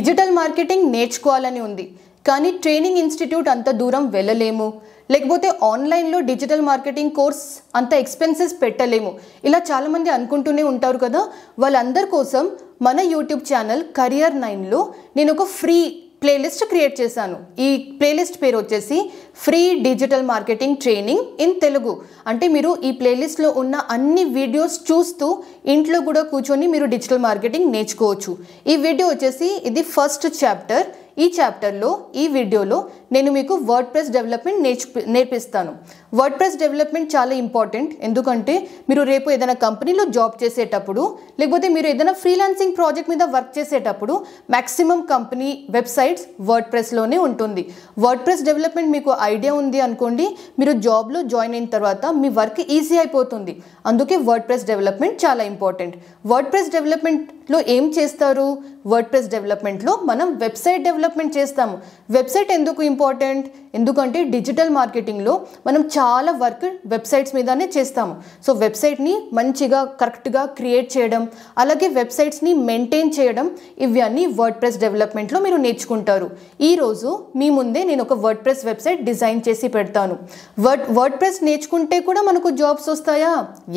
Digital marketing నేర్చుకోవాలని ఉంది, కానీ ట్రైనింగ్ ఇన్స్టిట్యూట్ అంత దూరం వెళ్ళలేము, లేకపోతే ఆన్లైన్లో డిజిటల్ మార్కెటింగ్ కోర్స్ అంత ఎక్స్పెన్సెస్ పెట్టలేము, ఇలా చాలామంది అనుకుంటూనే ఉంటారు కదా. వాళ్ళందరి కోసం మన యూట్యూబ్ ఛానల్ Career 9లో నేను ఒక ఫ్రీ ప్లేలిస్ట్ క్రియేట్ చేశాను. ఈ ప్లేలిస్ట్ పేరు వచ్చేసి free digital marketing training in Telugu. అంటే మీరు ఈ ప్లేలిస్ట్లో ఉన్న అన్ని వీడియోస్ చూస్తూ ఇంట్లో కూడా కూర్చొని మీరు డిజిటల్ మార్కెటింగ్ నేర్చుకోవచ్చు. ఈ వీడియో వచ్చేసి ఇది ఫస్ట్ చాప్టర్. ఈ చాప్టర్లో ఈ వీడియోలో నేను మీకు వర్డ్ప్రెస్ డెవలప్మెంట్ నేర్పిస్తాను. వర్డ్ప్రెస్ డెవలప్మెంట్ చాలా ఇంపార్టెంట్, ఎందుకంటే మీరు రేపు ఏదైనా కంపెనీలో జాబ్ చేసేటప్పుడు, లేకపోతే మీరు ఏదైనా ఫ్రీలాన్సింగ్ ప్రాజెక్ట్ మీద వర్క్ చేసేటప్పుడు మ్యాక్సిమం కంపెనీ వెబ్సైట్స్ వర్డ్ప్రెస్లోనే ఉంటుంది. వర్డ్ప్రెస్ డెవలప్మెంట్ మీకు ఐడియా ఉంది అనుకోండి, మీరు జాబ్లో జాయిన్ అయిన తర్వాత మీ వర్క్ ఈజీ అయిపోతుంది. అందుకే వర్డ్ప్రెస్ డెవలప్మెంట్ చాలా ఇంపార్టెంట్. వర్డ్ప్రెస్ డెవలప్మెంట్లో ఏం చేస్తారు? వర్డ్ప్రెస్ డెవలప్మెంట్లో మనం వెబ్సైట్ డెవలప్మెంట్ చేస్తాము. వెబ్సైట్ ఎందుకు ఇంపార్టెంట్? ఎందుకంటే డిజిటల్ మార్కెటింగ్లో మనం చాలా వర్క్ వెబ్సైట్స్ మీదనే చేస్తాము. సో వెబ్సైట్ని మంచిగా కరెక్ట్గా క్రియేట్ చేయడం, అలాగే వెబ్సైట్స్ని మెయింటైన్ చేయడం, ఇవి అన్నీ వర్డ్ప్రెస్ డెవలప్మెంట్లో మీరు నేర్చుకుంటారు. ఈరోజు మీ ముందే నేను ఒక వర్డ్ప్రెస్ వెబ్సైట్ డిజైన్ చేసి పెడతాను. వర్డ్ప్రెస్ నేర్చుకుంటే కూడా మనకు జాబ్స్ వస్తాయా?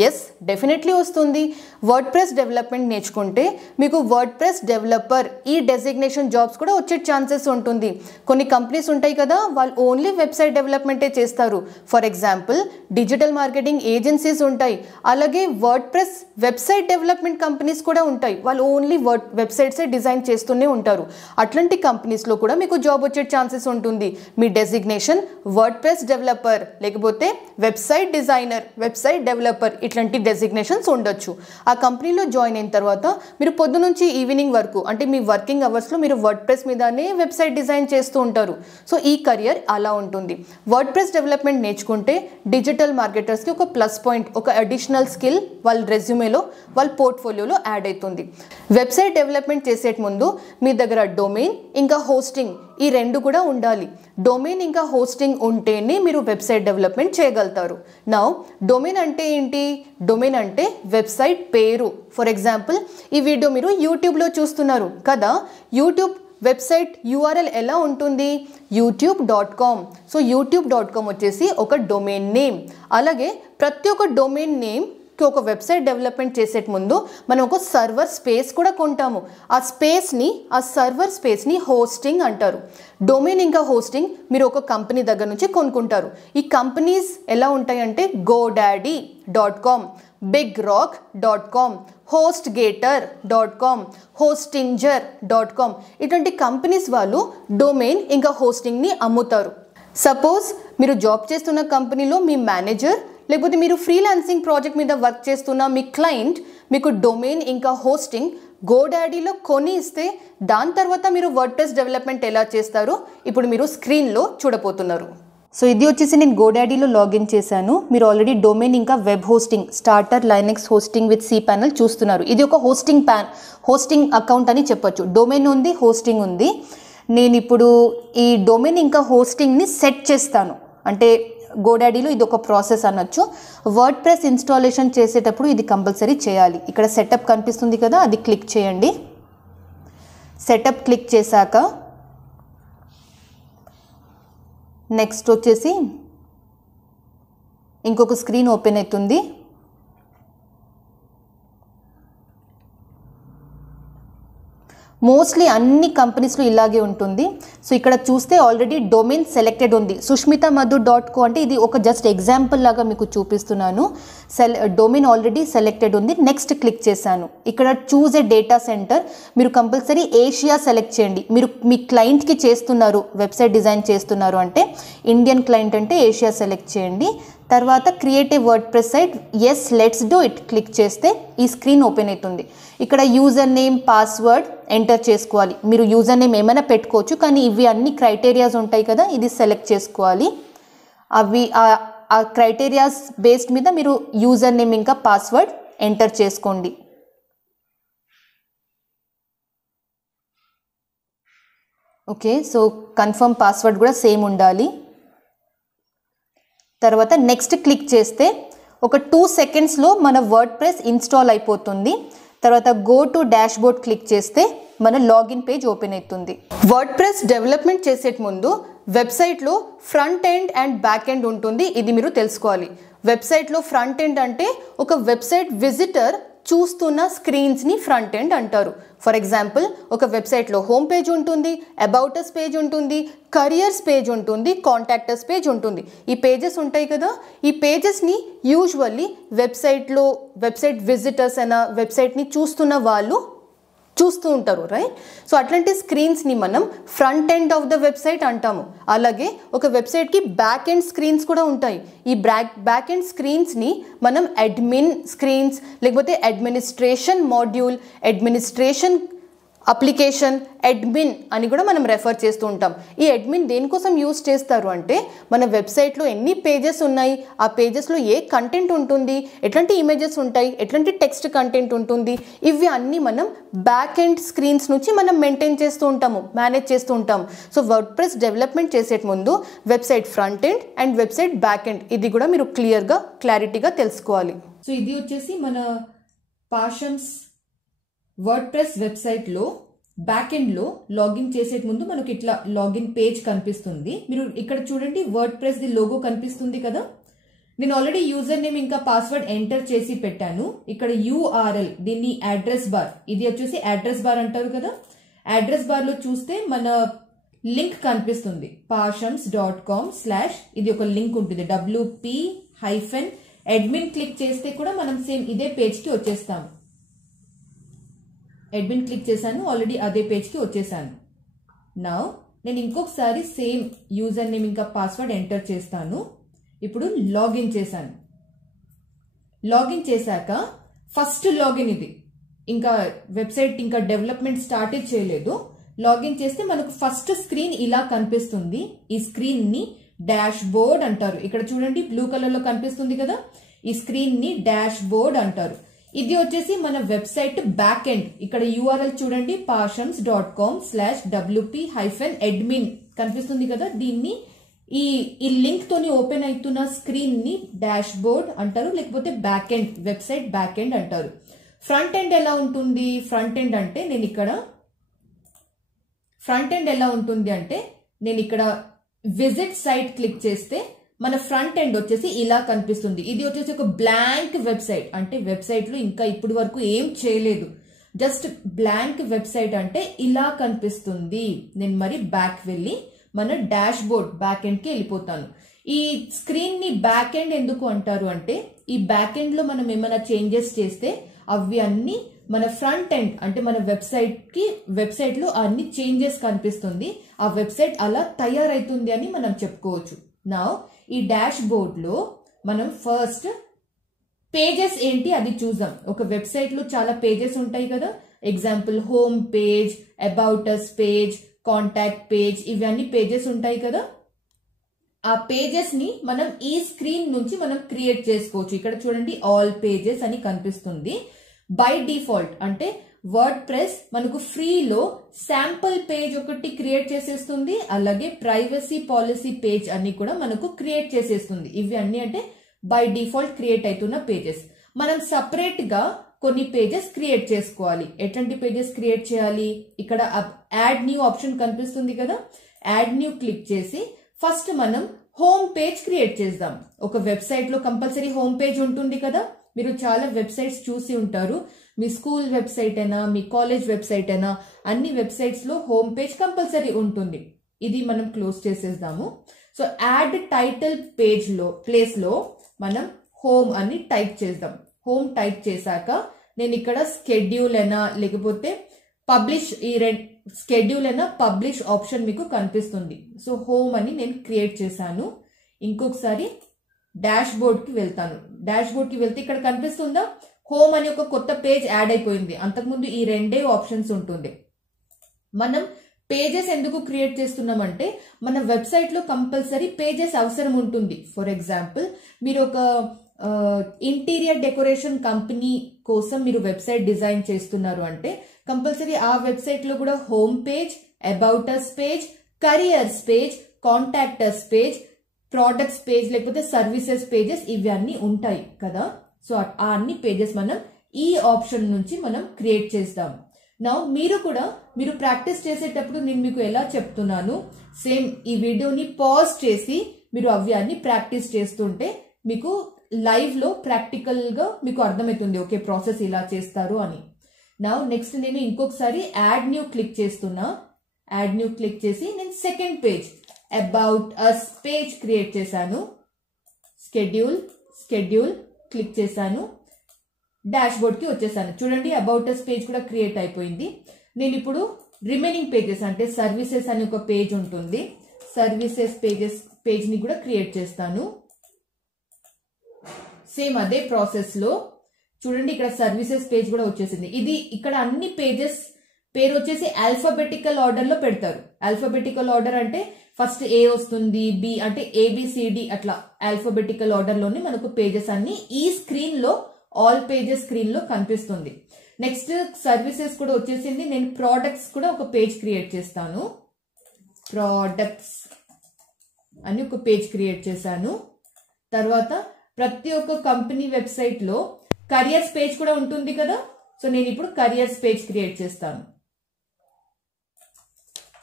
ఎస్, డెఫినెట్లీ వస్తుంది. వర్డ్ప్రెస్ డెవలప్మెంట్ నేర్చుకుంటే మీకు వర్డ్ప్రెస్ డెవలపర్ ఈ డెసిగ్నేషన్ జాబ్స్ కూడా వచ్చే ఛాన్సెస్ ఉంటుంది. కొన్ని కంపెనీస్ ఉంటాయి కదా, వాళ్ళు ఓన్లీ వెబ్సైట్ డెవలప్మెంటే చేస్తారు. For example digital marketing agencies ఉంటాయి, అలాగే వర్డ్ప్రెస్ వెబ్సైట్ డెవలప్మెంట్ కంపెనీస్ కూడా ఉంటాయి. వాళ్ళు ఓన్లీ వెబ్సైట్సే డిజైన్ చేస్తూనే ఉంటారు. అట్లాంటి కంపెనీస్లో కూడా మీకు జాబ్ వచ్చే ఛాన్సెస్ ఉంటుంది. మీ డెసిగ్నేషన్ వర్డ్ప్రెస్ డెవలపర్, లేకపోతే వెబ్సైట్ డిజైనర్, వెబ్సైట్ డెవలపర్, ఇట్లాంటి డెసిగ్నేషన్స్ ఉండొచ్చు. ఆ కంపెనీలో జాయిన్ అయిన తర్వాత మీరు పొద్దు నుంచి ఈవినింగ్ వరకు, అంటే మీ వర్కింగ్ అవర్స్లో మీరు వర్డ్ప్రెస్ మీదనే వెబ్సైట్ డిజైన్ చేస్తూ ఉంటారు. సో ఈ కెరియర్ అలా ఉంటుంది. వర్డ్ప్రెస్ డెవలప్మెంట్ నేర్చుకుంటే డిజిటల్ మార్కెటర్స్కి ఒక ప్లస్ పాయింట్, ఒక అడిషనల్ స్కిల్ వాళ్ళ రెజ్యూమేలో, వాళ్ళ పోర్ట్ఫోలియోలో యాడ్ అవుతుంది. వెబ్సైట్ డెవలప్మెంట్ చేసే ముందు మీ దగ్గర డొమైన్ ఇంకా హోస్టింగ్ ఈ రెండు కూడా ఉండాలి. డొమైన్ ఇంకా హోస్టింగ్ ఉంటేనే మీరు వెబ్సైట్ డెవలప్మెంట్ చేయగలుగుతారు. నౌ డొమైన్ అంటే ఏంటి? డొమైన్ అంటే వెబ్సైట్ పేరు. ఫర్ ఎగ్జాంపుల్ ఈ వీడియో మీరు యూట్యూబ్లో చూస్తున్నారు కదా, యూట్యూబ్ వెబ్సైట్ URL ఎలా ఉంటుంది? youtube.com. సో youtube.com వచ్చేసి ఒక డొమైన్ నేమ్. అలాగే ప్రతి ఒక్క డొమైన్ నేమ్కి ఒక వెబ్సైట్ డెవలప్మెంట్ చేసే ముందు మనం ఒక సర్వర్ స్పేస్ కూడా కొంటాము. ఆ సర్వర్ స్పేస్ని హోస్టింగ్ అంటారు. డొమైన్ ఇంకా హోస్టింగ్ మీరు ఒక కంపెనీ దగ్గర నుంచి కొనుక్కుంటారు. ఈ కంపెనీస్ ఎలా ఉంటాయంటే godaddy.com, bigrock.com, hostgator.com, hostinger.com, ఇటువంటి కంపెనీస్ వాళ్ళు డొమైన్ ఇంకా హోస్టింగ్ని అమ్ముతారు. సపోజ్ మీరు జాబ్ చేస్తున్న కంపెనీలో మీ మేనేజర్, లేకపోతే మీరు ఫ్రీలాన్సింగ్ ప్రాజెక్ట్ మీద వర్క్ చేస్తున్న మీ క్లయింట్ మీకు డొమైన్ ఇంకా హోస్టింగ్ గోడాడీలో కొని ఇస్తే, దాని తర్వాత మీరు వర్డ్ప్రెస్ డెవలప్మెంట్ ఎలా చేస్తారో ఇప్పుడు మీరు స్క్రీన్లో చూడబోతున్నారు. సో ఇది వచ్చేసి నేను గోడాడీలో లాగిన్ చేశాను. మీరు ఆల్రెడీ డొమైన్ ఇంకా web hosting, starter Linux hosting with cPanel చూస్తున్నారు. ఇది ఒక హోస్టింగ్ అకౌంట్ అని చెప్పొచ్చు. డొమైన్ ఉంది, హోస్టింగ్ ఉంది. నేను ఇప్పుడు ఈ డొమైన్ ఇంకా హోస్టింగ్ని సెట్ చేస్తాను. అంటే గోడాడీలో ఇది ఒక ప్రాసెస్ అనొచ్చు. వర్డ్ప్రెస్ ఇన్స్టాలేషన్ చేసేటప్పుడు ఇది కంపల్సరీ చేయాలి. ఇక్కడ సెటప్ కనిపిస్తుంది కదా, అది క్లిక్ చేయండి. సెటప్ క్లిక్ చేశాక నెక్స్ట్ వచ్చేసి ఇంకొక స్క్రీన్ ఓపెన్ అవుతుంది. మోస్ట్లీ అన్ని కంపెనీస్లో ఇలాగే ఉంటుంది. సో ఇక్కడ చూస్తే ఆల్రెడీ డొమైన్ సెలెక్టెడ్ ఉంది. sushmitamadhu.co అంటే ఇది ఒక జస్ట్ ఎగ్జాంపుల్ లాగా మీకు చూపిస్తున్నాను. డొమైన్ ఆల్రెడీ సెలెక్టెడ్ ఉంది. నెక్స్ట్ క్లిక్ చేశాను. ఇక్కడ చూజ్ ఏ డేటా సెంటర్, మీరు కంపల్సరీ ఏషియా సెలెక్ట్ చేయండి. మీరు మీ క్లయింట్కి చేస్తున్నారు, వెబ్సైట్ డిజైన్ చేస్తున్నారు అంటే ఇండియన్ క్లయింట్ అంటే ఏషియా సెలెక్ట్ చేయండి. తర్వాత create a WordPress site, yes let's do it click చేస్తే ఈ స్క్రీన్ ఓపెన్ అవుతుంది. ఇక్కడ యూజర్ నేమ్, పాస్వర్డ్ ఎంటర్ చేసుకోవాలి. మీరు యూజర్ నేమ్ ఏమైనా పెట్టుకోవచ్చు, కానీ ఇవి అన్ని క్రైటీరియాస్ ఉంటాయి కదా, ఇది సెలెక్ట్ చేసుకోవాలి. అవి ఆ క్రైటీరియాస్ బేస్డ్ మీద మీరు యూజర్ నేమ్ ఇంకా పాస్వర్డ్ ఎంటర్ చేసుకోండి. ఓకే, సో కన్ఫర్మ్ పాస్వర్డ్ కూడా సేమ్ ఉండాలి. తర్వాత నెక్స్ట్ క్లిక్ చేస్తే ఒక 2 సెకండ్స్లో మన వర్డ్ప్రెస్ ఇన్స్టాల్ అయిపోతుంది. తర్వాత గో టు డాష్బోర్డ్ క్లిక్ చేస్తే మన లాగిన్ పేజ్ ఓపెన్ అవుతుంది. వర్డ్ ప్రెస్ డెవలప్మెంట్ చేసే ముందు వెబ్సైట్లో front end and back end ఉంటుంది. ఇది మీరు తెలుసుకోవాలి. వెబ్సైట్లో ఫ్రంట్ ఎండ్ అంటే ఒక వెబ్సైట్ విజిటర్ చూస్తున్న స్క్రీన్స్ని ఫ్రంట్ ఎండ్ అంటారు. ఫర్ ఎగ్జాంపుల్, ఒక వెబ్సైట్లో హోమ్ పేజ్ ఉంటుంది, అబౌట్ అస్ పేజ్ ఉంటుంది, కరియర్స్ పేజ్ ఉంటుంది, కాంటాక్ట్ అస్ పేజ్ ఉంటుంది. ఈ పేజెస్ ఉంటాయి కదా, ఈ పేజెస్ని యూజువల్లీ వెబ్సైట్ విజిటర్స్ అయినా వెబ్సైట్ని చూస్తున్న వాళ్ళు చూస్తూ ఉంటారు, రైట్? సో అట్లాంటి స్క్రీన్స్ని మనం front end of the website అంటాము. అలాగే ఒక వెబ్సైట్కి బ్యాక్ ఎండ్ స్క్రీన్స్ కూడా ఉంటాయి. ఈ బ్యాక్ ఎండ్ స్క్రీన్స్ని మనం అడ్మిన్ స్క్రీన్స్, లేకపోతే administration module, administration application, admin అని కూడా మనం రెఫర్ చేస్తూ ఉంటాం. ఈ అడ్మిన్ దేనికోసం యూజ్ చేస్తారు అంటే, మన వెబ్సైట్లో ఎన్ని పేజెస్ ఉన్నాయి, ఆ పేజెస్లో ఏ కంటెంట్ ఉంటుంది, ఎట్లాంటి ఇమేజెస్ ఉంటాయి, ఎట్లాంటి టెక్స్ట్ కంటెంట్ ఉంటుంది, ఇవి అన్నీ మనం బ్యాక్ ఎండ్ స్క్రీన్స్ నుంచి మనం మెయింటైన్ చేస్తూ ఉంటాము, మేనేజ్ చేస్తూ ఉంటాము. సో వర్డ్ ప్రెస్ డెవలప్మెంట్ చేసే ముందు website front end and website back end ఇది కూడా మీరు క్లారిటీగా తెలుసుకోవాలి. సో ఇది వచ్చేసి మన పాషన్స్ వర్డ్ ప్రెస్ వెబ్సైట్లో బ్యాక్ ఎండ్లో లాగిన్ చేసే ముందు మనకి ఇట్లా లాగిన్ పేజ్ కనిపిస్తుంది. మీరు ఇక్కడ చూడండి, వర్డ్ ప్రెస్ ది లోగో కనిపిస్తుంది కదా. నేను ఆల్రెడీ యూజర్ నేమ్ ఇంకా పాస్వర్డ్ ఎంటర్ చేసి పెట్టాను. ఇక్కడ URL, దీన్ని అడ్రస్ బార్, ఇది వచ్చేసి అడ్రస్ బార్ అంటారు కదా. అడ్రస్ బార్ లో చూస్తే మన లింక్ కనిపిస్తుంది, pashams.com/ ఇది ఒక లింక్ ఉంటుంది, WP-admin క్లిక్ చేస్తే కూడా మనం సేమ్ ఇదే పేజ్ కి వచ్చేస్తాం. అడ్మిన్ క్లిక్ చేశాను, ఆల్రెడీ అదే పేజ్కి వచ్చేసాను. నౌ నేను ఇంకొకసారి సేమ్ యూజర్ నేమ్ ఇంకా పాస్వర్డ్ ఎంటర్ చేస్తాను. ఇప్పుడు లాగిన్ చేశాను. లాగిన్ చేశాక ఫస్ట్ లాగిన్ ఇది, ఇంకా వెబ్సైట్ ఇంకా డెవలప్మెంట్ స్టార్ట్ చేయలేదు. లాగిన్ చేస్తే మనకు ఫస్ట్ స్క్రీన్ ఇలా కనిపిస్తుంది. ఈ స్క్రీన్ ని డాష్ బోర్డ్ అంటారు. ఇక్కడ చూడండి, బ్లూ కలర్ లో కనిపిస్తుంది కదా, ఈ స్క్రీన్ ని డాష్ బోర్డ్ అంటారు. ఇది వచ్చేసి మన వెబ్సైట్ బ్యాక్ ఎండ్. ఇక్కడ URL చూడండి, pashams.com/wp-admin కనిపిస్తుంది కదా. దీన్ని ఈ లింక్ తోని ఓపెన్ అవుతున్న స్క్రీన్ ని డాష్ బోర్డ్ అంటారు, లేకపోతే back end, website back end అంటారు. ఫ్రంట్ ఎండ్ ఎలా ఉంటుంది? ఫ్రంట్ ఎండ్ అంటే నేను ఇక్కడ విజిట్ సైట్ క్లిక్ చేస్తే మన ఫ్రంట్ ఎండ్ వచ్చేసి ఇలా కనిపిస్తుంది. ఇది వచ్చేసి ఒక బ్లాంక్ వెబ్సైట్, అంటే వెబ్సైట్ లో ఇంకా ఇప్పటి వరకు ఏం చేయలేదు, జస్ట్ బ్లాంక్ వెబ్సైట్ అంటే ఇలా కనిపిస్తుంది. నేను మరి బ్యాక్ వెళ్ళి మన డాష్ బోర్డ్ బ్యాక్ ఎండ్ కి వెళ్ళిపోతాను. ఈ స్క్రీన్ ని బ్యాక్ ఎండ్ ఎందుకు అంటారు అంటే, ఈ బ్యాక్ ఎండ్ లో మనం ఏమైనా చేంజెస్ చేస్తే అవి అన్ని మన ఫ్రంట్ ఎండ్, అంటే మన వెబ్సైట్ లో అన్ని చేంజెస్ కనిపిస్తుంది. ఆ వెబ్సైట్ అలా తయారైతుంది అని మనం చెప్పుకోవచ్చు. నౌ ఈ డాష్ బోర్డ్ లో మనం ఫస్ట్ పేజెస్ ఏంటి అది చూద్దాం. ఒక వెబ్సైట్ లో చాలా పేజెస్ ఉంటాయి కదా. Example, home page, about us page, contact page, ఇవన్నీ పేజెస్ ఉంటాయి కదా. ఆ పేజెస్ ని మనం ఈ స్క్రీన్ నుంచి మనం క్రియేట్ చేసుకోవచ్చు. ఇక్కడ చూడండి, ఆల్ పేజెస్ అని కనిపిస్తుంది. బై డిఫాల్ట్ అంటే వర్డ్ ప్రెస్ మనకు ఫ్రీలో శాంపుల్ పేజ్ ఒకటి క్రియేట్ చేసేస్తుంది, అలాగే ప్రైవసీ పాలసీ పేజ్ అని కూడా మనకు క్రియేట్ చేసేస్తుంది. ఇవి అన్ని అంటే బై డిఫాల్ట్ క్రియేట్ అవుతున్న పేజెస్. మనం సపరేట్ గా కొన్ని పేజెస్ క్రియేట్ చేసుకోవాలి. ఎట్లాంటి పేజెస్ క్రియేట్ చేయాలి? ఇక్కడ యాడ్ న్యూ ఆప్షన్ కనిపిస్తుంది కదా, యాడ్ న్యూ క్లిక్ చేసి ఫస్ట్ మనం హోమ్ పేజ్ క్రియేట్ చేద్దాం. ఒక వెబ్సైట్ లో కంపల్సరీ హోమ్ పేజ్ ఉంటుంది కదా. మీరు చాలా వెబ్సైట్స్ చూసి ఉంటారు, మీ స్కూల్ వెబ్సైట్ అయినా, మీ కాలేజ్ వెబ్సైట్ అయినా, అన్ని వెబ్సైట్స్ లో హోమ్ పేజ్ కంపల్సరీ ఉంటుంది. ఇది మనం క్లోజ్ చేసేద్దాము. సో యాడ్ టైటిల్ ప్లేస్ లో మనం హోమ్ అని టైప్ చేద్దాం. హోమ్ టైప్ చేశాక నేను ఇక్కడ స్కెడ్యూల్ అయినా లేకపోతే పబ్లిష్, స్కెడ్యూల్ అయినా పబ్లిష్ ఆప్షన్ మీకు కనిపిస్తుంది. సో హోమ్ అని నేను క్రియేట్ చేశాను. ఇంకొకసారి డాష్ బోర్డ్ కి వెళ్తాను. డాష్ బోర్డ్ కి వెళ్తే ఇక్కడ కనిపిస్తుందా, హోమ్ అని ఒక కొత్త పేజ్ యాడ్ అయిపోయింది. అంతకుముందు ఈ రెండే ఆప్షన్స్ ఉంటుంది. మనం పేజెస్ ఎందుకు క్రియేట్ చేస్తున్నామంటే, మన వెబ్సైట్ లో కంపల్సరీ పేజెస్ అవసరం ఉంటుంది. ఫర్ ఎగ్జాంపుల్, మీరు ఒక ఇంటీరియర్ డెకరేషన్ కంపెనీ కోసం మీరు వెబ్సైట్ డిజైన్ చేస్తున్నారు అంటే కంపల్సరీ ఆ వెబ్సైట్ లో కూడా home page, about us page, careers page, contact us page, products page లేకపోతే సర్వీసెస్ పేజెస్ ఇవన్నీ ఉంటాయి కదా. సో ఆ అన్ని పేజెస్ మనం ఈ ఆప్షన్ నుంచి మనం క్రియేట్ చేస్తాం. నౌ మీరు ప్రాక్టీస్ చేసేటప్పుడు నేను మీకు ఎలా చెప్తున్నాను సేమ్ ఈ వీడియోని పాజ్ చేసి మీరు అవ్యాన్ని ప్రాక్టీస్ చేస్తుంటే మీకు లైవ్ లో ప్రాక్టికల్ గా మీకు అర్థమవుతుంది ఓకే ప్రాసెస్ ఇలా చేస్తారు అని. నౌ నెక్స్ట్ నేను ఇంకొకసారి యాడ్ న్యూ క్లిక్ చేస్తున్నా. యాడ్ న్యూ క్లిక్ చేసి నేను second page about us page create చేశాను. స్కెడ్యూల్ క్లిక్ చేశాను. డాష్ బోర్డ్ కి వచ్చేసాను. చూడండి అబౌట్ అస్ పేజ్ కూడా క్రియేట్ అయిపోయింది. నేను ఇప్పుడు రిమైనింగ్ పేజెస్ అంటే సర్వీసెస్ అని ఒక పేజ్ ఉంటుంది, సర్వీసెస్ పేజ్ ని కూడా క్రియేట్ చేస్తాను. సేమ్ అదే ప్రాసెస్ లో చూడండి ఇక్కడ సర్వీసెస్ పేజ్ కూడా వచ్చేసింది. ఇది ఇక్కడ అన్ని పేజెస్ పేరు వచ్చేసి ఆల్ఫాబెటికల్ ఆర్డర్ లో పెడతారు. ఆల్ఫాబెటికల్ ఆర్డర్ అంటే ఫస్ట్ ఏ వస్తుంది, బి అంటే ఏబిసిడి అట్లా ఆల్ఫాబెటికల్ ఆర్డర్ లోనే మనకు పేజెస్ అన్ని ఈ స్క్రీన్ లో ఆల్ పేజెస్ స్క్రీన్ లో కనిపిస్తుంది. నెక్స్ట్ సర్వీసెస్ కూడా వచ్చేసింది. నేను ప్రోడక్ట్స్ కూడా ఒక పేజ్ క్రియేట్ చేస్తాను. ప్రోడక్ట్స్ అని ఒక పేజ్ క్రియేట్ చేశాను. తర్వాత ప్రతి ఒక్క కంపెనీ వెబ్సైట్ లో కరియర్స్ పేజ్ కూడా ఉంటుంది కదా, సో నేను ఇప్పుడు కరియర్స్ పేజ్ క్రియేట్ చేస్తాను.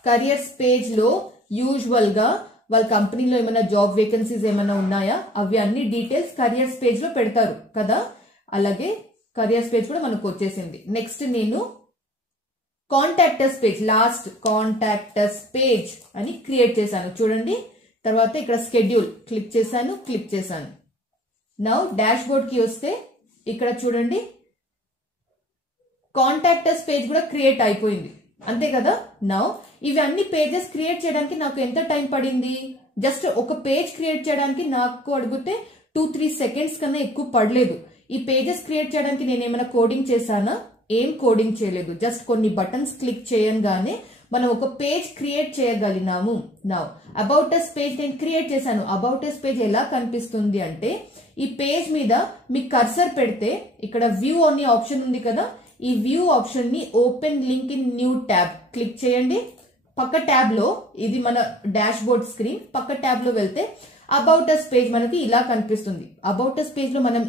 కరియర్స్ పేజ్ లో యూజువల్ గా వాళ్ళ కంపెనీలో ఏమైనా జాబ్ వేకెన్సీస్ ఏమైనా ఉన్నాయా అవి అన్ని డీటెయిల్స్ కరియర్స్ పేజ్ లో పెడతారు కదా, అలాగే కరియర్స్ పేజ్ కూడా మనకు వచ్చేసింది. నెక్స్ట్ నేను contractors page last contractors page అని క్రియేట్ చేశాను చూడండి. తర్వాత ఇక్కడ స్కెడ్యూల్ క్లిక్ చేశాను. నౌ డాష్ బోర్డ్ కి వస్తే ఇక్కడ చూడండి కాంటాక్టర్స్ పేజ్ కూడా క్రియేట్ అయిపోయింది అంతే కదా. నౌ ఇవి అన్ని పేజెస్ క్రియేట్ చేయడానికి నాకు ఎంత టైం పడింది, జస్ట్ ఒక పేజ్ క్రియేట్ చేయడానికి నాకు అడిగితే 2-3 సెకండ్స్ కన్నా ఎక్కువ పడలేదు. ఈ పేజెస్ క్రియేట్ చేయడానికి నేను ఏమైనా కోడింగ్ చేశానా, ఏం కోడింగ్ చేయలేదు, జస్ట్ కొన్ని బటన్స్ క్లిక్ చేయగానే మనం ఒక పేజ్ క్రియేట్ చేయగలిగినాము. నౌ అబౌట్ అస్ పేజ్ నేను క్రియేట్ చేశాను. అబౌట్ అస్ పేజ్ ఎలా కనిపిస్తుంది అంటే ఈ పేజ్ మీద మీ కర్సర్ పెడితే ఇక్కడ వ్యూ అనే ఆప్షన్ ఉంది కదా, ఈ వ్యూ ఆప్షన్ ని open link in new tab click చేయండి. పక్క ట్యాబ్ లో ఇది మన డాష్ బోర్డ్ స్క్రీన్, పక్క ట్యాబ్ లో వెళ్తే అబౌట్ అస్ పేజ్ మనకి ఇలా కనిపిస్తుంది. అబౌట్ అస్ పేజ్ లో మనం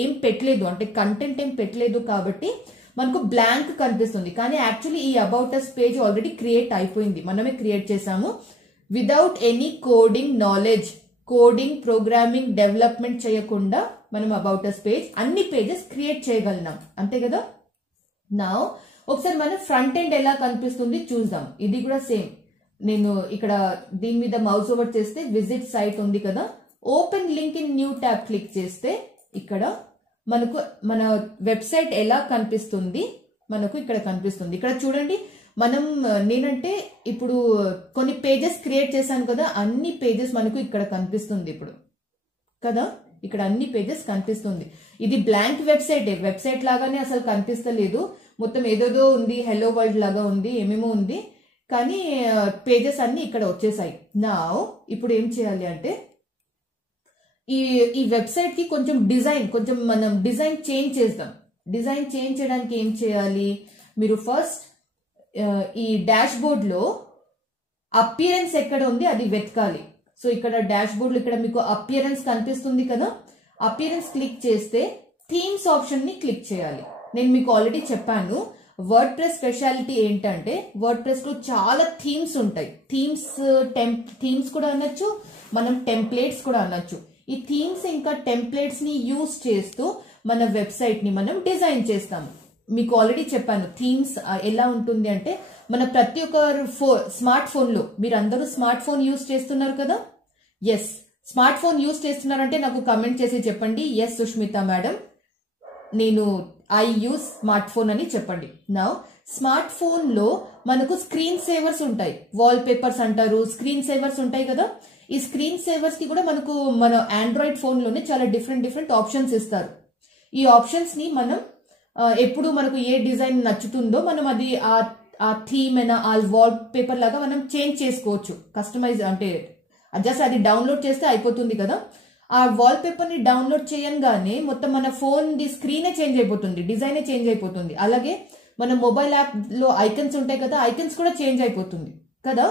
ఏం పెట్టలేదు అంటే కంటెంట్ ఏం పెట్టలేదు కాబట్టి మనకు బ్లాంక్ కనిపిస్తుంది. కానీ యాక్చువల్లీ ఈ about us page already create అయిపోయింది, మనమే క్రియేట్ చేసాము. Without any coding knowledge, coding programming development చేయకుండా మనం అబౌట్ అస్ పేజ్ అన్ని పేజెస్ క్రియేట్ చేయగలిగినాం అంతే కదా. నా ఒకసారి మనం ఫ్రంట్ ఎండ్ ఎలా కనిపిస్తుంది చూద్దాం. ఇది కూడా సేమ్. నేను ఇక్కడ దీని మీద మౌస్ ఓవర్ చేస్తే విజిట్ సైట్ ఉంది కదా, open link in new tab click చేస్తే ఇక్కడ మనకు మన వెబ్సైట్ ఎలా కనిపిస్తుంది మనకు ఇక్కడ కనిపిస్తుంది. ఇక్కడ చూడండి నేనంటే ఇప్పుడు కొన్ని పేజెస్ క్రియేట్ చేశాను కదా, అన్ని పేజెస్ మనకు ఇక్కడ కనిపిస్తుంది ఇప్పుడు కదా, ఇక్కడ అన్ని పేజెస్ కనిపిస్తుంది. ఇది బ్లాంక్ వెబ్సైట్ లాగానే అసలు కనిపిస్తలేదు, మొత్తం ఏదోదో ఉంది, హెలో వరల్డ్ లాగా ఉంది, ఏమేమో ఉంది, కానీ పేజెస్ అన్ని ఇక్కడ వచ్చేసాయి. నా ఇప్పుడు ఏం చేయాలి అంటే ఈ వెబ్సైట్ కి కొంచెం మనం డిజైన్ చేంజ్ చేద్దాం. డిజైన్ చేంజ్ చేయడానికి ఏం చేయాలి, మీరు ఫస్ట్ ఈ డాష్ బోర్డ్ లో అపియరెన్స్ ఎక్కడ ఉంది అది వెతకాలి. సో ఇక్కడ డాష్ బోర్డ్ లో ఇక్కడ మీకు అపియరెన్స్ కనిపిస్తుంది కదా, అపియరెన్స్ క్లిక్ చేస్తే థీమ్స్ ఆప్షన్ ని క్లిక్ చేయాలి. నేను మీకు ఆల్రెడీ చెప్పాను వర్డ్ ప్రెస్ స్పెషాలిటీ ఏంటంటే వర్డ్ ప్రెస్ లో చాలా థీమ్స్ ఉంటాయి. థీమ్స్ కూడా అనొచ్చు, మనం టెంప్లెట్స్ కూడా అనొచ్చు. ఈ థీమ్స్ ఇంకా టెంప్లెట్స్ ని యూజ్ చేస్తూ మన వెబ్సైట్ ని మనం డిజైన్ చేస్తాము. మీకు ఆల్రెడీ చెప్పాను థీమ్స్ ఎలా ఉంటుంది అంటే మన ప్రతి ఒక్క స్మార్ట్ ఫోన్ లో, మీరు అందరూ స్మార్ట్ ఫోన్ యూజ్ చేస్తున్నారు కదా, ఎస్ స్మార్ట్ ఫోన్ యూజ్ చేస్తున్నారంటే నాకు కమెంట్ చేసి చెప్పండి, ఎస్ సుష్మిత మేడం నేను ఐ యూజ్ స్మార్ట్ ఫోన్ అని చెప్పండి. నా స్మార్ట్ ఫోన్ లో మనకు స్క్రీన్ సేవర్స్ ఉంటాయి, వాల్ పేపర్స్ అంటారు, స్క్రీన్ సేవర్స్ ఉంటాయి కదా. ఈ స్క్రీన్ సేవర్స్ కి కూడా మన ఆండ్రాయిడ్ ఫోన్ లోనే చాలా డిఫరెంట్ ఆప్షన్స్ ఇస్తారు. ఈ ఆప్షన్స్ ని మనం ఎప్పుడు మనకు ఏ డిజైన్ నచ్చుతుందో మనం అది ఆ థీమ్ అయినా ఆ వాల్ పేపర్ లాగా మనం చేంజ్ చేసుకోవచ్చు. కస్టమైజ్ అంటే జస్ట్ అది డౌన్లోడ్ చేస్తే అయిపోతుంది కదా. ఆ వాల్ పేపర్ ని డౌన్లోడ్ చేయగానే మొత్తం మన ఫోన్ ది స్క్రీనే చేంజ్ అయిపోతుంది, డిజైనే చేంజ్ అయిపోతుంది. అలాగే మన మొబైల్ యాప్ లో ఐకన్స్ ఉంటాయి కదా, ఐకన్స్ కూడా చేంజ్ అయిపోతుంది కదా.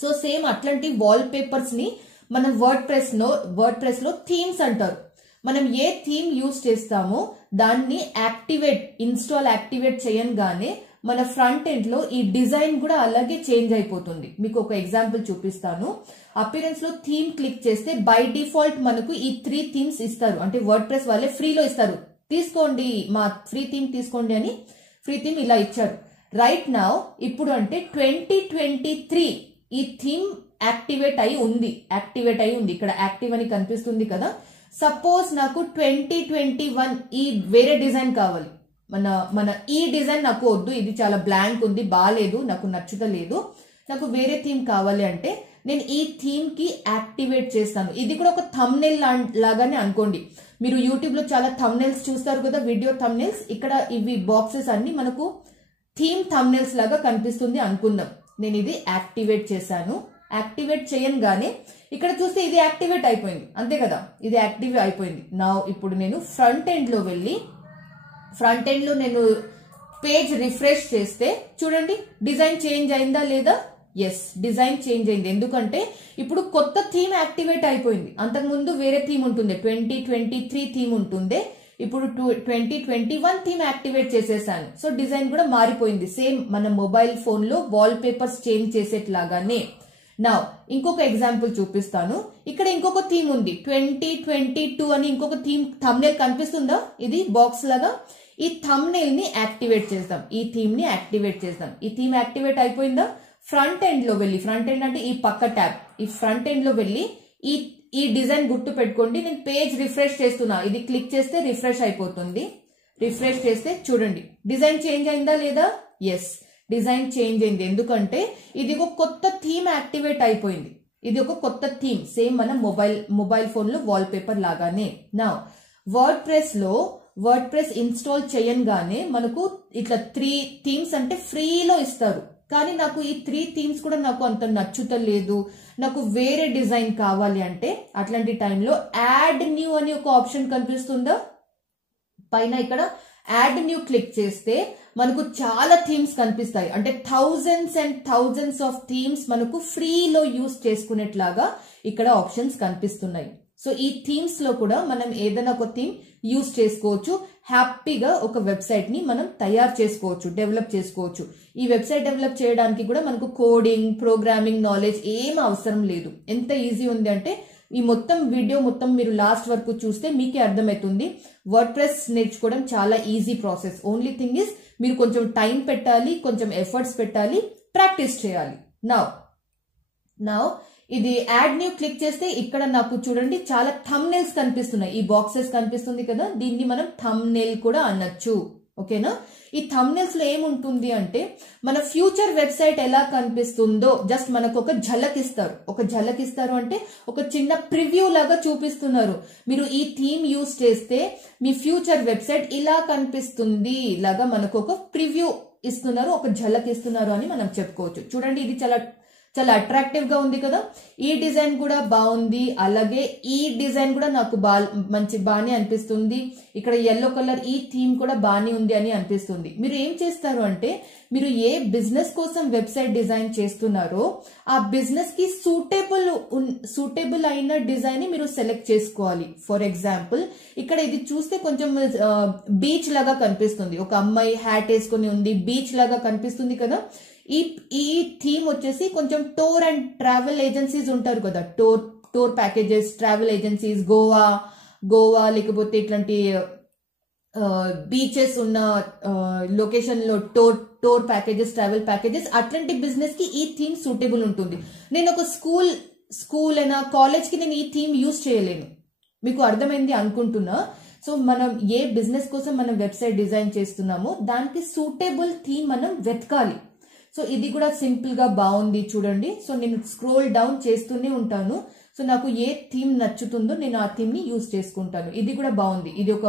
సో సేమ్ అట్లాంటి వాల్ పేపర్స్ ని మనం వర్డ్ ప్రెస్ లో థీమ్స్ అంటారు. మనం ఏ థీమ్ యూజ్ చేస్తామో దాన్ని ఇన్స్టాల్ యాక్టివేట్ చేయగానే మన ఫ్రంట్ ఎండ్ లో ఈ డిజైన్ కూడా అలాగే చేంజ్ అయిపోతుంది. మీకు ఒక ఎగ్జాంపుల్ చూపిస్తాను. అపిరెన్స్ లో థీమ్ క్లిక్ చేస్తే బై డిఫాల్ట్ మనకు ఈ 3 థీమ్స్ ఇస్తారు. అంటే వర్డ్ ప్రెస్ వాళ్ళే ఫ్రీలో ఇస్తారు. తీసుకోండి మా ఫ్రీ థీమ్ తీసుకోండి అని ఫ్రీ థీమ్ ఇలా ఇచ్చారు. రైట్ నౌ ఇప్పుడు అంటే 2023 ఈ థీమ్ యాక్టివేట్ అయి ఉంది. ఇక్కడ యాక్టివ్ అని కనిపిస్తుంది కదా. సపోజ్ నాకు 2021 ఈ వేరే డిజైన్ కావాలి. మన ఈ డిజైన్ నాకు వద్దు, ఇది చాలా బ్లాంక్ ఉంది, బాగాలేదు, నాకు నచ్చుతలేదు, నాకు వేరే థీమ్ కావాలి అంటే నేను ఈ థీమ్ కి యాక్టివేట్ చేస్తాను. ఇది కూడా ఒక థంబ్నెయిల్ లాగానే అనుకోండి. మీరు యూట్యూబ్ లో చాలా థంబ్నెయిల్స్ చూస్తారు కదా, వీడియో థంబ్నెయిల్స్. ఇక్కడ ఇవి బాక్సెస్ అన్ని మనకు థీమ్ థంబ్నెయిల్స్ లాగా కనిపిస్తుంది అనుకుందాం. నేను ఇది యాక్టివేట్ చేశాను. యాక్టివేట్ చేయగానే ఇక్కడ చూస్తే ఇది యాక్టివేట్ అయిపోయింది, అంతే కదా, ఇది యాక్టివ్ అయిపోయింది. నా ఇప్పుడు నేను ఫ్రంట్ ఎండ్ లో నేను పేజ్ రిఫ్రెష్ చేస్తే చూడండి డిజైన్ చేంజ్ అయిందా లేదా. ఎస్, డిజైన్ చేంజ్ అయింది. ఎందుకంటే ఇప్పుడు కొత్త థీమ్ యాక్టివేట్ అయిపోయింది. అంతకుముందు వేరే థీమ్ ఉంటుంది, 2023 థీమ్ ఉంటుంది. ఇప్పుడు 2021 థీమ్ యాక్టివేట్ చేసేసాను. సో డిజైన్ కూడా మారిపోయింది. సేమ్ మన మొబైల్ ఫోన్ లో వాల్ పేపర్స్ చేంజ్ చేసేట్లాగానే. నా ఇంకొక ఎగ్జాంపుల్ చూపిస్తాను. ఇక్కడ ఇంకొక థీమ్ ఉంది, 2022 అని ఇంకొక థీమ్ థంబ్నెయిల్ కనిపిస్తుందా, ఇది బాక్స్ లాగా. ఈ థంబ్నెయిల్ ని యాక్టివేట్ చేద్దాం, ఈ థీమ్ ని యాక్టివేట్ చేద్దాం. ఈ థీమ్ యాక్టివేట్ అయిపోయిందా. ఫ్రంట్ ఎండ్ లో వెళ్ళి, ఫ్రంట్ ఎండ్ అంటే ఈ పక్క ట్యాబ్, ఈ ఫ్రంట్ ఎండ్ లో వెళ్ళి ఈ డిజైన్ గుర్తు పెట్టుకోండి. నేను పేజ్ రిఫ్రెష్ చేస్తున్నా, ఇది క్లిక్ చేస్తే రిఫ్రెష్ అయిపోతుంది. రిఫ్రెష్ చేస్తే చూడండి డిజైన్ చేంజ్ అయిందా లేదా. ఎస్, డిజైన్ చేంజ్ అయింది. ఎందుకంటే ఇది ఒక కొత్త థీమ్ యాక్టివేట్ అయిపోయింది. ఇది ఒక కొత్త థీమ్, సేమ్ మన మొబైల్ ఫోన్ లో వాల్ పేపర్ లాగానే. నా వర్డ్ ప్రెస్ ఇన్స్టాల్ చేయగానే మనకు ఇట్లా 3 థీమ్స్ అంటే ఫ్రీలో ఇస్తారు. కానీ నాకు ఈ 3 థీమ్స్ కూడా నాకు అంత నచ్చుతలేదు, నాకు వేరే డిజైన్ కావాలి అంటే అట్లాంటి టైంలో యాడ్ న్యూ అని ఒక ఆప్షన్ కనిపిస్తుందా పైన. ఇక్కడ యాడ్ న్యూ క్లిక్ చేస్తే మనకు చాలా థీమ్స్ కనిపిస్తాయి. అంటే thousands and thousands of themes మనకు ఫ్రీలో యూస్ చేసుకునేట్లాగా ఇక్కడ ఆప్షన్స్ కనిపిస్తున్నాయి. సో ఈ థీమ్స్ లో కూడా మనం ఏదైనా ఒక థీమ్ యూస్ చేసుకోవచ్చు. హ్యాపీగా ఒక వెబ్సైట్ ని మనం తయారు చేసుకోవచ్చు, డెవలప్ చేసుకోవచ్చు. ఈ వెబ్సైట్ డెవలప్ చేయడానికి కూడా మనకు కోడింగ్, ప్రోగ్రామింగ్ నాలెడ్జ్ ఏం అవసరం లేదు. ఎంత ఈజీ ఉంది అంటే ఈ మొత్తం వీడియో మొత్తం మీరు లాస్ట్ వరకు చూస్తే మీకే అర్థమవుతుంది. వర్డ్ ప్రెస్ నేర్చుకోవడం చాలా easy process. Only thing is మీరు కొంచెం టైం పెట్టాలి, కొంచెం ఎఫర్ట్స్ పెట్టాలి, ప్రాక్టీస్ చేయాలి. నౌ ఇది యాడ్ న్యూ క్లిక్ చేస్తే ఇక్కడ నాకు చూడండి చాలా థంబ్నెయిల్స్ కనిపిస్తున్నాయి. ఈ బాక్సెస్ కనిపిస్తుంది కదా, దీన్ని మనం థంబ్నెయిల్ కూడా అనొచ్చు. ఓకేనా. ఈ థంబ్నెయిల్స్ లో ఏముంటుంది అంటే మన ఫ్యూచర్ వెబ్సైట్ ఎలా కనిపిస్తుందో జస్ట్ మనకు ఒక ఝలక్ ఇస్తారు. అంటే ఒక చిన్న ప్రివ్యూ లాగా చూపిస్తున్నారు. మీరు ఈ థీమ్ యూస్ చేస్తే మీ ఫ్యూచర్ వెబ్సైట్ ఇలా కనిపిస్తుంది లాగా మనకు ఒక ప్రివ్యూ ఇస్తున్నారు, ఒక ఝలక్ ఇస్తున్నారు అని మనం చెప్పుకోవచ్చు. చూడండి ఇది చాలా అట్రాక్టివ్ గా ఉంది కదా. ఈ డిజైన్ కూడా బాగుంది, అలాగే ఈ డిజైన్ కూడా నాకు బాగానే అనిపిస్తుంది. ఇక్కడ ఎల్లో కలర్ ఈ థీమ్ కూడా బాగానే ఉంది అని అనిపిస్తుంది. మీరు ఏం చేస్తారు అంటే మీరు ఏ బిజినెస్ కోసం వెబ్సైట్ డిజైన్ చేస్తున్నారో ఆ బిజినెస్ కి సూటబుల్ అయిన డిజైన్ ని మీరు సెలెక్ట్ చేసుకోవాలి. ఫర్ ఎగ్జాంపుల్ ఇక్కడ ఇది చూస్తే కొంచెం బీచ్ లాగా కనిపిస్తుంది. ఒక అమ్మాయి హ్యాట్ వేసుకుని ఉంది, బీచ్ లాగా కనిపిస్తుంది కదా. ఈ థీమ్ వచ్చేసి కొంచెం టూర్ అండ్ ట్రావెల్ ఏజెన్సీస్ ఉంటారు కదా, tour packages, travel agencies, Goa లేకపోతే ఇట్లాంటి బీచెస్ ఉన్న లొకేషన్ లో టూర్ ప్యాకేజెస్, ట్రావెల్ ప్యాకేజెస్, అట్లాంటి బిజినెస్ కి ఈ థీమ్ సూటబుల్ ఉంటుంది. నేను ఒక స్కూల్ అయినా కాలేజ్ కి నేను ఈ థీమ్ యూజ్ చేయలేను. మీకు అర్థమైంది అనుకుంటున్నా. సో మనం ఏ బిజినెస్ కోసం మనం వెబ్సైట్ డిజైన్ చేస్తున్నామో దానికి సూటబుల్ థీమ్ మనం వెతకాలి. సో ఇది కూడా సింపుల్ గా బాగుంది చూడండి. సో నేను స్క్రోల్ డౌన్ చేస్తూనే ఉంటాను. సో నాకు ఏ థీమ్ నచ్చుతుందో నేను ఆ థీమ్ ని యూజ్ చేసుకుంటాను. ఇది కూడా బాగుంది. ఇది ఒక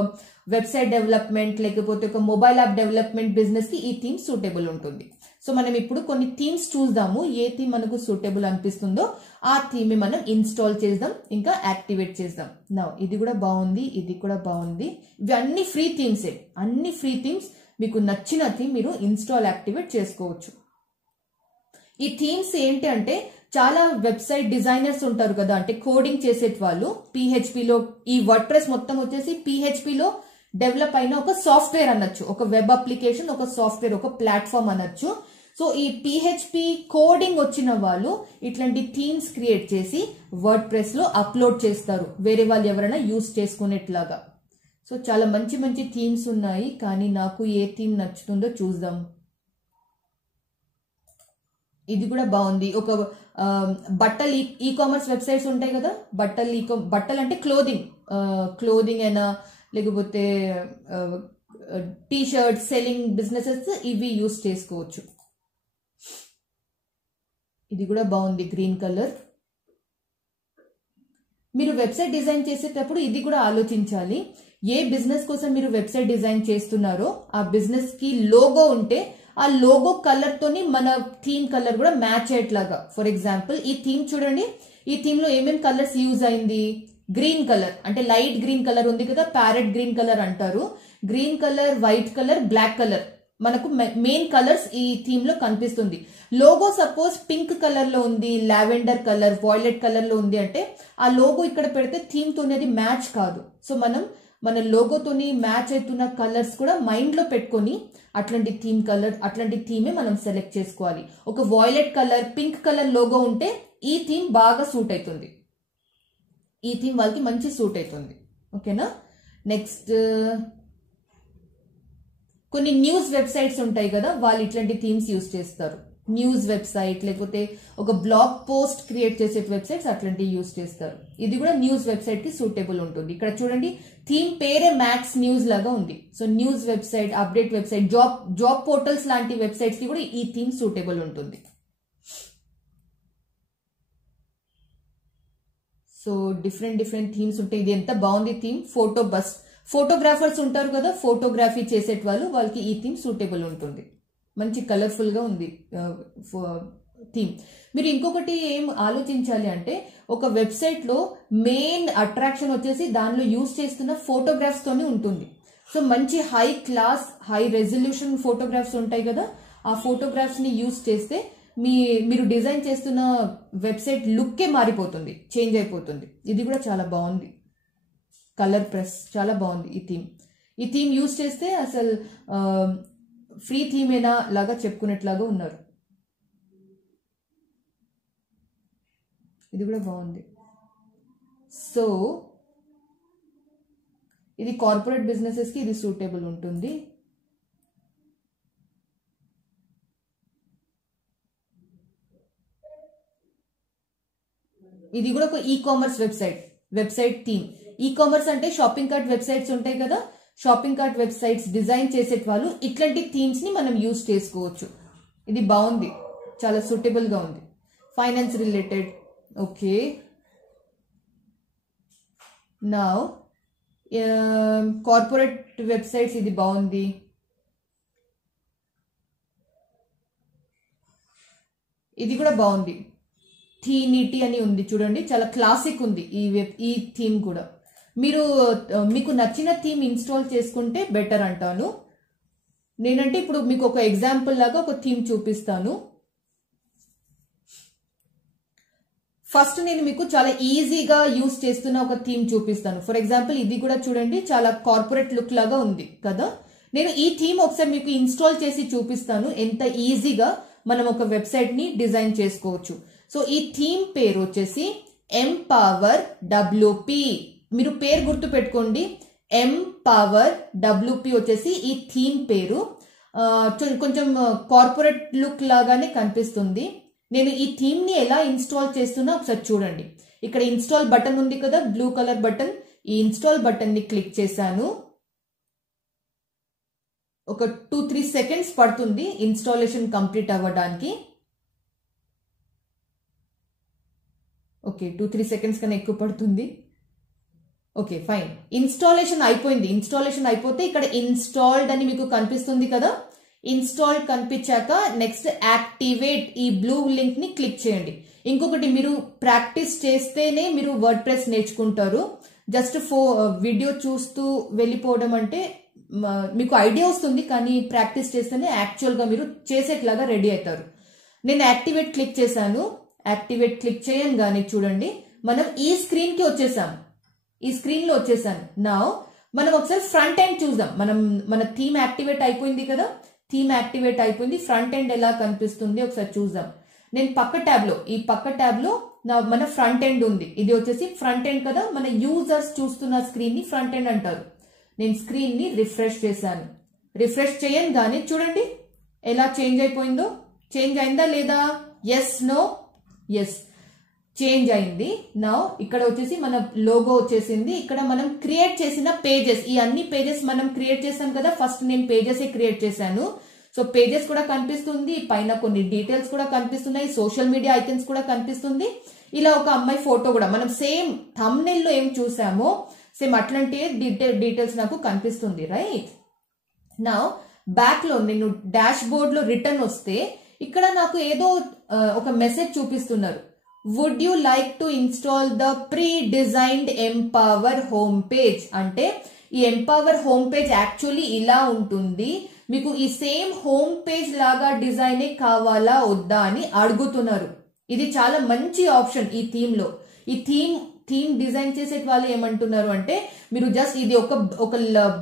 వెబ్సైట్ డెవలప్మెంట్ లేకపోతే ఒక మొబైల్ యాప్ డెవలప్మెంట్ బిజినెస్ కి ఈ థీమ్ సూటబుల్ ఉంటుంది. సో మనం ఇప్పుడు కొన్ని థీమ్స్ చూద్దాము. ఏ థీమ్ మనకు సూటబుల్ అనిపిస్తుందో ఆ థీమ్ మనం ఇన్స్టాల్ చేద్దాం, ఇంకా యాక్టివేట్ చేద్దాం. నౌ ఇది కూడా బాగుంది, ఇది కూడా బాగుంది. ఇవి అన్ని ఫ్రీ థీమ్సే, అన్ని ఫ్రీ థీమ్స్. మీకు నచ్చిన థీమ్ మీరు ఇన్స్టాల్ యాక్టివేట్ చేసుకోవచ్చు. ఈ థీమ్స్ ఏంటి అంటే చాలా వెబ్సైట్ డిజైనర్స్ ఉంటారు కదా, అంటే కోడింగ్ చేసే వాళ్ళు PHP లో, ఈ వర్డ్ ప్రెస్ మొత్తం వచ్చేసి PHP లో డెవలప్ అయిన ఒక సాఫ్ట్వేర్ అనొచ్చు, ఒక వెబ్ అప్లికేషన్, ఒక సాఫ్ట్వేర్, ఒక ప్లాట్ఫామ్ అనొచ్చు. సో ఈ PHP కోడింగ్ వచ్చిన వాళ్ళు ఇట్లాంటి థీమ్స్ క్రియేట్ చేసి వర్డ్ ప్రెస్ లో అప్లోడ్ చేస్తారు, వేరే వాళ్ళు ఎవరైనా యూజ్ చేసుకునేట్లాగా. సో చాలా మంచి మంచి థీమ్స్ ఉన్నాయి, కానీ నాకు ఏ థీమ్ నచ్చుతుందో చూద్దాం. ఇది కూడా బాగుంది. ఒక బట్టలు ఈ-కామర్స్ వెబ్సైట్స్ ఉంటాయి కదా, బట్టలు అంటే క్లోదింగ్ అయినా లేకపోతే టీ-షర్ట్ సెల్లింగ్ బిజినెసెస్ ఇవి యూజ్ చేసుకోవచ్చు. ఇది కూడా బాగుంది, గ్రీన్ కలర్. మీరు వెబ్సైట్ డిజైన్ చేసేటప్పుడు ఇది కూడా ఆలోచించాలి. ఏ బిజినెస్ కోసం మీరు వెబ్సైట్ డిజైన్ చేస్తున్నారో ఆ బిజినెస్ కి లోగో ఉంటే ఆ లోగో కలర్ తోని మన థీమ్ కలర్ కూడా మ్యాచ్ అయ్యేట్లాగా. ఫర్ ఎగ్జాంపుల్ ఈ థీమ్ చూడండి, ఈ థీమ్ లో ఏమేం కలర్స్ యూజ్ అయింది? గ్రీన్ కలర్ అంటే లైట్ గ్రీన్ కలర్ ఉంది కదా, ప్యారెట్ గ్రీన్ కలర్ అంటారు. Green colour, white colour, black colour మనకు మెయిన్ కలర్స్ ఈ థీమ్ లో కనిపిస్తుంది. లోగో సపోజ్ పింక్ కలర్ లో ఉంది, లావెండర్ కలర్, వాయిలెట్ కలర్ లో ఉంది అంటే ఆ లోగో ఇక్కడ పెడితే థీమ్ తోని అది మ్యాచ్ కాదు. సో మనం మన లోగోతోని మ్యాచ్ అవుతున్న కలర్స్ కూడా మైండ్ లో పెట్టుకొని అట్లాంటి థీమే మనం సెలెక్ట్ చేసుకోవాలి. ఒక violet colour, pink colour logo ఉంటే ఈ థీమ్ బాగా సూట్ అవుతుంది, ఈ థీమ్ వాళ్ళకి మంచి సూట్ అవుతుంది. ఓకేనా. నెక్స్ట్ కొన్ని న్యూస్ వెబ్సైట్స్ ఉంటాయి కదా, వాళ్ళు ఇట్లాంటి థీమ్స్ యూజ్ చేస్తారు. న్యూస్ వెబ్సైట్ లేకపోతే ఒక బ్లాగ్ పోస్ట్ క్రియేట్ చేసే వెబ్సైట్స్ అట్లాంటివి యూజ్ చేస్తారు. ఇది కూడా న్యూస్ వెబ్సైట్ కి సూటబుల్ ఉంటుంది. ఇక్కడ చూడండి థీమ్ పేరే మ్యాక్స్ న్యూస్ లాగా ఉంది. So news website, update website, job portals లాంటి వెబ్సైట్స్ కి కూడా ఈ థీమ్ సూటబుల్ ఉంటుంది. సో డిఫరెంట్ థీమ్స్ ఉంటాయి. ఇది ఎంత బాగుంది థీమ్. ఫోటోగ్రాఫర్స్ ఉంటారు కదా, ఫోటోగ్రఫీ చేసే వాళ్ళకి ఈ థీమ్ సూటబుల్ ఉంటుంది. మంచి కలర్ఫుల్ గా ఉంది థీమ్. మీరు ఇంకొకటి ఏం ఆలోచించాలి అంటే ఒక వెబ్సైట్ లో మెయిన్ అట్రాక్షన్ వచ్చేసి దానిలో యూజ్ చేస్తున్న ఫోటోగ్రాఫ్స్ తోనే ఉంటుంది. సో మంచి high class, high resolution photographs ఉంటాయి కదా, ఆ ఫోటోగ్రాఫ్స్ ని యూజ్ చేస్తే మీరు డిజైన్ చేస్తున్న వెబ్సైట్ లుక్కే మారిపోతుంది, చేంజ్ అయిపోతుంది. ఇది కూడా చాలా బాగుంది. కలర్ ప్రెస్ చాలా బాగుంది ఈ థీమ్ యూజ్ చేస్తే అసలు ఫ్రీ థీమేనా లాగా చెప్పుకునేట్లాగా ఉన్నారు. ఇది కూడా బాగుంది. సో ఇది కార్పొరేట్ బిజినెసెస్ కి ఇది సూటబుల్ ఉంటుంది. ఇది కూడా ఒక ఈ-కామర్స్ వెబ్సైట్ థీమ్. ఈ-కామర్స్ అంటే షాపింగ్ కార్ట్ వెబ్సైట్స్ ఉంటాయి కదా, షాపింగ్ కార్ట్ వెబ్సైట్స్ డిజైన్ చేసే వాళ్ళు ఇట్లాంటి థీమ్స్ ని మనం యూజ్ చేసుకోవచ్చు. ఇది బాగుంది, చాలా సూటబుల్ గా ఉంది. Finance related. Okay, now corporate websites ఇది బాగుంది. ఇది కూడా బాగుంది. థీనిటీ అని ఉంది చూడండి, చాలా క్లాసిక్ ఉంది ఈ థీమ్ కూడా. మీకు నచ్చిన థీమ్ ఇన్స్టాల్ చేసుకుంటే బెటర్ అంటాను. నేనంటే ఇప్పుడు మీకు ఒక ఎగ్జాంపుల్ లాగా ఒక థీమ్ చూపిస్తాను. ఫస్ట్ నేను మీకు చాలా ఈజీగా యూజ్ చేస్తున్న ఒక థీమ్ చూపిస్తాను. ఫర్ ఎగ్జాంపుల్ ఇది కూడా చూడండి, చాలా కార్పొరేట్ లుక్ లాగా ఉంది కదా. నేను ఈ థీమ్ ఒకసారి మీకు ఇన్స్టాల్ చేసి చూపిస్తాను, ఎంత ఈజీగా మనం ఒక వెబ్సైట్ ని డిజైన్ చేసుకోవచ్చు. సో ఈ థీమ్ పేరు వచ్చేసి ఎంపవర్ WP. మీరు పేరు గుర్తు పెట్టుకోండి, ఎంపవర్ WP వచ్చేసి ఈ థీమ్ పేరు. కొంచెం కార్పొరేట్ లుక్ లాగానే కనిపిస్తుంది. నేను ఈ థీమ్ ని ఎలా ఇన్స్టాల్ చేస్తున్నా ఒకసారి చూడండి. ఇక్కడ ఇన్స్టాల్ బటన్ ఉంది కదా, బ్లూ కలర్ బటన్. ఈ ఇన్స్టాల్ బటన్ ని క్లిక్ చేశాను. ఒక 2-3 సెకండ్స్ పడుతుంది ఇన్స్టాలేషన్ కంప్లీట్ అవ్వడానికి. ఓకే, 2-3 సెకండ్స్ కన్నా ఎక్కువ పడుతుంది. ఓకే ఫైన్, ఇన్స్టాలేషన్ అయిపోయింది. ఇన్స్టాలేషన్ అయిపోతే ఇక్కడ ఇన్స్టాల్డ్ అని మీకు కనిపిస్తుంది కదా. ఇన్స్టాల్ కనిపించాక నెక్స్ట్ యాక్టివేట్ ఈ బ్లూ లింక్ ని క్లిక్ చేయండి. ఇంకొకటి, మీరు ప్రాక్టీస్ చేస్తేనే మీరు వర్డ్ ప్రెస్ నేర్చుకుంటారు. జస్ట్ వీడియో చూస్తూ వెళ్ళిపోవడం అంటే మీకు ఐడియా వస్తుంది, కానీ ప్రాక్టీస్ చేస్తేనే యాక్చువల్ గా మీరు చేసేట్లాగా రెడీ అవుతారు. నేను యాక్టివేట్ క్లిక్ చేశాను. యాక్టివేట్ క్లిక్ చేయగానే చూడండి మనం ఈ స్క్రీన్ కి వచ్చేసాం. ఈ స్క్రీన్ లో వచ్చేసాను. నా మనం ఒకసారి ఫ్రంట్ ఎండ్ చూద్దాం. మన థీమ్ యాక్టివేట్ అయిపోయింది కదా, థీమ్ యాక్టివేట్ అయిపోయింది. ఫ్రంట్ ఎండ్ ఎలా కనిపిస్తుంది ఒకసారి చూద్దాం. నేను ఈ పక్క ట్యాబ్ లో మన ఫ్రంట్ ఎండ్ ఉంది. ఇది వచ్చేసి ఫ్రంట్ ఎండ్ కదా, మన యూజర్స్ చూస్తున్న స్క్రీన్ ని ఫ్రంట్ ఎండ్ అంటారు. నేను స్క్రీన్ ని రిఫ్రెష్ చేశాను. రిఫ్రెష్ చేయగానే చూడండి ఎలా చేంజ్ అయిపోయిందో. చేంజ్ అయిందా లేదా? ఎస్, నో, ఎస్, చేంజ్ అయింది. నౌ ఇక్కడ వచ్చేసి మన లోగో వచ్చేసింది. ఇక్కడ మనం క్రియేట్ చేసిన పేజెస్, ఈ అన్ని పేజెస్ మనం క్రియేట్ చేసాం కదా. ఫస్ట్ నేను పేజెస్ క్రియేట్ చేశాను. సో పేజెస్ కూడా కనిపిస్తుంది, పైన కొన్ని డీటెయిల్స్ కూడా కనిపిస్తున్నాయి, సోషల్ మీడియా ఐకన్స్ కూడా కనిపిస్తుంది. ఇలా ఒక అమ్మాయి ఫోటో కూడా మనం సేమ్ థంబ్నెయిల్ లో ఏం చూసామో సేమ్ అట్లాంటి డీటెయిల్స్ నాకు కనిపిస్తుంది. రైట్ నౌ బ్యాక్ లో నేను డాష్ బోర్డ్ లో రిటర్న్ వస్తే ఇక్కడ నాకు ఏదో ఒక మెసేజ్ చూపిస్తున్నారు. Would you like to install the pre designed Empower home page అంటే ఈ ఎంపవర్ హోమ్ పేజ్ యాక్చువల్లీ ఇలా ఉంటుంది. మీకు ఈ సేమ్ హోమ్ పేజ్ లాగా డిజైనే కావాలా వద్దా అని అడుగుతున్నారు. ఇది చాలా మంచి ఆప్షన్ ఈ థీమ్ లో. ఈ థీమ్ డిజైన్ చేసే వాళ్ళు ఏమంటున్నారు అంటే మీరు జస్ట్ ఇది ఒక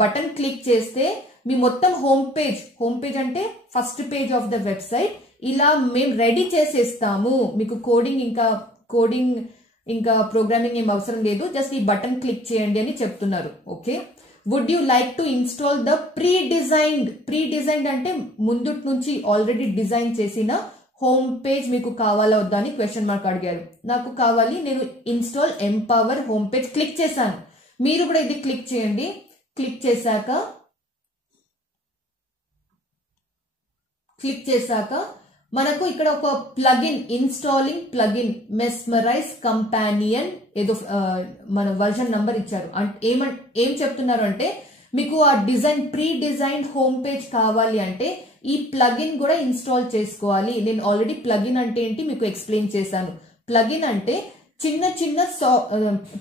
బటన్ క్లిక్ చేస్తే మీ మొత్తం హోమ్ పేజ్ అంటే first page of the website ఇలా మేము రెడీ చేసేస్తాము. మీకు కోడింగ్ ఇంకా ప్రోగ్రామింగ్ ఏం అవసరం లేదు, జస్ట్ ఈ బటన్ క్లిక్ చేయండి అని చెప్తున్నారు. Okay, would you like to install the pre designed అంటే ముందు నుంచి ఆల్రెడీ డిజైన్ చేసిన హోమ్ పేజ్ మీకు కావాలా వద్దా అని క్వశ్చన్ మార్క్ అడిగారు. నాకు కావాలి, నేను install empower home page click చేశాను. మీరు కూడా ఇది క్లిక్ చేయండి. క్లిక్ చేశాక మనకు ఇక్కడ ఒక plugin installing plugin Mesmerize Companion ఏదో మన వర్జన్ నంబర్ ఇచ్చారు. ఏం చెప్తున్నారు అంటే మీకు ఆ ప్రీ డిజైన్ హోమ్ పేజ్ కావాలి అంటే ఈ ప్లగిన్ కూడా ఇన్స్టాల్ చేసుకోవాలి. నేను ఆల్రెడీ ప్లగిన్ అంటే ఏంటి మీకు ఎక్స్ప్లెయిన్ చేశాను. ప్లగిన్ అంటే చిన్న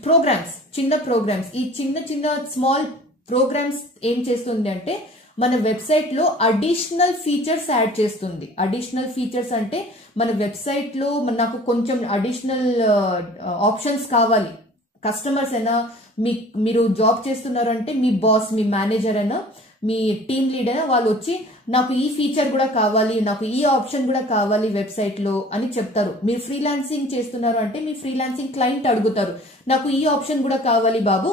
ప్రోగ్రామ్స్ ఈ చిన్న స్మాల్ ప్రోగ్రామ్స్ ఏం చేస్తుంది అంటే మన వెబ్సైట్ లో అడిషనల్ ఫీచర్స్ యాడ్ చేస్తుంది. అడిషనల్ ఫీచర్స్ అంటే మన వెబ్సైట్ లో నాకు కొంచెం అడిషనల్ ఆప్షన్స్ కావాలి. కస్టమర్స్ అయినా మీరు జాబ్ చేస్తున్నారు అంటే మీ బాస్, మీ మేనేజర్ అయినా, మీ టీమ్ లీడ్ అయినా వాళ్ళు వచ్చి నాకు ఈ ఫీచర్ కూడా కావాలి, నాకు ఈ ఆప్షన్ కూడా కావాలి వెబ్సైట్ లో అని చెప్తారు. మీరు ఫ్రీలాన్సింగ్ చేస్తున్నారు అంటే మీ ఫ్రీలాన్సింగ్ క్లయింట్ అడుగుతారు, నాకు ఈ ఆప్షన్ కూడా కావాలి బాబు,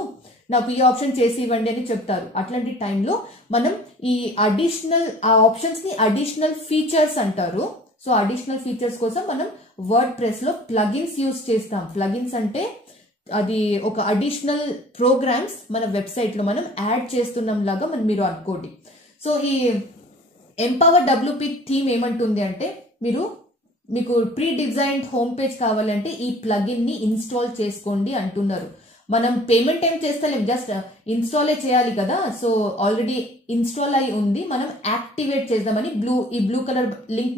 నాకు ఈ ఆప్షన్ చేసి ఇవ్వండి అని చెప్తారు. అట్లాంటి టైంలో మనం ఈ ఆ ఆప్షన్స్ ని అడిషనల్ ఫీచర్స్ అంటారు. సో అడిషనల్ ఫీచర్స్ కోసం మనం వర్డ్ ప్రెస్ లో ప్లగిన్స్ యూజ్ చేస్తాం. ప్లగిన్స్ అంటే అది ఒక అడిషనల్ ప్రోగ్రామ్స్ మన వెబ్సైట్ లో మనం యాడ్ చేస్తున్నాం లాగా మీరు అనుకోండి. సో ఈ ఎంపవర్ డబ్ల్యూపీ థీమ్ ఏమంటుంది అంటే మీకు ప్రీ డిజైన్డ్ హోమ్ పేజ్ కావాలంటే ఈ ప్లగిన్ ని ఇన్స్టాల్ చేసుకోండి అంటున్నారు. మనం పేమెంట్ ఏం చేస్తలేం, జస్ట్ ఇన్స్టాలే చేయాలి కదా. సో ఆల్రెడీ ఇన్స్టాల్ అయి ఉంది, మనం యాక్టివేట్ చేద్దామని ఈ బ్లూ కలర్ లింక్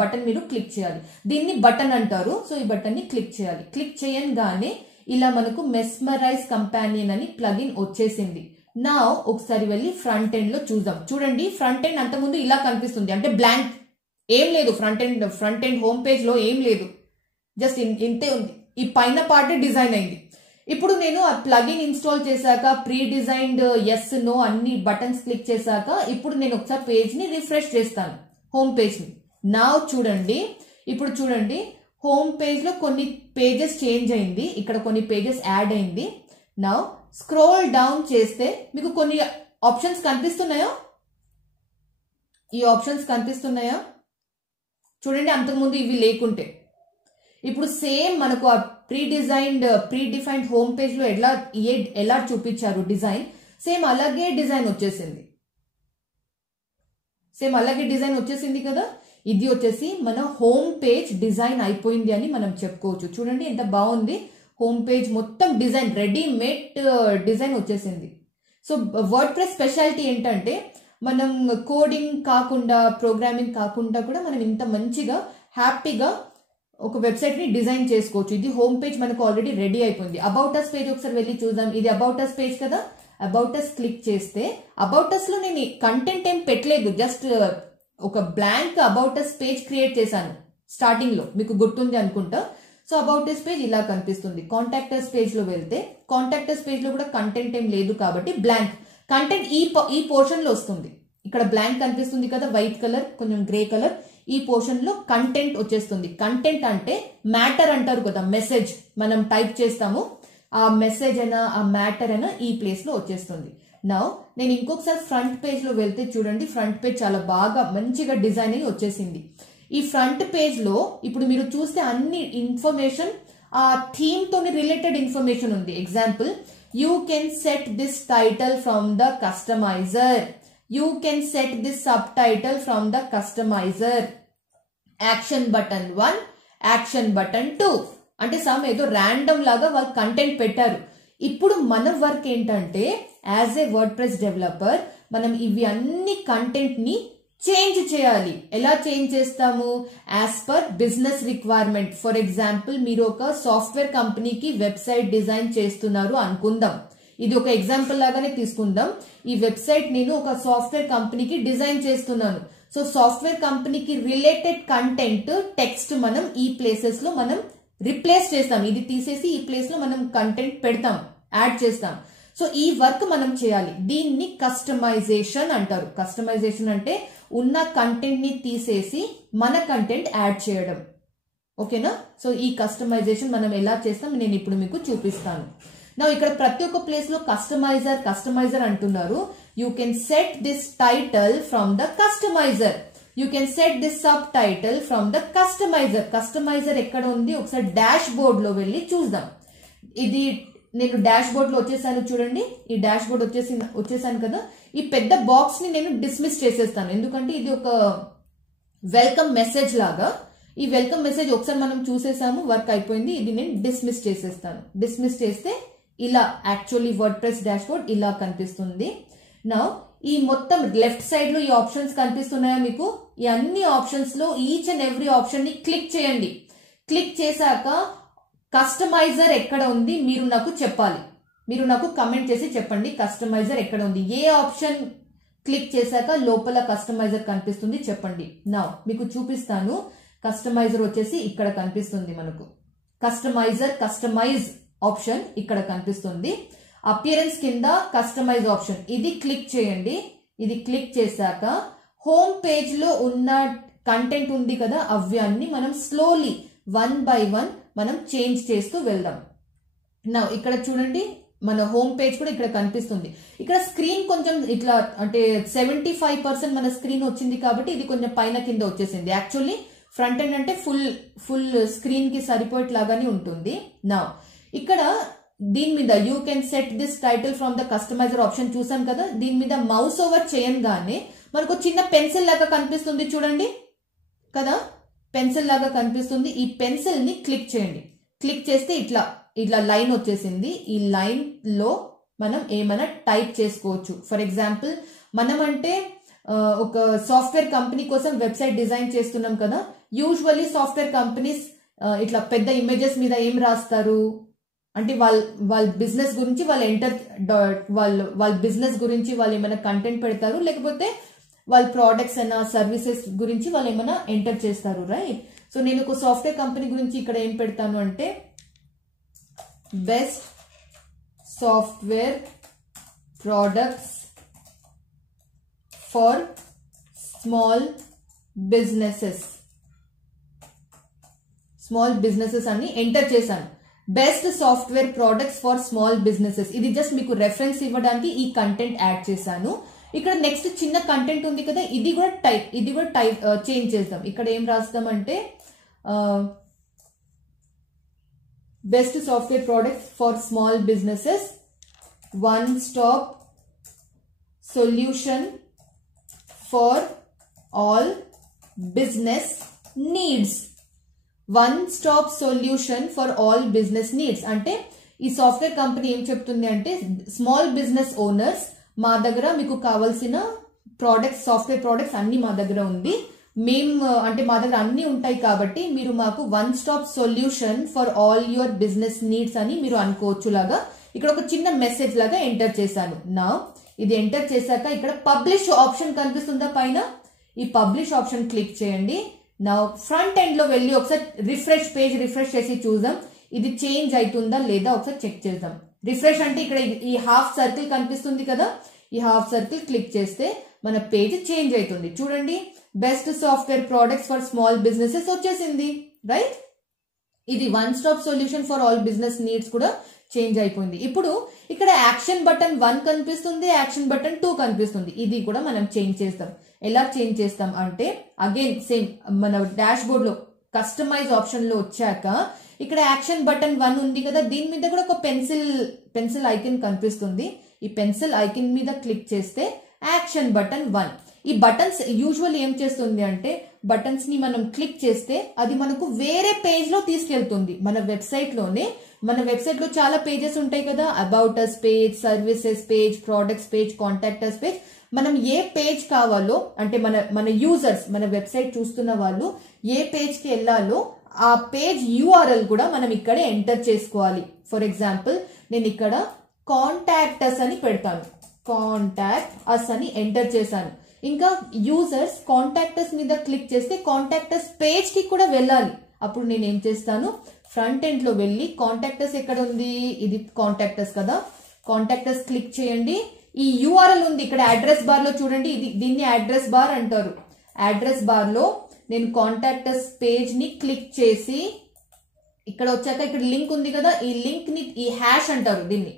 బటన్ మీరు క్లిక్ చేయాలి. దీన్ని బటన్ అంటారు. సో ఈ బటన్ ని క్లిక్ చేయాలి. క్లిక్ చేయగానే ఇలా మనకు మెస్మరైజ్ కంపానియన్ అని ప్లగిన్ వచ్చేసింది. నా ఒకసారి వెళ్ళి ఫ్రంట్ ఎండ్ లో చూద్దాం. చూడండి ఫ్రంట్ ఎండ్ అంతకుముందు ఇలా కనిపిస్తుంది, అంటే బ్లాంక్, ఏం లేదు. ఫ్రంట్ ఎండ్ హోమ్ పేజ్ లో ఏం లేదు, జస్ట్ ఇంతే ఉంది. ఈ పైన పార్ట్ డిజైన్ అయింది. ఇప్పుడు నేను ఆ ప్లగిన్ ఇన్స్టాల్ చేశాక ప్రీ డిజైన్డ్ ఎస్ నో అన్ని బటన్స్ క్లిక్ చేశాక ఇప్పుడు నేను ఒకసారి పేజ్ ని రిఫ్రెష్ చేస్తాను, హోమ్ పేజ్ ని. నా ఇప్పుడు చూడండి హోమ్ పేజ్ లో కొన్ని పేజెస్ చేంజ్ అయింది, ఇక్కడ కొన్ని పేజెస్ యాడ్ అయింది. నా స్క్రోల్ డౌన్ చేస్తే మీకు కొన్ని ఆప్షన్స్ కనిపిస్తున్నాయా? ఈ ఆప్షన్స్ కనిపిస్తున్నాయా? చూడండి, అంతకుముందు ఇవి లేకుంటే ఇప్పుడు సేమ్ మనకు ఆ ప్రీ డిఫైన్డ్ హోమ్ పేజ్ లో ఎలా చూపించారు డిజైన్, సేమ్ అలాగే డిజైన్ వచ్చేసింది కదా. ఇది వచ్చేసి మన హోమ్ పేజ్ డిజైన్ అయిపోయింది అని మనం చెప్పుకోవచ్చు. చూడండి ఎంత బాగుంది, హోమ్ పేజ్ మొత్తం డిజైన్ రెడీమేడ్ డిజైన్ వచ్చేసింది. సో వర్డ్ ప్రెస్ స్పెషాలిటీ ఏంటంటే మనం కోడింగ్ కాకుండా ప్రోగ్రామింగ్ కాకుండా కూడా మనం ఇంత మంచిగా హ్యాపీగా ఒక వెబ్సైట్ ని డిజైన్ చేసుకోవచ్చు. ఇది హోమ్ పేజ్ మనకు ఆల్రెడీ రెడీ అయిపోయింది. అబౌట్ అస్ పేజ్ ఒకసారి వెళ్ళి చూద్దాం. ఇది అబౌట్ అస్ పేజ్ కదా. అబౌట్ అస్ క్లిక్ చేస్తే అబౌట్ అస్ లో నేను కంటెంట్ ఏం పెట్టలేదు, జస్ట్ ఒక blank about us page create చేశాను స్టార్టింగ్ లో, మీకు గుర్తుంది అనుకుంటా. సో అబౌట్ దిస్ పేజ్ ఇలా కనిపిస్తుంది. కాంటాక్టర్స్ పేజ్ లో వెళ్తే కాంటాక్టర్స్ పేజ్ లో కూడా కంటెంట్ ఏం లేదు కాబట్టి బ్లాంక్ కంటెంట్ ఈ పోర్షన్ లో వస్తుంది. ఇక్కడ బ్లాంక్ కనిపిస్తుంది కదా, వైట్ కలర్ కొంచెం గ్రే కలర్, ఈ పోర్షన్ లో కంటెంట్ వచ్చేస్తుంది. కంటెంట్ అంటే మ్యాటర్ అంటారు కదా, మెసేజ్ మనం టైప్ చేస్తాము, ఆ మెసేజ్ అయినా ఆ మ్యాటర్ అయినా ఈ ప్లేస్ లో వచ్చేస్తుంది. నౌ నేను ఇంకొకసారి ఫ్రంట్ పేజ్ లో వెళ్తే చూడండి, ఫ్రంట్ పేజ్ చాలా బాగా మంచిగా డిజైన్ అయ్యి వచ్చేసింది. ఈ ఫ్రంట్ పేజ్ లో ఇప్పుడు మీరు చూస్తే అన్ని ఇన్ఫర్మేషన్ ఆ థీమ్ తోని రిలేటెడ్ ఇన్ఫర్మేషన్ ఉంది. Example, you can set this title from the కస్టమైజర్, you can set this sub title from the కస్టమైజర్, action button 1, action button 2 అంటే సమ్ ఏదో ర్యాండమ్ లాగా వాళ్ళు కంటెంట్ పెట్టారు. ఇప్పుడు మన వర్క్ ఏంటంటే as a word press developer మనం ఇవి అన్ని కంటెంట్ ని చేంజ్ చేయాలి. ఎలా చేంజ్ చేస్తాము? As per business requirement. For example, మీరు ఒక సాఫ్ట్వేర్ కంపెనీకి వెబ్సైట్ డిజైన్ చేస్తున్నారు అనుకుందాం. ఇది ఒక ఎగ్జాంపుల్ లాగానే తీసుకుందాం. ఈ వెబ్సైట్ నేను ఒక సాఫ్ట్వేర్ కంపెనీకి డిజైన్ చేస్తున్నాను. సో సాఫ్ట్వేర్ కంపెనీకి రిలేటెడ్ కంటెంట్ టెక్స్ట్ మనం ఈ ప్లేసెస్ లో మనం రిప్లేస్ చేస్తాం. ఇది తీసేసి ఈ ప్లేస్ లో మనం కంటెంట్ పెడతాం, యాడ్ చేస్తాం. సో ఈ వర్క్ మనం చేయాలి. దీన్ని కస్టమైజేషన్ అంటారు. కస్టమైజేషన్ అంటే ఉన్న కంటెంట్ ని తీసేసి మన కంటెంట్ యాడ్ చేయడం. ఓకేనా? సో ఈ కస్టమైజేషన్ మనం ఎలా చేస్తాం నేను ఇప్పుడు మీకు చూపిస్తాను. నా ఇక్కడ ప్రతి ఒక్క ప్లేస్ లో కస్టమైజర్ అంటున్నారు. You can set this title from the కస్టమైజర్, you can set this sub title from the కస్టమైజర్. కస్టమైజర్ ఎక్కడ ఉంది ఒకసారి డాష్ బోర్డ్ లో వెళ్ళి చూద్దాం. ఇది నేను డాష్ బోర్డ్ లో వచ్చేసాను చూడండి. ఈ డాష్ బోర్డ్ వచ్చేసాను కదా. ఈ పెద్ద బాక్స్ ని నేను డిస్మిస్ చేసేస్తాను, ఎందుకంటే ఇది ఒక వెల్కమ్ మెసేజ్ లాగా. ఈ వెల్కమ్ మెసేజ్ ఒకసారి మనం చూసేసాము, వర్క్ అయిపోయింది. ఇది నేను డిస్మిస్ చేసేస్తాను. డిస్మిస్ చేస్తే ఇలా actually word press dash board ఇలా కనిపిస్తుంది. నా ఈ మొత్తం లెఫ్ట్ సైడ్ లో ఈ ఆప్షన్స్ కనిపిస్తున్నాయా మీకు? ఈ అన్ని ఆప్షన్స్ లో ఈచ్ అండ్ ఎవ్రీ ఆప్షన్ ని క్లిక్ చేయండి. క్లిక్ చేశాక కస్టమైజర్ ఎక్కడ ఉంది మీరు నాకు చెప్పాలి. మీరు నాకు కమెంట్ చేసి చెప్పండి కస్టమైజర్ ఎక్కడ ఉంది. ఏ ఆప్షన్ క్లిక్ చేశాక లోపల కస్టమైజర్ కనిపిస్తుంది చెప్పండి. నా మీకు చూపిస్తాను. కస్టమైజర్ వచ్చేసి ఇక్కడ కనిపిస్తుంది మనకు. కస్టమైజ్ ఆప్షన్ ఇక్కడ కనిపిస్తుంది. అపియరెన్స్ కింద కస్టమైజ్ ఆప్షన్ ఇది క్లిక్ చేయండి. ఇది క్లిక్ చేశాక హోమ్ పేజ్ లో ఉన్న కంటెంట్ ఉంది కదా, అవి అన్ని మనం స్లోలీ 1 by 1 మనం చేంజ్ చేస్తూ వెళ్దాం. నా ఇక్కడ చూడండి మన హోమ్ పేజ్ కూడా ఇక్కడ కనిపిస్తుంది. ఇక్కడ స్క్రీన్ కొంచెం ఇట్లా అంటే 75% మన స్క్రీన్ వచ్చింది కాబట్టి ఇది కొంచెం పైన కింద వచ్చేసింది. యాక్చువల్లీ ఫ్రంట్ ఎండ్ అంటే ఫుల్ స్క్రీన్ కి సరిపోయేట్లాగానే ఉంటుంది. నా ఇక్కడ దీని మీద you can set this title from the కస్టమైజర్ option చూసాం కదా. దీని మీద మౌస్ ఓవర్ చేయంగానే మనకు చిన్న పెన్సిల్ లాగా కనిపిస్తుంది చూడండి కదా, పెన్సిల్ లాగా కనిపిస్తుంది. ఈ పెన్సిల్ ని క్లిక్ చేయండి. క్లిక్ చేస్తే ఇట్లా లైన్ వచ్చేసింది. ఈ లైన్ లో మనం ఏమైనా టైప్ చేసుకోవచ్చు. ఫర్ ఎగ్జాంపుల్ మనం అంటే ఒక సాఫ్ట్వేర్ కంపెనీ కోసం వెబ్సైట్ డిజైన్ చేస్తున్నాం కదా. యూజువల్లీ సాఫ్ట్వేర్ కంపెనీస్ ఇట్లా పెద్ద ఇమేజెస్ మీద ఏం రాస్తారు అంటే వాళ్ళ బిజినెస్ గురించి వాళ్ళ బిజినెస్ గురించి వాళ్ళు ఏమైనా కంటెంట్ పెడతారు, లేకపోతే వాళ్ళ ప్రోడక్ట్స్ అయినా సర్వీసెస్ గురించి వాళ్ళు ఏమైనా ఎంటర్ చేస్తారు, రైట్? సో నేను ఒక సాఫ్ట్వేర్ కంపెనీ గురించి ఇక్కడ ఏం పెడతాను అంటే best software products for small businesses అని ఎంటర్ చేశాను. Best software products for small businesses. ఇది జస్ట్ మీకు రెఫరెన్స్ ఇవ్వడానికి ఈ కంటెంట్ యాడ్ చేశాను. ఇక్కడ నెక్స్ట్ చిన్న కంటెంట్ ఉంది కదా, ఇది కూడా టైప్ చేంజ్ చేద్దాం. ఇక్కడ ఏం రాస్తామంటే best software products for small businesses, one stop solution for all business needs. One stop solution for all business needs అంటే ఈ సాఫ్ట్వేర్ కంపెనీ ఏం చెప్తుంది అంటే స్మాల్ బిజినెస్ ఓనర్స్ మా దగ్గర మీకు కావాల్సిన ప్రోడక్ట్స్, సాఫ్ట్వేర్ ప్రోడక్ట్స్ అన్ని మా దగ్గర ఉంది. అంటే మా దగ్గర అన్ని ఉంటాయి కాబట్టి మీరు మాకు one stop solution for all your business needs అని మీరు అనుకోవచ్చు లాగా. ఇక్కడ ఒక చిన్న మెసేజ్ లాగా ఎంటర్ చేశాను. నా ఇది ఎంటర్ చేశాక ఇక్కడ పబ్లిష్ ఆప్షన్ కనిపిస్తుందా పైన? ఈ పబ్లిష్ ఆప్షన్ క్లిక్ చేయండి. నా ఫ్రంట్ ఎండ్ లో వెళ్ళి ఒకసారి రిఫ్రెష్ చేసి చూద్దాం ఇది చేంజ్ అవుతుందా లేదా ఒకసారి చెక్ చేద్దాం. రిఫ్రెష్ అంటే ఇక్కడ ఈ హాఫ్ సర్కిల్ కనిపిస్తుంది కదా, ఈ హాఫ్ సర్కిల్ క్లిక్ చేస్తే మన పేజ్ చేంజ్ అవుతుంది. చూడండి best software products for small businesses వచ్చేసింది, రైట్. ఇది one stop solution for all business needs కూడా చేంజ్ అయిపోయింది. ఇప్పుడు ఇక్కడ యాక్షన్ బటన్ 1 కనిపిస్తుంది, యాక్షన్ బటన్ 2 కనిపిస్తుంది. ఇది కూడా మనం చేంజ్ చేస్తాం. ఎలా చేంజ్ చేస్తాం అంటే అగైన్ సేమ్ మన డాష్ బోర్డ్ లో కస్టమైజ్ ఆప్షన్ లో వచ్చాక ఇక్కడ యాక్షన్ బటన్ 1 ఉంది కదా, దీని మీద కూడా ఒక పెన్సిల్ ఐకన్ కనిపిస్తుంది. ఈ పెన్సిల్ ఐకన్ మీద క్లిక్ చేస్తే యాక్షన్ బటన్ 1. ఈ బటన్స్ యూజువల్ ఏం చేస్తుంది అంటే బటన్స్ ని మనం క్లిక్ చేస్తే అది మనకు వేరే పేజ్ లో తీసుకెళ్తుంది. మన వెబ్సైట్ లో చాలా పేజెస్ ఉంటాయి కదా, about us page, services page, products page, contact us page. మనం ఏ పేజ్ కావాలో అంటే మన యూజర్స్ మన వెబ్సైట్ చూస్తున్న వాళ్ళు ఏ పేజ్ కి వెళ్ళాలో ఆ పేజ్ యూఆర్ఎల్ కూడా మనం ఇక్కడ ఎంటర్ చేసుకోవాలి. ఫర్ ఎగ్జాంపుల్ నేను ఇక్కడ కాంటాక్ట్ అస్ అని పెడతాను, కాంటాక్ట్ అస్ అని ఎంటర్ చేశాను. ఇంకా యూజర్స్ కాంటాక్ట్ అస్ మీద క్లిక్ చేస్తే కాంటాక్ట్ అస్ పేజ్ కి కూడా వెళ్ళాలి. అప్పుడు నేను ఏం చేస్తాను, ఫ్రంట్ ఎండ్ లో వెళ్ళి కాంటాక్ట్ అస్ ఎక్కడ ఉంది, ఇది కాంటాక్ట్ అస్ కదా, కాంటాక్ట్ అస్ క్లిక్ చేయండి. ఈ యూఆర్ఎల్ ఉంది ఇక్కడ అడ్రస్ బార్ లో చూడండి, దీన్ని అడ్రస్ బార్ అంటారు. అడ్రస్ బార్ లో నేను కాంటాక్ట్ అస్ పేజ్ ని క్లిక్ చేసి ఇక్కడ వచ్చాక ఇక్కడ లింక్ ఉంది కదా, ఈ లింక్ ని ఈ హ్యాష్ అంటారు, దీన్ని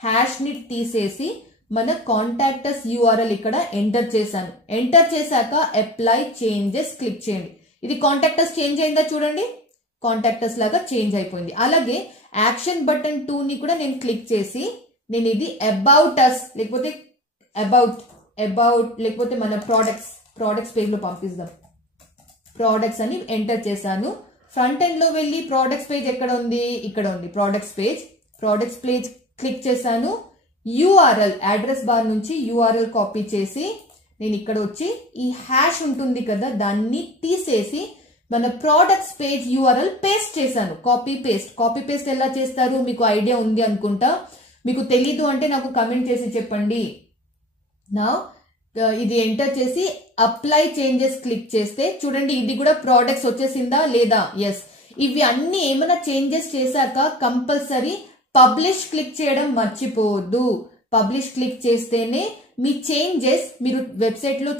హ్యాష్ ని తీసేసి మన కాంటాక్ట్ అస్ యూఆర్ఎల్ ఇక్కడ ఎంటర్ చేశాను. ఎంటర్ చేశాక అప్లై చేంజెస్ క్లిక్ చేయండి. ఇది కాంటాక్ట్ అస్ చేంజ్ అయిందా చూడండి, కాంటాక్ట్ అస్ లాగా చేంజ్ అయిపోయింది. అలాగే యాక్షన్ బటన్ 2 ని కూడా నేను క్లిక్ చేసి నేను ఇది అబౌట్ అస్ లేకపోతే అబౌట్ లేకపోతే మన ప్రొడక్ట్స్ పేజ్ లో పంపిస్తాం. ప్రొడక్ట్స్ అని ఎంటర్ చేశాను. ఫ్రంట్ ఎండ్ లో వెళ్ళి ప్రొడక్ట్స్ పేజ్ ఎక్కడ ఉంది, ఇక్కడ ఉంది ప్రొడక్ట్స్ పేజ్ క్లిక్ చేశాను. యూఆర్ఎల్ అడ్రస్ బార్ నుంచి యూఆర్ఎల్ కాపీ చేసి నేను ఇక్కడ వచ్చి ఈ హ్యాష్ ఉంటుంది కదా దాన్ని తీసేసి మన ప్రొడక్ట్స్ పేజ్ యూఆర్ఎల్ పేస్ట్ చేశాను. కాపీ పేస్ట్ ఎలా చేస్తారు మీకు ఐడియా ఉంది అనుకుంటా. మీకు తెలీదు అంటే నాకు కమెంట్ చేసి చెప్పండి. నా ఇది ఎంటర్ చేసి అప్లై చేంజెస్ క్లిక్ చేస్తే చూడండి ఇది కూడా ప్రొడక్ట్స్ వచ్చేసిందా లేదా, ఎస్. ఇవి అన్ని ఏమైనా చేంజెస్ చేశాక కంపల్సరీ పబ్లిష్ క్లిక్ చేయడం మర్చిపోవద్దు. పబ్లిష్ క్లిక్ చేస్తేనే మీ చేంజెస్ మీరు వెబ్సైట్ లో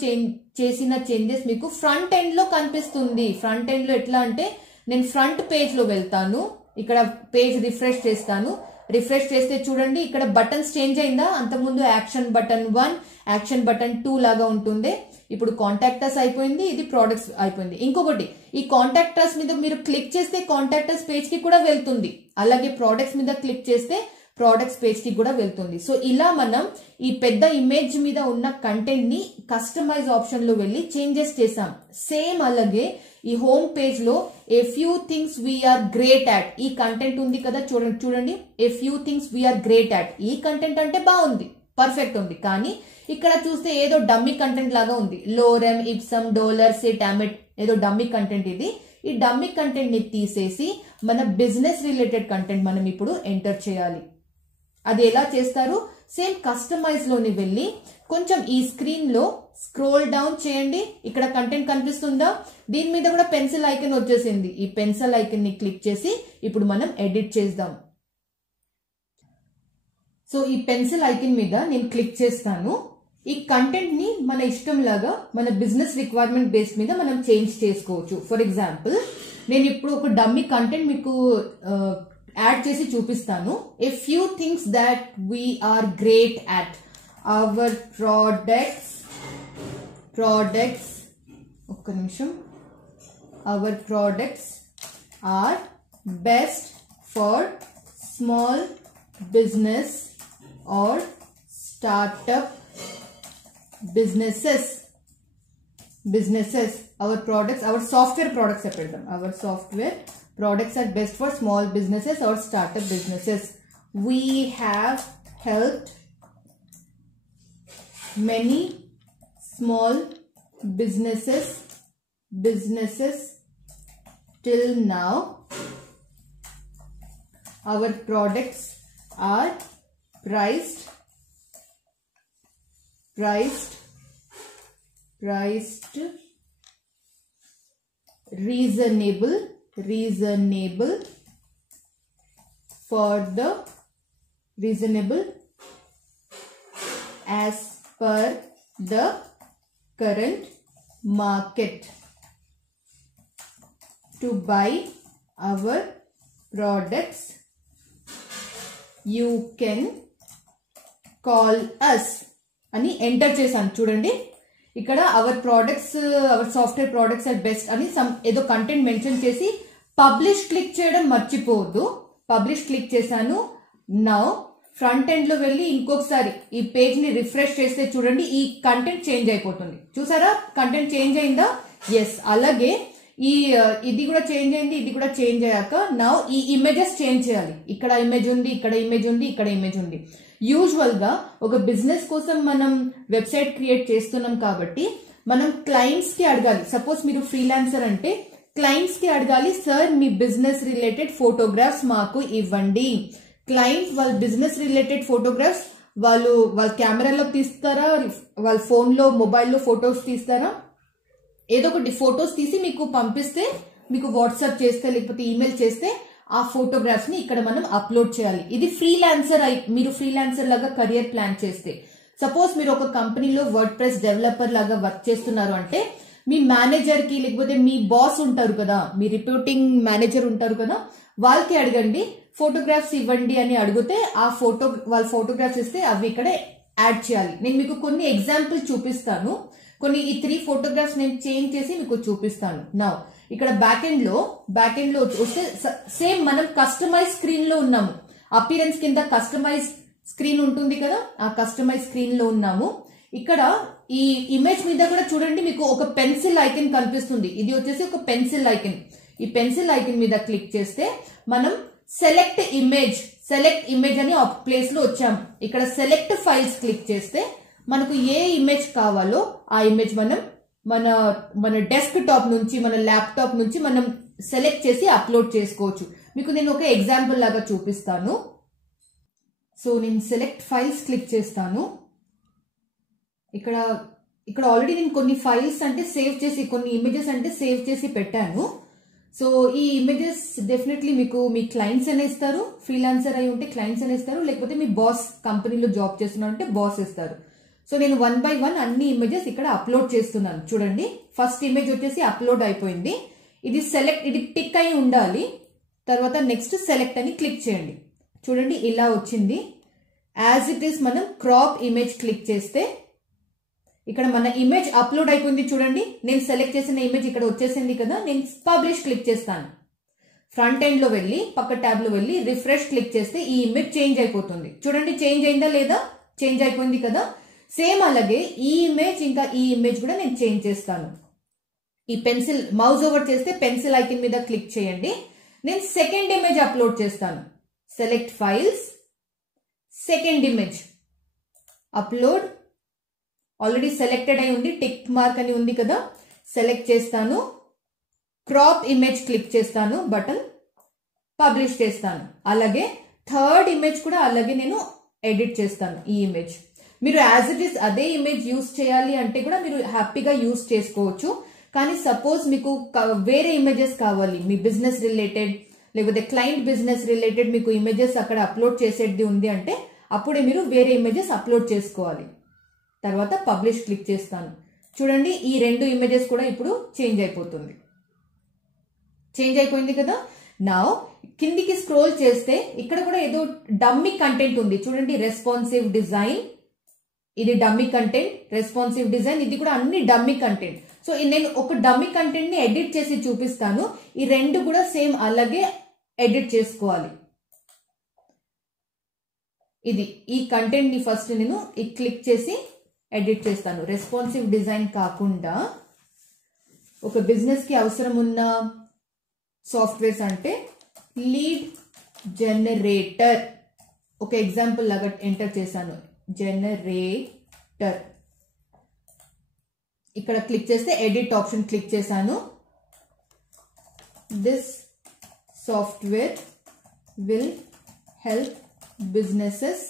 చేసిన చేంజెస్ మీకు ఫ్రంట్ ఎండ్ లో కనిపిస్తుంది. ఫ్రంట్ ఎండ్ లో ఎట్లా అంటే నేను ఫ్రంట్ పేజ్ లో వెళ్తాను, ఇక్కడ పేజ్ రిఫ్రెష్ చేస్తాను. రిఫ్రెష్ చేస్తే చూడండి ఇక్కడ బటన్స్ చేంజ్ అయిందా, అంతకుముందు యాక్షన్ బటన్ 1 యాక్షన్ బటన్ 2 లాగా ఉంటుంది. ఇప్పుడు కాంటాక్ట్ అస్ అయిపోయింది, ఇది ప్రొడక్ట్స్ అయిపోయింది. ఇంకొకటి ఈ కాంటాక్ట్ అస్ మీద మీరు క్లిక్ చేస్తే కాంటాక్ట్ అస్ పేజ్ కి కూడా వెళ్తుంది. అలాగే ప్రొడక్ట్స్ మీద క్లిక్ చేస్తే ప్రొడక్ట్స్ పేజ్ కి కూడా వెళ్తుంది. సో ఇలా మనం ఈ పెద్ద ఇమేజ్ మీద ఉన్న కంటెంట్ ని కస్టమైజ్ ఆప్షన్ లో వెళ్ళి చేంజెస్ చేసాం. సేమ్ అలాగే ఈ హోమ్ పేజ్ లో a few things we're great at ఈ కంటెంట్ ఉంది కదా, చూడండి a few things we're great at. ఈ కంటెంట్ అంటే బాగుంది, పర్ఫెక్ట్ ఉంది. కానీ ఇక్కడ చూస్తే ఏదో డమ్మీ కంటెంట్ లాగా ఉంది. లోరెమ్, ఇప్సమ్, డోలర్, సిట్, అమిట్ ఏదో డమ్మీ కంటెంట్ ఇది. ఈ డమ్మీ కంటెంట్ ని తీసేసి మన బిజినెస్ రిలేటెడ్ కంటెంట్ మనం ఇప్పుడు ఎంటర్ చేయాలి. అది ఎలా చేస్తారు, సేమ్ కస్టమైజ్ లోని వెళ్ళి కొంచెం ఈ స్క్రీన్ లో స్క్రోల్ డౌన్ చేయండి. ఇక్కడ కంటెంట్ కనిపిస్తుందా, దీని మీద కూడా పెన్సిల్ ఐకన్ వచ్చేసింది. ఈ పెన్సిల్ ఐకన్ ని క్లిక్ చేసి ఇప్పుడు మనం ఎడిట్ చేద్దాం. సో ఈ పెన్సిల్ ఐకన్ మీద నేను క్లిక్ చేస్తాను. ఈ కంటెంట్ ని మన ఇష్టం లాగా మన బిజినెస్ రిక్వైర్మెంట్ బేస్ మీద మనం చేంజ్ చేసుకోవచ్చు. ఫర్ ఎగ్జాంపుల్ నేను ఇప్పుడు ఒక డమ్మీ కంటెంట్ మీకు యాడ్ చేసి చూపిస్తాను. A few things that we're great at our products ఒక్క నిమిషం. Our products are best for small business or startup businesses. Our products, our software products separate. Our software products are best for small businesses or startup businesses. We have helped many small businesses till now. Our products are priced reasonable as per the current market to buy our products. You can call us అని enter చేశాను చూడండి. ఇక్కడ our software products are best అని ఏదో content mention చేసి publish click చేయడం మర్చిపోవద్దు. Publish click చేశాను. నౌ ఫ్రంట్ ఎండ్ లో వెళ్ళి ఇంకొకసారి ఈ పేజ్ ని రిఫ్రెష్ చేస్తే చూడండి ఈ కంటెంట్ చేంజ్ అయిపోతుంది. చూసారా కంటెంట్ చేంజ్ అయిందా? ఎస్. అలాగే ఇది కూడా చేంజ్ అయింది, ఇది కూడా చేంజ్ అయ్యాక నౌ ఈ ఇమేజెస్ చేంజ్ చేయాలి. ఇక్కడ ఇమేజ్ ఉంది, ఇక్కడ ఇమేజ్ ఉంది, ఇక్కడ ఇమేజ్ ఉంది. యూజువల్ గా ఒక బిజినెస్ కోసం మనం వెబ్సైట్ క్రియేట్ చేస్తున్నాం కాబట్టి మనం క్లయింట్స్ కి అడగాలి. సపోజ్ మీరు ఫ్రీలాన్సర్ అంటే క్లయింట్స్ కి అడగాలి, సార్ మీ బిజినెస్ రిలేటెడ్ ఫోటోగ్రాఫ్స్ మాకు ఇవ్వండి. క్లయింట్ వాళ్ళ బిజినెస్ రిలేటెడ్ ఫోటోగ్రాఫ్స్ వాళ్ళ కెమెరాలో తీస్తారా, వాళ్ళ ఫోన్ లో మొబైల్లో ఫొటోస్ తీస్తారా, ఏదో ఒకటి ఫొటోస్ తీసి మీకు పంపిస్తే, మీకు వాట్సాప్ చేస్తే లేకపోతే ఈమెయిల్ చేస్తే ఆ ఫోటోగ్రాఫ్స్ ని ఇక్కడ మనం అప్లోడ్ చేయాలి. ఇది మీరు ఫ్రీలాన్సర్ లాగా కెరియర్ ప్లాన్ చేస్తే. సపోజ్ మీరు ఒక కంపెనీలో వర్డ్ ప్రెస్ డెవలపర్ లాగా వర్క్ చేస్తున్నారు అంటే మీ మేనేజర్ కి లేకపోతే మీ బాస్ ఉంటారు కదా, మీ రిపోర్టింగ్ మేనేజర్ ఉంటారు కదా, వాళ్ళకి అడగండి ఫోటోగ్రాఫ్స్ ఇవ్వండి అని అడిగితే వాళ్ళ ఫోటోగ్రాఫ్స్ ఇస్తే అవి ఇక్కడ యాడ్ చేయాలి. నేను మీకు కొన్ని ఎగ్జాంపుల్ చూపిస్తాను. ఈ 3 ఫోటోగ్రాఫ్స్ నేను చేంజ్ చేసి మీకు చూపిస్తాను. నౌ ఇక్కడ బ్యాక్ ఎండ్ లో వస్తే సేమ్ మనం కస్టమైజ్ స్క్రీన్ లో ఉన్నాము. అపిరెన్స్ కింద కస్టమైజ్ స్క్రీన్ ఉంటుంది కదా, ఆ కస్టమైజ్ స్క్రీన్ లో ఉన్నాము. ఇక్కడ ఈ ఇమేజ్ మీద కూడా చూడండి మీకు ఒక పెన్సిల్ ఐకన్ కనిపిస్తుంది. ఇది వచ్చేసి ఒక పెన్సిల్ ఐకన్. ఈ పెన్సిల్ ఐకన్ మీద క్లిక్ చేస్తే మనం సెలెక్ట్ ఇమేజ్ అని ఒక ప్లేస్ లో వచ్చాము. ఇక్కడ సెలెక్ట్ ఫైల్స్ క్లిక్ చేస్తే మనకు ఏ ఇమేజ్ కావాలో ఆ ఇమేజ్ మనం మన డెస్క్ టాప్ నుంచి, మన ల్యాప్టాప్ నుంచి మనం సెలెక్ట్ చేసి అప్లోడ్ చేసుకోవచ్చు. మీకు నేను ఒక ఎగ్జాంపుల్ లాగా చూపిస్తాను. సో నేను సెలెక్ట్ ఫైల్స్ క్లిక్ చేస్తాను. ఇక్కడ ఆల్రెడీ నేను కొన్ని ఫైల్స్ అంటే సేవ్ చేసి, కొన్ని ఇమేజెస్ అంటే సేవ్ చేసి పెట్టాను. సో ఈ ఇమేజెస్ డెఫినెట్లీ మీకు మీ క్లయింట్స్ అనే ఇస్తారు. ఫ్రీలాన్సర్ అయి ఉంటే క్లయింట్స్ అనే ఇస్తారు, లేకపోతే మీ బాస్ కంపెనీలో జాబ్ చేస్తున్నారు అంటే బాస్ ఇస్తారు. సో నేను 1 by 1 అన్ని ఇమేజెస్ ఇక్కడ అప్లోడ్ చేస్తున్నాను. చూడండి ఫస్ట్ ఇమేజ్ వచ్చేసి అప్లోడ్ అయిపోయింది. ఇది టిక్ అయి ఉండాలి. తర్వాత నెక్స్ట్ సెలెక్ట్ అని క్లిక్ చేయండి. చూడండి ఇలా వచ్చింది. యాజ్ ఇట్ ఈస్ మనం క్రాప్ ఇమేజ్ క్లిక్ చేస్తే ఇక్కడ మన ఇమేజ్ అప్లోడ్ అయిపోయింది. చూడండి నేను సెలెక్ట్ చేసిన ఇమేజ్ ఇక్కడ వచ్చేసింది కదా. నేను పబ్లిష్ క్లిక్ చేస్తాను. ఫ్రంట్ ఎండ్ లో వెళ్ళి పక్క ట్యాబ్ లో వెళ్ళి రిఫ్రెష్ క్లిక్ చేస్తే ఈ ఇమేజ్ చేంజ్ అయిపోతుంది. చూడండి చేంజ్ అయిందా లేదా? చేంజ్ అయిపోయింది కదా. సేమ్ అలాగే ఈ ఇమేజ్ ఇంకా ఈ ఇమేజ్ కూడా నేను చేంజ్ చేస్తాను. ఈ పెన్సిల్ మౌస్ ఓవర్ చేస్తే పెన్సిల్ ఐకన్ మీద క్లిక్ చేయండి. నేను సెకండ్ ఇమేజ్ అప్లోడ్ చేస్తాను. Select files, second image upload. Already selected అయి ఉంది, టిక్ మార్క్ అని ఉంది కదా. సెలెక్ట్ చేస్తాను, క్రాప్ ఇమేజ్ క్లిక్ చేస్తాను, బటన్ పబ్లిష్ చేస్తాను. అలాగే థర్డ్ ఇమేజ్ కూడా అలాగే నేను ఎడిట్ చేస్తాను. ఈ ఇమేజ్ మీరు యాజ్ ఇట్ ఈస్ అదే ఇమేజ్ యూజ్ చేయాలి అంటే కూడా మీరు హ్యాపీగా యూజ్ చేసుకోవచ్చు. కానీ సపోజ్ మీకు వేరే ఇమేజెస్ కావాలి, మీ బిజినెస్ రిలేటెడ్ లేకపోతే క్లయింట్ బిజినెస్ రిలేటెడ్ మీకు ఇమేజెస్ అక్కడ అప్లోడ్ చేసేది ఉంది అంటే అప్పుడే మీరు వేరే ఇమేజెస్ అప్లోడ్ చేసుకోవాలి. తర్వాత పబ్లిష్ క్లిక్ చేస్తాను. చూడండి ఈ 2 ఇమేజెస్ కూడా ఇప్పుడు చేంజ్ అయిపోతుంది. చేంజ్ అయిపోయింది కదా. నౌ కిందికి స్క్రోల్ చేస్తే ఇక్కడ కూడా ఏదో డమ్మీ కంటెంట్ ఉంది. చూడండి రెస్పాన్సివ్ డిజైన్, ఇది డమ్మీ కంటెంట్. రెస్పాన్సివ్ డిజైన్, ఇది కూడా అన్ని డమ్మీ కంటెంట్. సో నేను ఒక డమ్మీ కంటెంట్ ని ఎడిట్ చేసి చూపిస్తాను. ఈ 2 కూడా సేమ్ అలాగే ఎడిట్ చేసుకోవాలి. ఈ కంటెంట్ ని ఫస్ట్ నేను క్లిక్ చేసి ఎడిట్ చేస్తాను. రెస్పాన్సివ్ డిజైన్ కాకుండా ఒక బిజినెస్ కి అవసరం ఉన్న సాఫ్ట్వేర్స్ అంటే లీడ్ జనరేటర్, ఒక ఎగ్జాంపుల్ లాగా ఎంటర్ చేశాను. జనరేటర్ ఇక్కడ క్లిక్ చేస్తే ఎడిట్ ఆప్షన్ క్లిక్ చేశాను. This software will help businesses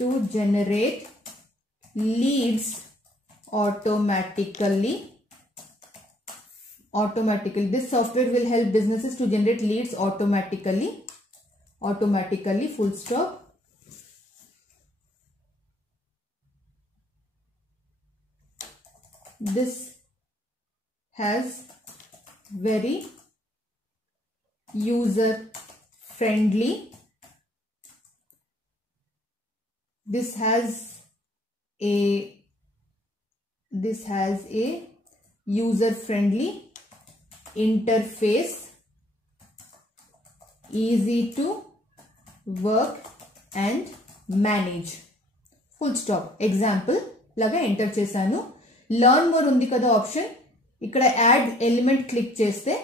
to generate leads automatically automatically. This software will help businesses to generate leads automatically. Full stop. This has very user friendly. This has a user friendly interface, easy to work and manage. Full stop. Example laga enter chesanu. Learn more undi kada option. ikkada add element click cheste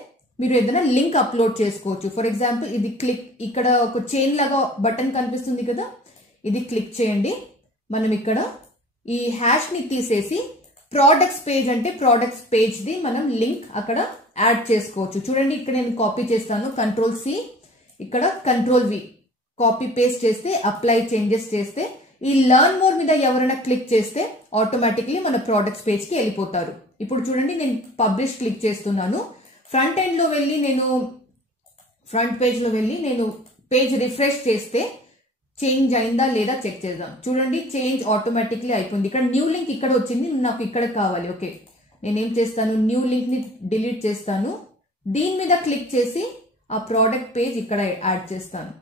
మీరు ఏదైనా link upload చేసుకోవచ్చు. For example ఇది click, ఇక్కడ ఒక chain లాగా button కనిపిస్తుంది కదా, ఇది క్లిక్ చేయండి. మనం ఇక్కడ ఈ హ్యాష్ ని తీసేసి ప్రోడక్ట్స్ పేజ్ అంటే ప్రోడక్ట్స్ పేజ్ ది మనం లింక్ అక్కడ యాడ్ చేసుకోవచ్చు. చూడండి ఇక్కడ నేను కాపీ చేస్తాను, కంట్రోల్ సి, ఇక్కడ కంట్రోల్ వి, కాపీ పేస్ట్ చేస్తే అప్లై చేంజెస్ చేస్తే ఈ లర్న్ మోర్ మీద ఎవరైనా క్లిక్ చేస్తే ఆటోమేటిక్లీ మన ప్రోడక్ట్స్ పేజ్ కి వెళ్ళిపోతారు. ఇప్పుడు చూడండి నేను పబ్లిష్ క్లిక్ చేస్తున్నాను. ఫ్రంట్ ఎండ్ లో వెళ్ళి నేను ఫ్రంట్ పేజ్ లో వెళ్ళి నేను పేజ్ రిఫ్రెష్ చేస్తే చేంజ్ అయిందా లేదా చెక్ చేద్దాం. చూడండి చేంజ్ ఆటోమేటిక్లీ అయిపోయింది. ఇక్కడ న్యూ లింక్ ఇక్కడ వచ్చింది, నాకు ఇక్కడ కావాలి. ఓకే, నేనేం చేస్తాను, న్యూ లింక్ ని డిలీట్ చేస్తాను. దీని మీద క్లిక్ చేసి ఆ ప్రోడక్ట్ పేజ్ ఇక్కడ యాడ్ చేస్తాను.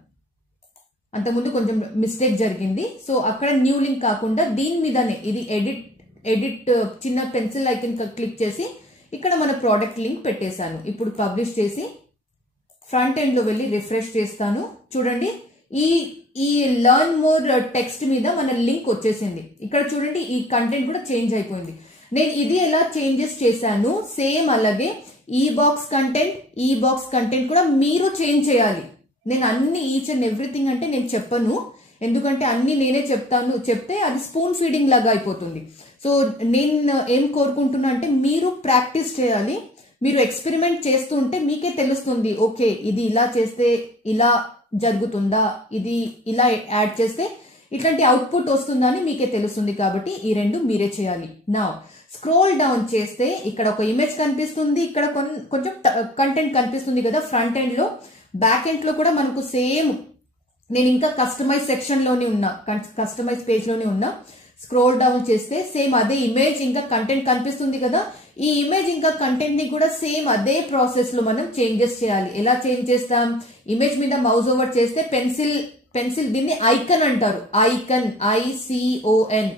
అంతకుముందు కొంచెం మిస్టేక్ జరిగింది, సో అక్కడ న్యూ లింక్ కాకుండా దీని మీదనే ఇది ఎడిట్ చిన్న పెన్సిల్ ఐకన్ క్లిక్ చేసి ఇక్కడ మన ప్రోడక్ట్ లింక్ పెట్టేశాను. ఇప్పుడు పబ్లిష్ చేసి ఫ్రంట్ ఎండ్ లో వెళ్ళి రిఫ్రెష్ చేస్తాను. చూడండి ఈ లర్న్ మోర్ టెక్స్ట్ మీద మన లింక్ వచ్చేసింది. ఇక్కడ చూడండి ఈ కంటెంట్ కూడా చేంజ్ అయిపోయింది. నేను ఇది ఎలా చేంజెస్ చేశాను, సేమ్ అలాగే ఈ బాక్స్ కంటెంట్ కూడా మీరు చేంజ్ చేయాలి. నేను అన్ని ఈచ్ అండ్ ఎవ్రీథింగ్ అంటే నేను చెప్పను, ఎందుకంటే అన్ని నేనే చెప్తే అది స్పూన్ ఫీడింగ్ లాగా అయిపోతుంది. సో నేను ఏం కోరుకుంటున్నా అంటే మీరు ప్రాక్టీస్ చేయాలి. మీరు ఎక్స్పెరిమెంట్ చేస్తూ ఉంటే మీకే తెలుస్తుంది, ఓకే ఇది ఇలా చేస్తే ఇలా జరుగుతుందా, ఇది ఇలా యాడ్ చేస్తే ఇట్లాంటి అవుట్పుట్ వస్తుందా అని మీకే తెలుస్తుంది. కాబట్టి ఈ రెండు మీరే చేయాలి. నా స్క్రోల్ డౌన్ చేస్తే ఇక్కడ ఒక ఇమేజ్ కనిపిస్తుంది, ఇక్కడ కొంచెం కంటెంట్ కనిపిస్తుంది కదా ఫ్రంట్ ఎండ్ లో. బ్యాక్ ఎండ్ లో కూడా మనకు సేమ్, నేను ఇంకా కస్టమైజ్ సెక్షన్ లోనే ఉన్నా, కస్టమైజ్ పేజ్ లోనే ఉన్నా. స్క్రోల్ డౌన్ చేస్తే సేమ్ అదే ఇమేజ్ ఇంకా కంటెంట్ కనిపిస్తుంది కదా, ఈ ఇమేజ్ ఇంకా కంటెంట్ ని కూడా సేమ్ అదే ప్రాసెస్ లో మనం చేంజెస్ చేయాలి. ఎలా చేంజ్ చేస్తాం, ఇమేజ్ మీద మౌస్ ఓవర్ చేస్తే పెన్సిల్ దీన్ని ఐకన్ అంటారు, ఐకన్ ICON.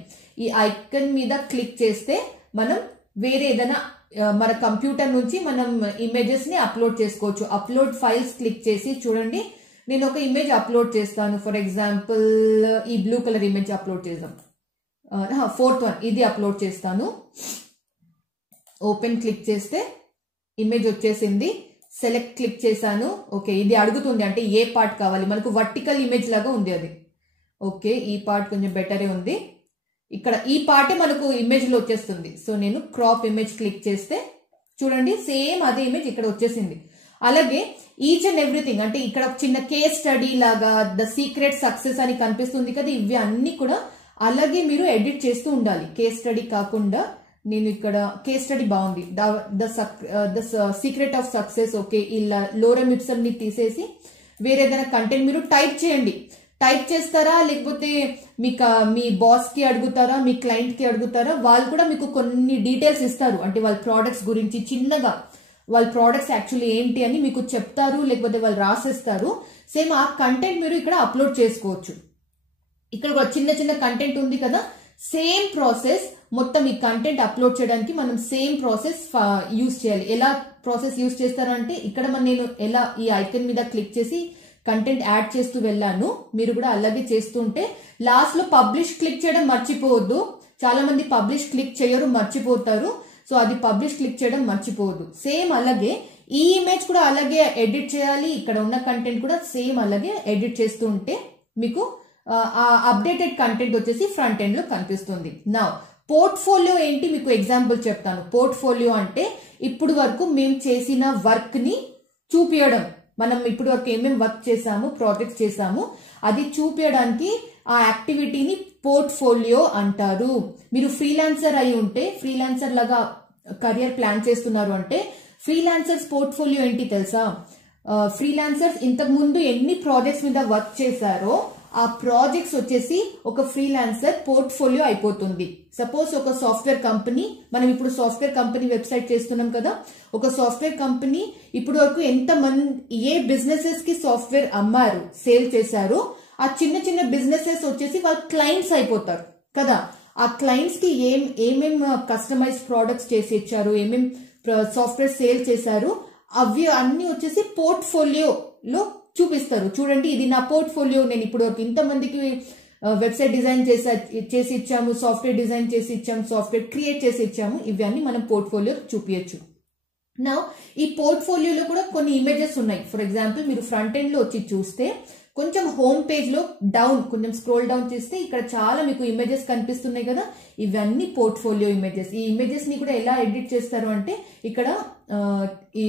ఈ ఐకన్ మీద క్లిక్ చేస్తే మనం వేరే ఏదైనా మన కంప్యూటర్ నుంచి మనం ఇమేజెస్ ని అప్లోడ్ చేసుకోవచ్చు. అప్లోడ్ ఫైల్స్ క్లిక్ చేసి చూడండి నేను ఒక ఇమేజ్ అప్లోడ్ చేస్తాను. ఫర్ ఎగ్జాంపుల్ ఈ బ్లూ కలర్ ఇమేజ్ అప్లోడ్ చేద్దాం. 4th వన్ ఇది అప్లోడ్ చేస్తాను. ఓపెన్ క్లిక్ చేస్తే ఇమేజ్ వచ్చేసింది. సెలెక్ట్ క్లిక్ చేశాను. ఓకే, ఇది అడుగుతుంది అంటే ఏ పార్ట్ కావాలి, మనకు వర్టికల్ ఇమేజ్ లాగా ఉంది అది. ఓకే, ఈ పార్ట్ కొంచెం బెటరే ఉంది. ఇక్కడ ఈ పార్టే మనకు ఇమేజ్ లో వచ్చేస్తుంది. సో నేను క్రాప్ ఇమేజ్ క్లిక్ చేస్తే చూడండి సేమ్ అదే ఇమేజ్ ఇక్కడ వచ్చేసింది. అలాగే ఈచ్ అండ్ ఎవ్రీథింగ్ అంటే ఇక్కడ చిన్న కేస్ స్టడీ లాగా ద సీక్రెట్ సక్సెస్ అని కనిపిస్తుంది కదా, ఇవి అన్ని కూడా అలాగే మీరు ఎడిట్ చేస్తూ ఉండాలి. కేస్ స్టడీ కాకుండా నేను ఇక్కడ కేస్ స్టడీ బాగుంది, the secret of success. Okay, ఇలా లోరెమ్ ఇప్సమ్ ని తీసేసి వేరే ఏదైనా కంటెంట్ మీరు టైప్ చేయండి. టైప్ చేస్తారా లేకపోతే మీ బాస్ కి అడుగుతారా, మీ క్లయింట్ కి అడుగుతారా, వాళ్ళు కూడా మీకు కొన్ని డీటెయిల్స్ ఇస్తారు. అంటే వాళ్ళ ప్రోడక్ట్స్ గురించి చిన్నగా, వాళ్ళ ప్రోడక్ట్స్ యాక్చువల్లీ ఏంటి అని మీకు చెప్తారు, లేకపోతే వాళ్ళు రాసేస్తారు. సేమ్ ఆ కంటెంట్ మీరు ఇక్కడ అప్లోడ్ చేసుకోవచ్చు. ఇక్కడ ఒక చిన్న కంటెంట్ ఉంది కదా, సేమ్ ప్రాసెస్ మొత్తం ఈ కంటెంట్ అప్లోడ్ చేయడానికి మనం సేమ్ ప్రాసెస్ యూజ్ చేయాలి. ఎలా ప్రాసెస్ యూజ్ చేస్తారంటే ఇక్కడ నేను ఎలా ఈ ఐకన్ మీద క్లిక్ చేసి కంటెంట్ యాడ్ చేస్తూ వెళ్ళాను, మీరు కూడా అలాగే చేస్తూ ఉంటే లాస్ట్ లో పబ్లిష్ క్లిక్ చేయడం మర్చిపోవద్దు. చాలా మంది పబ్లిష్ క్లిక్ చేయరు, మర్చిపోతారు. సో అది పబ్లిష్ క్లిక్ చేయడం మర్చిపోవద్దు. సేమ్ అలాగే ఈ ఇమేజ్ కూడా అలాగే ఎడిట్ చేయాలి, ఇక్కడ ఉన్న కంటెంట్ కూడా సేమ్ అలాగే ఎడిట్ చేస్తూ ఉంటే మీకు అప్డేటెడ్ కంటెంట్ వచ్చేసి ఫ్రంట్ ఎండ్ లో కనిపిస్తుంది. నా పోర్ట్ఫోలియో ఏంటి మీకు ఎగ్జాంపుల్ చెప్తాను. పోర్ట్ఫోలియో అంటే ఇప్పుడు వరకు మేము చేసిన వర్క్ ని చూపించడం, మనం ఇప్పుడు వరకు ఏమేమి వర్క్ చేసాము, ప్రాజెక్ట్స్ చేసాము, అది చూపించడానికి ఆ యాక్టివిటీని పోర్ట్ఫోలియో అంటారు. మీరు ఫ్రీలాన్సర్ అయి ఉంటే, ఫ్రీలాన్సర్ లాగా కెరియర్ ప్లాన్ చేస్తున్నారు అంటే ఫ్రీలాన్సర్స్ పోర్ట్ఫోలియో ఏంటి తెలుసా? ఫ్రీలాన్సర్స్ ఇంతకు ముందు ఎన్ని ప్రాజెక్ట్స్ మీద వర్క్ చేశారో ఆ ప్రాజెక్ట్స్ వచ్చేసి ఒక ఫ్రీలాన్సర్ పోర్ట్ఫోలియో అయిపోతుంది. సపోజ్ ఒక సాఫ్ట్వేర్ కంపెనీ, మనం ఇప్పుడు సాఫ్ట్వేర్ కంపెనీ వెబ్సైట్ చేస్తున్నాం కదా, ఒక సాఫ్ట్వేర్ కంపెనీ ఇప్పుడు వరకు ఎంత మంది ఏ బిజినెసెస్ కి సాఫ్ట్వేర్ అమ్మారు, సేల్ చేశారు, ఆ చిన్న చిన్న బిజినెసెస్ వచ్చేసి వాళ్ళ క్లయింట్స్ అయిపోతారు కదా. ఆ క్లయింట్స్ కి ఏమేం కస్టమైజ్ ప్రోడక్ట్స్ చేసి ఇచ్చారు, ఏమేం సాఫ్ట్వేర్ సేల్ చేశారు, అవి అన్ని వచ్చేసి పోర్ట్ఫోలియోలో చూపిస్తారు. చూడండి, ఇది నా పోర్ట్ఫోలియో, నేను ఇప్పుడు ఇంతమందికి వెబ్సైట్ డిజైన్ చేసి ఇచ్చాము, సాఫ్ట్వేర్ డిజైన్ చేసి ఇచ్చాము, సాఫ్ట్వేర్ క్రియేట్ చేసి ఇచ్చాము, ఇవన్నీ మనం పోర్ట్ఫోలియో చూపించచ్చు. నా ఈ పోర్ట్ఫోలియోలో కూడా కొన్ని ఇమేజెస్ ఉన్నాయి. ఫర్ ఎగ్జాంపుల్ మీరు ఫ్రంట్ ఎండ్ లో వచ్చి చూస్తే కొంచెం హోమ్ పేజ్ లో కొంచెం స్క్రోల్ డౌన్ చేస్తే ఇక్కడ చాలా మీకు ఇమేజెస్ కనిపిస్తున్నాయి కదా, ఇవన్నీ పోర్ట్ఫోలియో ఇమేజెస్. ఈ ఇమేజెస్ ని కూడా ఎలా ఎడిట్ చేస్తారు అంటే ఇక్కడ ఈ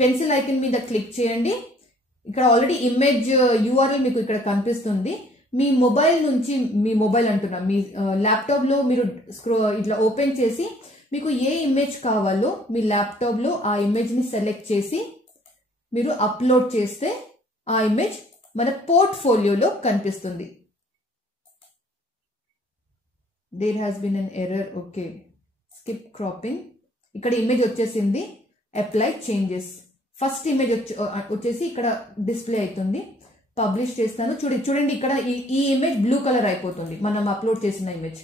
పెన్సిల్ ఐకన్ మీద క్లిక్ చేయండి. ఇక్కడ ఆల్రెడీ ఇమేజ్ యూఆర్ఎల్ మీకు ఇక్కడ కనిపిస్తుంది. మీ మొబైల్ నుంచి, మీ మొబైల్ అంటున్నా, మీ ల్యాప్టాప్ లో మీరు ఇట్లా ఓపెన్ చేసి మీకు ఏ ఇమేజ్ కావాలో మీ ల్యాప్టాప్ లో ఆ ఇమేజ్ ని సెలెక్ట్ చేసి మీరు అప్లోడ్ చేస్తే ఆ ఇమేజ్ మన పోర్ట్ఫోలియోలో కనిపిస్తుంది. There has been an error. Okay, skip cropping. ఇక్కడ ఇమేజ్ వచ్చేసింది. Apply changes. ఫస్ట్ ఇమేజ్ వచ్చేసి ఇక్కడ డిస్ప్లే అవుతుంది. పబ్లిష్ చేస్తాను. చూడండి ఇక్కడ ఈ ఇమేజ్ బ్లూ కలర్ అయిపోతుంది మనం అప్లోడ్ చేసిన ఇమేజ్.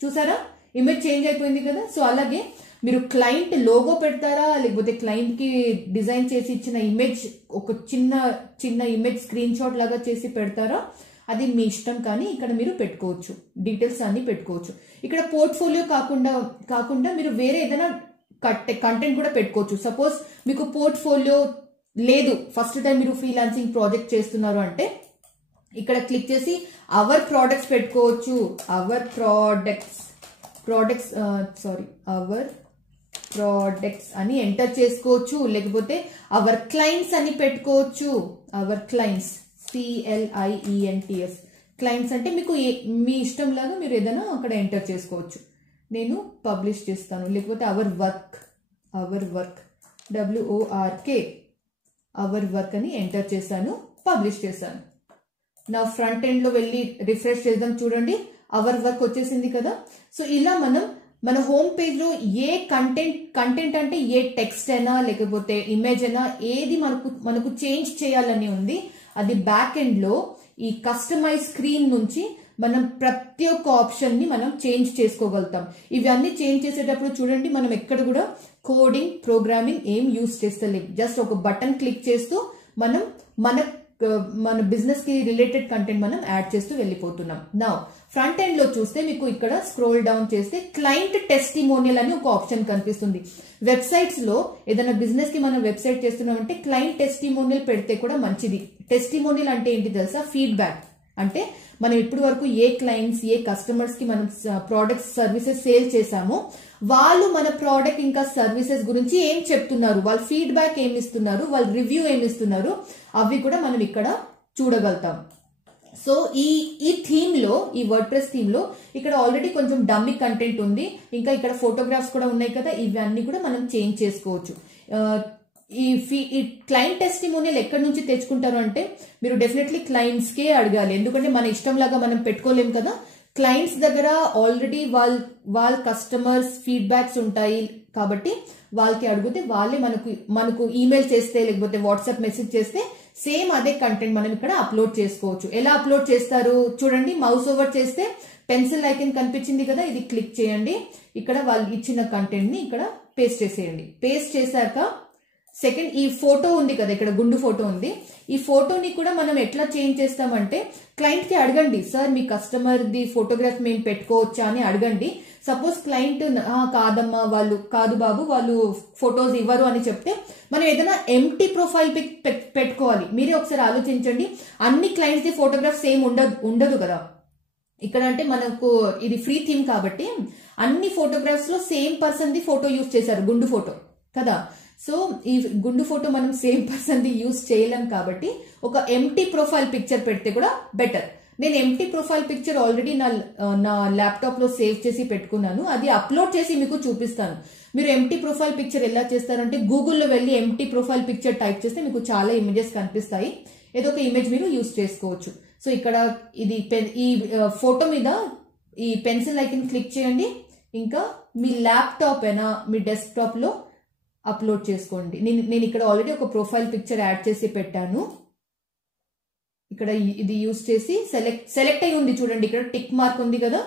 చూసారా, ఇమేజ్ చేంజ్ అయిపోయింది కదా. సో అలాగే మీరు క్లయింట్ లోగో పెడతారా, లేకపోతే క్లయింట్ కి డిజైన్ చేసి ఇచ్చిన ఇమేజ్ ఒక చిన్న ఇమేజ్ స్క్రీన్ షాట్ లాగా చేసి పెడతారా, అది మీ ఇష్టం. కానీ ఇక్కడ మీరు పెట్టుకోవచ్చు, డీటెయిల్స్ అన్ని పెట్టుకోవచ్చు. ఇక్కడ పోర్ట్ఫోలియో కాకుండా మీరు వేరే ఏదైనా కంటెంట్ కూడా పెట్టుకోవచ్చు. సపోజ్ మీకు పోర్ట్ఫోలియో లేదు, ఫస్ట్ టైం మీరు ఫ్రీలాన్సింగ్ ప్రాజెక్ట్ చేస్తున్నారు అంటే ఇక్కడ క్లిక్ చేసి అవర్ ప్రోడక్ట్స్ పెట్టుకోవచ్చు. అవర్ ప్రోడక్ట్స్ అని ఎంటర్ చేసుకోవచ్చు. లేకపోతే అవర్ క్లయింట్స్ అని పెట్టుకోవచ్చు. అవర్ క్లయింట్స్, CLIENTS, క్లయింట్స్ అంటే మీకు మీ ఇష్టం లాగా మీరు ఏదైనా అక్కడ ఎంటర్ చేసుకోవచ్చు. నేను పబ్లిష్ చేస్తాను. లేకపోతే our work WORK, our work అని ఎంటర్ చేశాను, పబ్లిష్ చేశాను. నా ఫ్రంట్ ఎండ్ లో వెళ్ళి రిఫ్రెష్ చేద్దాం. చూడండి, అవర్ వర్క్ వచ్చేసింది కదా. సో ఇలా మన హోమ్ పేజ్ లో ఏ కంటెంట్ అంటే ఏ టెక్స్ట్ అయినా లేకపోతే ఇమేజ్ అయినా ఏది మనకు చేంజ్ చేయాలని ఉంది, అది బ్యాక్ ఎండ్ లో ఈ కస్టమైజ్ స్క్రీన్ నుంచి మనం ప్రతి ఒక్క ఆప్షన్ ని మనం చేంజ్ చేసుకోగలుగుతాం. ఇవన్నీ చేంజ్ చేసేటప్పుడు చూడండి, మనం ఎక్కడ కూడా కోడింగ్, ప్రోగ్రామింగ్ ఏం యూజ్ చేస్తలేం. జస్ట్ ఒక బటన్ క్లిక్ చేస్తూ మనం మన బిజినెస్ కి రిలేటెడ్ కంటెంట్ మనం యాడ్ చేస్తూ వెళ్ళిపోతున్నాం. నౌ ఫ్రంట్ ఎండ్ లో చూస్తే మీకు ఇక్కడ స్క్రోల్ డౌన్ చేస్తే క్లయింట్ టెస్టిమోనియల్ అని ఒక ఆప్షన్ కనిపిస్తుంది. వెబ్సైట్స్ లో ఏదైనా బిజినెస్ కి మనం వెబ్సైట్ చేస్తున్నాం అంటే క్లయింట్ టెస్టిమోనియల్ పెడితే కూడా మంచిది. టెస్టిమోనియల్ అంటే ఏంటి తెలుసా? ఫీడ్బ్యాక్. అంటే మనం ఇప్పటి వరకు ఏ క్లయింట్స్, ఏ కస్టమర్స్ కి మనం ప్రోడక్ట్స్, సర్వీసెస్ సేల్ చేసామో వాళ్ళు మన ప్రోడక్ట్ ఇంకా సర్వీసెస్ గురించి ఏం చెప్తున్నారు, వాళ్ళ ఫీడ్బ్యాక్ ఏమి ఇస్తున్నారు, వాళ్ళ రివ్యూ ఏమి ఇస్తున్నారు, అవి కూడా మనం ఇక్కడ చూడగలుగుతాం. సో ఈ థీమ్ లో, ఈ వర్డ్ప్రెస్ థీమ్ లో ఇక్కడ ఆల్రెడీ కొంచెం డమ్మీ కంటెంట్ ఉంది. ఇంకా ఇక్కడ ఫోటోగ్రాఫ్స్ కూడా ఉన్నాయి కదా, ఇవన్నీ కూడా మనం చేంజ్ చేసుకోవచ్చు. ఈ క్లయింట్ టెస్టిమోనియల్ ఎక్కడి నుంచి తెచ్చుకుంటారు అంటే మీరు డెఫినెట్లీ క్లయింట్స్ కే అడగాలి. ఎందుకంటే మన ఇష్టం లాగా మనం పెట్టుకోలేం కదా. క్లయింట్స్ దగ్గర ఆల్రెడీ వాళ్ళ కస్టమర్స్ ఫీడ్బ్యాక్స్ ఉంటాయి కాబట్టి వాళ్ళకి అడిగితే వాళ్ళే మనకు ఈమెయిల్ చేస్తే లేకపోతే వాట్సాప్ మెసేజ్ చేస్తే సేమ్ అదే కంటెంట్ మనం ఇక్కడ అప్లోడ్ చేసుకోవచ్చు. ఎలా అప్లోడ్ చేస్తారు చూడండి. మౌస్ ఓవర్ చేస్తే పెన్సిల్ ఐకన్ కనిపించింది కదా, ఇది క్లిక్ చేయండి. ఇక్కడ వాళ్ళు ఇచ్చిన కంటెంట్ ని ఇక్కడ పేస్ట్ చేసేయండి. పేస్ట్ చేశాక సెకండ్ ఈ ఫోటో ఉంది కదా, ఇక్కడ గుండు ఫోటో ఉంది. ఈ ఫోటోని కూడా మనం ఎట్లా చేంజ్ చేస్తామంటే క్లయింట్ కి అడగండి, sir me customer the photograph మేము పెట్టుకోవచ్చా అని అడగండి. సపోజ్ క్లయింట్ కాదమ్మా, వాళ్ళు కాదు బాబు, వాళ్ళు ఫొటోస్ ఇవ్వరు అని చెప్తే మనం ఏదైనా ఎంటీ ప్రొఫైల్ పిక్ పెట్టుకోవాలి. మీరే ఒకసారి ఆలోచించండి. అన్ని క్లయింట్స్ ది ఫోటోగ్రాఫ్ సేమ్ ఉండదు కదా. ఇక్కడ అంటే మనకు ఇది ఫ్రీ థీమ్ కాబట్టి అన్ని ఫోటోగ్రాఫ్స్ లో same person the photo use చేశారు, గుండు ఫోటో కదా. సో ఈ గుండు ఫోటో మనం సేమ్ పర్సన్ ది యూజ్ చేయలేం కాబట్టి ఒక ఎంటీ ప్రొఫైల్ పిక్చర్ పెడితే కూడా బెటర్. నేను ఎంటీ ప్రొఫైల్ పిక్చర్ ఆల్రెడీ నా ల్యాప్టాప్ లో సేవ్ చేసి పెట్టుకున్నాను. అది అప్లోడ్ చేసి మీకు చూపిస్తాను. మీరు ఎంటీ ప్రొఫైల్ పిక్చర్ ఎలా చేస్తారంటే గూగుల్లో వెళ్ళి ఎంటీ ప్రొఫైల్ పిక్చర్ టైప్ చేస్తే మీకు చాలా ఇమేజెస్ కనిపిస్తాయి. ఏదో ఒక ఇమేజ్ మీరు యూజ్ చేసుకోవచ్చు. సో ఇక్కడ ఇది ఈ ఫోటో మీద ఈ పెన్సిల్ ఐకన్ క్లిక్ చేయండి. ఇంకా మీ ల్యాప్టాప్ అయినా మీ డెస్క్టాప్ లో అప్లోడ్ చేసుకోండి. నేను ఇక్కడ ఆల్రెడీ ఒక ప్రొఫైల్ పిక్చర్ యాడ్ చేసి పెట్టాను. ఇక్కడ ఇది యూజ్ చేసి సెలెక్ట్ అయి ఉంది చూడండి, ఇక్కడ టిక్ మార్క్ ఉంది కదా,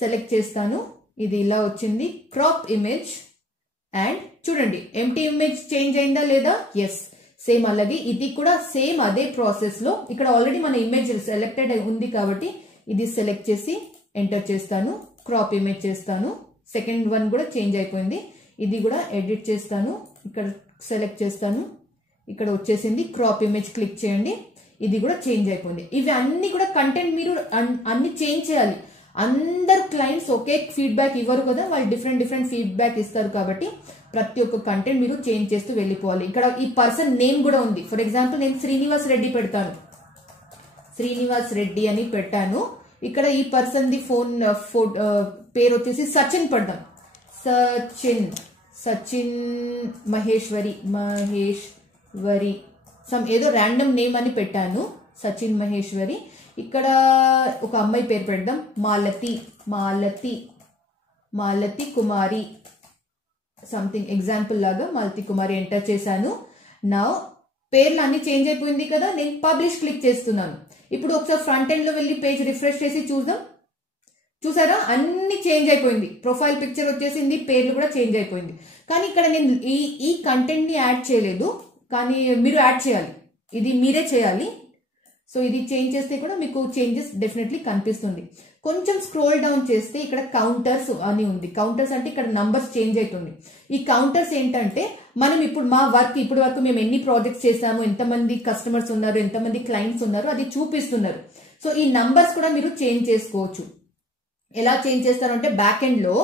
సెలెక్ట్ చేస్తాను. ఇది ఇలా వచ్చింది, క్రాప్ ఇమేజ్. అండ్ చూడండి ఎంటీ ఇమేజ్ చేంజ్ అయిందా లేదా? ఎస్, సేమ్ అలాగే ఇది కూడా సేమ్ అదే ప్రాసెస్ లో ఇక్కడ ఆల్రెడీ మన ఇమేజ్ సెలెక్టెడ్ ఉంది కాబట్టి ఇది సెలెక్ట్ చేసి ఎంటర్ చేస్తాను, క్రాప్ ఇమేజ్ చేస్తాను. సెకండ్ వన్ కూడా చేంజ్ అయిపోయింది. ఇది కూడా ఎడిట్ చేస్తాను, ఇక్కడ సెలెక్ట్ చేస్తాను, ఇక్కడ వచ్చేసింది. క్రాప్ ఇమేజ్ క్లిక్ చేయండి, ఇది కూడా చేంజ్ అయిపోయింది. ఇవి అన్ని కూడా కంటెంట్ మీరు అన్ని చేంజ్ చేయాలి. అందరు క్లయింట్స్ ఒకే ఫీడ్బ్యాక్ ఇవ్వరు కదా, వాళ్ళు డిఫరెంట్ ఫీడ్బ్యాక్ ఇస్తారు. కాబట్టి ప్రతి ఒక్క కంటెంట్ మీరు చేంజ్ చేస్తూ వెళ్ళిపోవాలి. ఇక్కడ ఈ పర్సన్ నేమ్ కూడా ఉంది. ఫర్ ఎగ్జాంపుల్ నేను శ్రీనివాస్ రెడ్డి పెడతాను, శ్రీనివాస్ రెడ్డి అని పెట్టాను. ఇక్కడ ఈ పర్సన్ ది ఫోన్ పేరు వచ్చేసి సచిన్ పెడదాం, సచిన్ మహేశ్వరి సమ్ ఏదో ర్యాండమ్ నేమ్ అని పెట్టాను, సచిన్ మహేశ్వరి. ఇక్కడ ఒక అమ్మాయి పేరు పెడదాం, మాలతి కుమారి సంథింగ్ ఎగ్జాంపుల్ లాగా మాలతి కుమారి ఎంటర్ చేశాను. నా పేర్లు అన్ని చేంజ్ అయిపోయింది కదా, నేను పబ్లిష్ క్లిక్ చేస్తున్నాను. ఇప్పుడు ఒకసారి ఫ్రంట్ ఎండ్ లో వెళ్ళి పేజ్ రిఫ్రెష్ చేసి చూద్దాం. చూసారా, అన్ని చేంజ్ అయిపోయింది. ప్రొఫైల్ పిక్చర్ వచ్చేసింది, పేర్లు కూడా చేంజ్ అయిపోయింది. కానీ ఇక్కడ నేను ఈ కంటెంట్ ని యాడ్ చేయలేదు, కానీ మీరు యాడ్ చేయాలి, ఇది మీరే చేయాలి. సో ఇది చేంజ్ చేస్తే కూడా మీకు చేంజెస్ డెఫినెట్లీ కనిపిస్తుంది. కొంచెం స్క్రోల్ డౌన్ చేస్తే ఇక్కడ కౌంటర్స్ అని ఉంది. కౌంటర్స్ అంటే ఇక్కడ నంబర్స్ చేంజ్ అవుతుంది. ఈ కౌంటర్స్ ఏంటంటే మనం ఇప్పుడు మా వర్క్ ఇప్పటి వరకు మేము ఎన్ని ప్రాజెక్ట్స్ చేసాము, ఎంతమంది కస్టమర్స్ ఉన్నారు, ఎంతమంది క్లయింట్స్ ఉన్నారు, అది చూపిస్తున్నారు. సో ఈ నంబర్స్ కూడా మీరు చేంజ్ చేసుకోవచ్చు. ఎలా చేంజ్ చేస్తారు అంటే బ్యాక్ ఎండ్ లో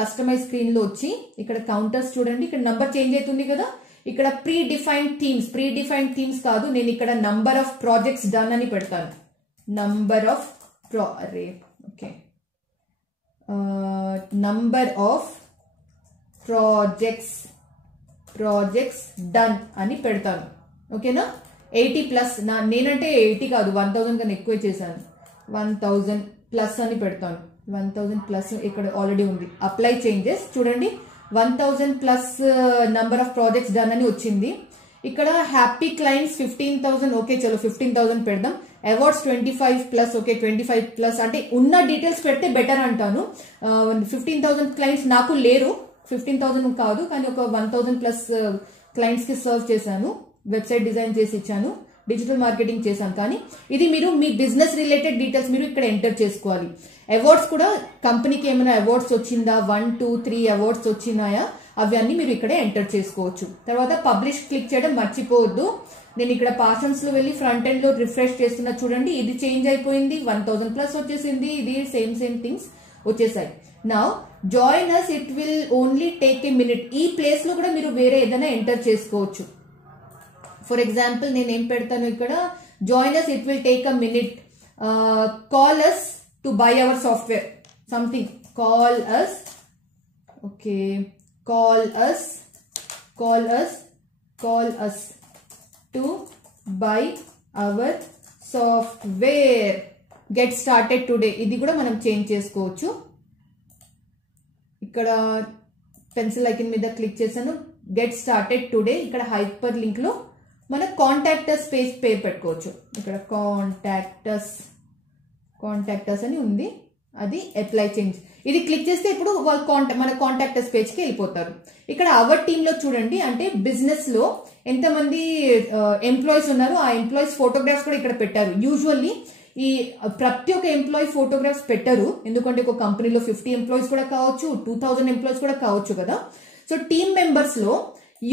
కస్టమైజ్ స్క్రీన్ లో వచ్చి ఇక్కడ కౌంటర్స్ చూడండి, ఇక్కడ నంబర్ చేంజ్ అవుతుంది కదా. ఇక్కడ ప్రీ డిఫైన్డ్ థీమ్స్ కాదు, నేను ఇక్కడ నంబర్ ఆఫ్ ప్రాజెక్ట్స్ డన్ అని పెడతాను. నంబర్ ఆఫ్ ప్రాజెక్ట్స్ డన్ అని పెడతాను. ఓకేనా, 80+. నేనంటే 80 కాదు, 1000 కన్నా ఎక్కువ చేశాను. 1000+ అని పెడతాను. 1000+ ఇక్కడ ఆల్రెడీ ఉంది. అప్లై చేంజెస్ చూడండి, 1000+ నంబర్ ఆఫ్ ప్రాజెక్ట్స్ డన్ అని వచ్చింది. ఇక్కడ హ్యాపీ క్లయింట్స్ 15,000. ఓకే, చలో 15,000 పెడదాం. అవార్డ్స్ 25+. ఓకే, 25+. అంటే ఉన్న డీటెయిల్స్ పెడితే బెటర్ అంటాను. 15,000 క్లయింట్స్ నాకు లేరు, 15,000 కాదు, కానీ ఒక 1,000+ క్లయింట్స్ కి సర్వ్ చేశాను. వెబ్సైట్ డిజైన్ చేసి ఇచ్చాను, డిజిటల్ మార్కెటింగ్ చేశాను. కానీ ఇది మీరు మీ బిజినెస్ రిలేటెడ్ డీటెయిల్స్ మీరు ఇక్కడ ఎంటర్ చేసుకోవాలి. అవార్డ్స్ కూడా కంపెనీకి ఏమైనా అవార్డ్స్ వచ్చిందా, 1, 2, 3 అవార్డ్స్ వచ్చినాయా, అవి అన్ని మీరు ఇక్కడే ఎంటర్ చేసుకోవచ్చు. తర్వాత పబ్లిష్ క్లిక్ చేయడం మర్చిపోవద్దు. నేను ఇక్కడ పార్సన్స్ లో వెళ్ళి ఫ్రంట్ ఎండ్ లో రిఫ్రెష్ చేస్తున్నా చూడండి, ఇది చేంజ్ అయిపోయింది, 1000+ వచ్చేసింది. ఇది సేమ్ థింగ్స్ వచ్చేసాయి. Now join us, it will only take a minute. ఈ ప్లేస్ లో కూడా మీరు వేరే ఏదైనా ఎంటర్ చేసుకోవచ్చు. ఫర్ ఎగ్జాంపుల్ నేను ఏం పెడతాను ఇక్కడ, join us, it will take a minute. Call us to by our software something. Call us to by our software, get started today. ఇది కూడా మనం చేంజ్ చేసుకోవచ్చు. ఇక్కడ పెన్సిల్ ఐకన్ మీద క్లిక్ చేశాను, గెట్ స్టార్టెడ్ టుడే. ఇక్కడ హైపర్ లింక్ లో మన కాంటాక్టర్స్ పేజ్ పెట్టుకోవచ్చు. ఇక్కడ కాంటాక్టర్స్ అని ఉంది, అది అప్లై చేంజ్. ఇది క్లిక్ చేస్తే ఇప్పుడు వాళ్ళు మన కాంటాక్టర్స్ పేజ్ కి వెళ్ళిపోతారు. ఇక్కడ అవర్ టీమ్ లో చూడండి, అంటే బిజినెస్ లో ఎంతమంది ఎంప్లాయీస్ ఉన్నారు, ఆ ఎంప్లాయీస్ ఫోటోగ్రాఫ్స్ కూడా ఇక్కడ పెట్టారు. యూజువల్లీ ఈ ప్రతి ఒక్క ఎంప్లాయీ ఫోటోగ్రాఫ్స్ పెట్టరు, ఎందుకంటే ఒక కంపెనీలో 50 ఎంప్లాయీస్ కూడా కావచ్చు, 2000 ఎంప్లాయీస్ కూడా కావచ్చు కదా. సో టీమ్ మెంబర్స్ లో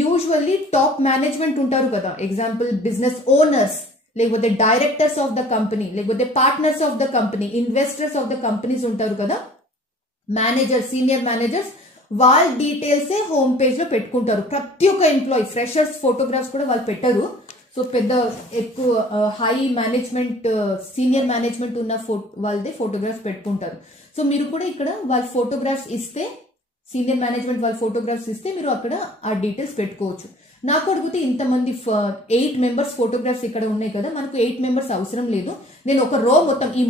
యూజువల్లీ టాప్ మేనేజ్మెంట్ ఉంటారు కదా, ఎగ్జాంపుల్ బిజినెస్ ఓనర్స్, లేకపోతే డైరెక్టర్స్ ఆఫ్ ద కంపెనీ, లేకపోతే partners of the company, investors of the companies ఉంటారు కదా, మేనేజర్స్, సీనియర్ మేనేజర్స్, వాళ్ళ డీటెయిల్సే హోమ్ పేజ్ లో పెట్టుకుంటారు. ప్రతి ఒక్క ఎంప్లాయీ, ఫ్రెషర్స్ ఫోటోగ్రాఫ్స్ కూడా వాళ్ళు పెట్టరు. సో పెద్ద ఎక్కువ హై మేనేజ్మెంట్ సీనియర్ మేనేజ్మెంట్ ఉన్న వాళ్ళదే ఫోటోగ్రాఫ్స్ పెట్టుకుంటారు. సో మీరు కూడా ఇక్కడ వాళ్ళ ఫోటోగ్రాఫ్స్ ఇస్తే, సీనియర్ మేనేజ్మెంట్ వాళ్ళ ఫోటోగ్రాఫ్స్ ఇస్తే మీరు అక్కడ ఆ డీటెయిల్స్ పెట్టుకోవచ్చు. నాకు అడిగితే ఇంతమంది 8 మెంబర్స్ ఫోటోగ్రాఫ్స్ ఇక్కడ ఉన్నాయి కదా, మనకు 8 మెంబర్స్ అవసరం లేదు. నేను ఒక రో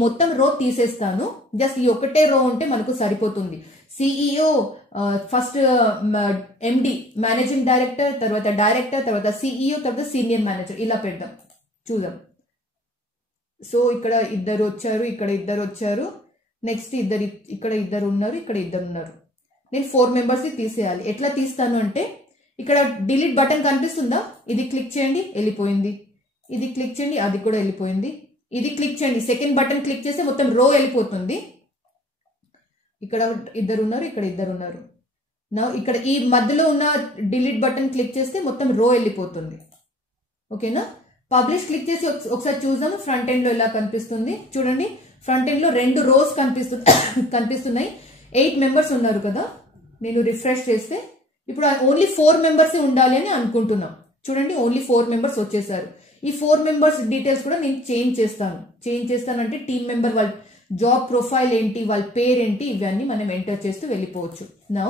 మొత్తం రో తీసేస్తాను. జస్ట్ ఈ ఒకటే రో ఉంటే మనకు సరిపోతుంది. సిఇఓ, ఫస్ట్ ఎండి, మేనేజింగ్ డైరెక్టర్, తర్వాత డైరెక్టర్, తర్వాత సిఇఓ, తర్వాత సీనియర్ మేనేజర్, ఇలా పెడదాం. చూద్దాం. సో ఇక్కడ ఇద్దరు వచ్చారు, ఇక్కడ ఇద్దరు వచ్చారు, నెక్స్ట్ ఇక్కడ ఇద్దరు ఉన్నారు, ఇక్కడ ఇద్దరు ఉన్నారు. నేను 4 మెంబర్స్ తీసేయాలి. ఎట్లా తీస్తాను అంటే, ఇక్కడ డిలీట్ బటన్ కనిపిస్తుందా, ఇది క్లిక్ చేయండి, వెళ్ళిపోయింది. ఇది క్లిక్ చేయండి, అది కూడా వెళ్ళిపోయింది. ఇది క్లిక్ చేయండి, సెకండ్ బటన్ క్లిక్ చేస్తే మొత్తం రో వెళ్ళిపోతుంది. ఇక్కడ ఇద్దరు ఉన్నారు, ఇక్కడ ఇద్దరు ఉన్నారు. నా ఇక్కడ ఈ మధ్యలో ఉన్న డిలీట్ బటన్ క్లిక్ చేస్తే మొత్తం రో వెళ్ళిపోతుంది. ఓకేనా? పబ్లిష్ క్లిక్ చేసి ఒకసారి చూద్దాము ఫ్రంట్ ఎండ్ లో ఎలా కనిపిస్తుంది. చూడండి, ఫ్రంట్ ఎండ్ లో 2 రోస్ కనిపిస్తున్నాయి. 8 మెంబర్స్ ఉన్నారు కదా. నేను రిఫ్రెష్ చేస్తే ఇప్పుడు ఓన్లీ 4 మెంబర్స్ ఉండాలి అని అనుకుంటున్నాం. చూడండి, ఓన్లీ 4 మెంబర్స్ వచ్చేసారు. ఈ 4 మెంబర్స్ డీటెయిల్స్ కూడా నేను చేంజ్ చేస్తానంటే టీమ్ మెంబర్ వాళ్ళ జాబ్ ప్రొఫైల్ ఏంటి, వాళ్ళ పేరేంటి, ఇవన్నీ మనం ఎంటర్ చేస్తూ వెళ్ళిపోవచ్చు. నా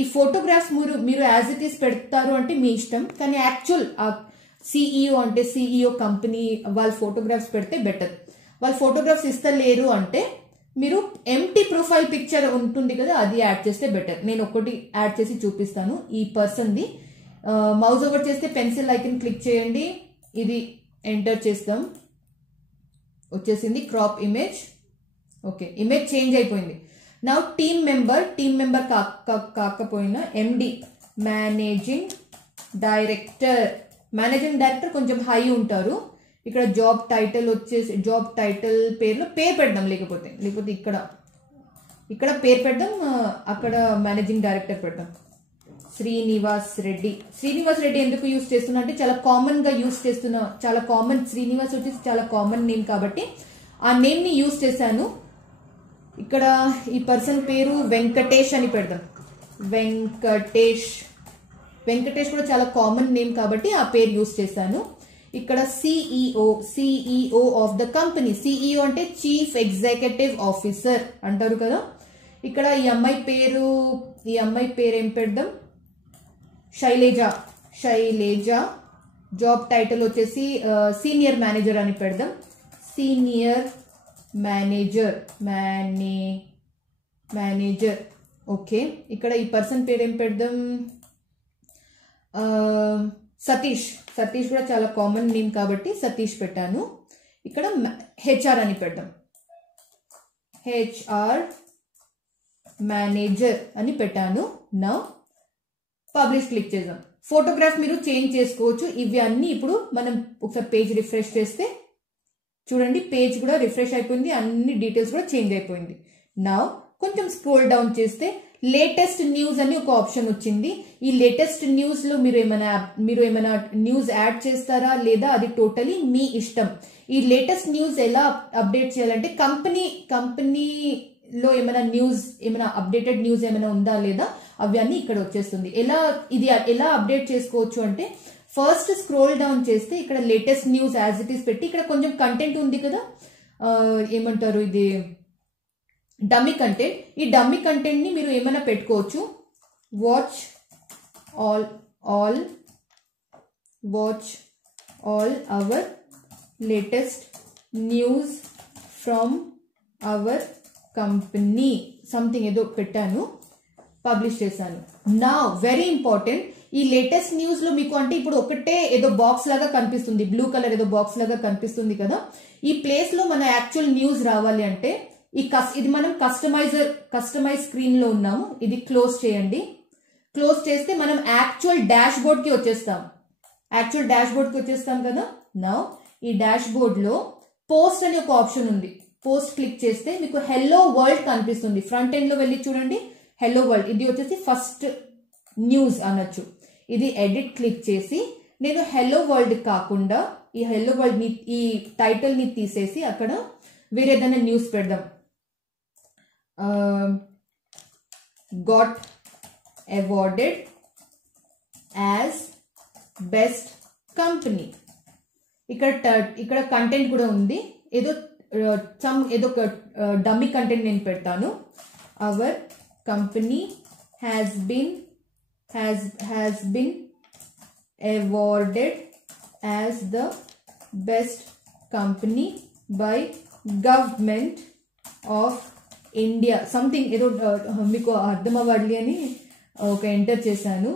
ఈ ఫోటోగ్రాఫ్స్ మీరు యాజ్ ఇట్ ఈస్ పెడతారు అంటే మీ ఇష్టం, కానీ యాక్చువల్ సిఇఓ అంటే సిఇఓ కంపెనీ వాళ్ళ ఫోటోగ్రాఫ్స్ పెడితే బెటర్. వాళ్ళు ఫోటోగ్రాఫ్స్ ఇస్తలేరు అంటే మీరు ఎంటీ ప్రొఫైల్ పిక్చర్ ఉంటుంది కదా, అది యాడ్ చేస్తే బెటర్. నేను ఒకటి యాడ్ చేసి చూపిస్తాను. ఈ పర్సన్ది మౌస్ ఓవర్ చేస్తే పెన్సిల్ ఐకన్ క్లిక్ చేయండి, ఇది ఎంటర్ చేస్తాం, వచ్చేసింది crop image. Okay, image change అయిపోయింది. నా టీమ్ మెంబర్ కాకపోయినా ఎండి, మేనేజింగ్ డైరెక్టర్ కొంచెం హై ఉంటారు. ఇక్కడ జాబ్ టైటిల్ వచ్చేసి జాబ్ టైటిల్ పేరులో పేరు పెడదాం, లేకపోతే ఇక్కడ పేరు పెడదాం, అక్కడ మేనేజింగ్ డైరెక్టర్ పెడదాం. శ్రీనివాస్ రెడ్డి ఎందుకు యూస్ చేస్తున్నా అంటే చాలా కామన్ గా యూస్ చేస్తున్నా, చాలా కామన్. శ్రీనివాస్ వచ్చేసి చాలా కామన్ నేమ్ కాబట్టి ఆ నేమ్ ని యూస్ చేశాను. ఇక్కడ ఈ పర్సన్ పేరు వెంకటేష్ అని పెడదాం. వెంకటేష్ కూడా చాలా కామన్ నేమ్ కాబట్టి ఆ పేరు యూస్ చేశాను. ఇక్కడ CEO of the company. CEO అంటే చీఫ్ ఎగ్జిక్యూటివ్ ఆఫీసర్ అంటారు కదా. ఇక్కడ ఈ అమ్మాయి పేరు ఏం పెడదాం, శైలేజ. జాబ్ టైటిల్ వచ్చేసి సీనియర్ మేనేజర్ అని పెడదాం. Senior manager. ఓకే, ఇక్కడ ఈ పర్సన్ పేరు ఏం పెడదాం, సతీష్ కూడా చాలా కామన్ నేమ్ కాబట్టి సతీష్ పెట్టాను. ఇక్కడ హెచ్ఆర్ అని పెడదాం, హెచ్ఆర్ మేనేజర్ అని పెట్టాను. నా పబ్లిష్ క్లిక్ చేద్దాం. ఫోటోగ్రాఫ్ మీరు చేంజ్ చేసుకోవచ్చు. ఇవి అన్ని ఇప్పుడు మనం ఒకసారి పేజ్ రిఫ్రెష్ చేస్తే చూడండి, పేజ్ కూడా రిఫ్రెష్ అయిపోయింది, అన్ని డీటెయిల్స్ కూడా చేంజ్ అయిపోయింది. నా కొంచెం స్క్రోల్ డౌన్ చేస్తే లేటెస్ట్ న్యూస్ అని ఒక ఆప్షన్ వచ్చింది. ఈ లేటెస్ట్ న్యూస్ లో మీరు ఏమైనా న్యూస్ యాడ్ చేస్తారా లేదా అది టోటలీ మీ ఇష్టం. ఈ లేటెస్ట్ న్యూస్ ఎలా అప్డేట్ చేయాలంటే కంపెనీలో ఏమైనా అప్డేటెడ్ న్యూస్ ఏమైనా ఉందా లేదా అవన్నీ ఇక్కడ వచ్చేస్తుంది. ఇది ఎలా అప్డేట్ చేసుకోవచ్చు అంటే, ఫస్ట్ స్క్రోల్ డౌన్ చేస్తే ఇక్కడ latest news as it is పెట్టి ఇక్కడ కొంచెం కంటెంట్ ఉంది కదా, ఏమంటారు ఇది డమ్మీ కంటెంట్. ఈ డమ్మీ కంటెంట్ ని మీరు ఏమైనా పెట్టుకోవచ్చు. Watch all our latest news from our company something ఏదో పెట్టాను, పబ్లిష్ చేశాను. నా వెరీ ఇంపార్టెంట్, ఈ లేటెస్ట్ న్యూస్ లో మీకు అంటే ఇప్పుడు ఒకటే ఏదో బాక్స్ లాగా కనిపిస్తుంది, బ్లూ కలర్ ఏదో బాక్స్ లాగా కనిపిస్తుంది కదా. ఈ ప్లేస్ లో మన యాక్చువల్ న్యూస్ రావాలి అంటే ఇది మనం కస్టమైజ్ స్క్రీన్ లో ఉన్నాము. ఇది క్లోజ్ చేయండి. క్లోజ్ చేస్తే మనం యాక్చువల్ డాష్ బోర్డ్ కి వచ్చేస్తాం. కదా. నా ఈ డాష్ బోర్డ్ లో పోస్ట్ అని ఒక ఆప్షన్ ఉంది. పోస్ట్ క్లిక్ చేస్తే మీకు హెల్లో వరల్డ్ కనిపిస్తుంది. ఫ్రంట్ ఎండ్ లో వెళ్ళి చూడండి, హెల్లో వరల్డ్. ఇది వచ్చేసి ఫస్ట్ న్యూస్ అనొచ్చు. ఇది ఎడిట్ క్లిక్ చేసి నేను హెల్లో వరల్డ్ కాకుండా ఈ హెల్లో వరల్డ్ ని, ఈ టైటిల్ ని తీసేసి అక్కడ వేరేదైనా న్యూస్ పెడదాం. got awarded as best company. ఇక్కడ కంటెంట్ కూడా ఉంది. ఏదో ఏదో డమ్మీ కంటెంట్ నేను పెడతాను. Our company has been awarded as the best company by government of India. Something ఏదో మీకు అర్థం అవ్వాలి అని ఒక ఎంటర్ చేశాను.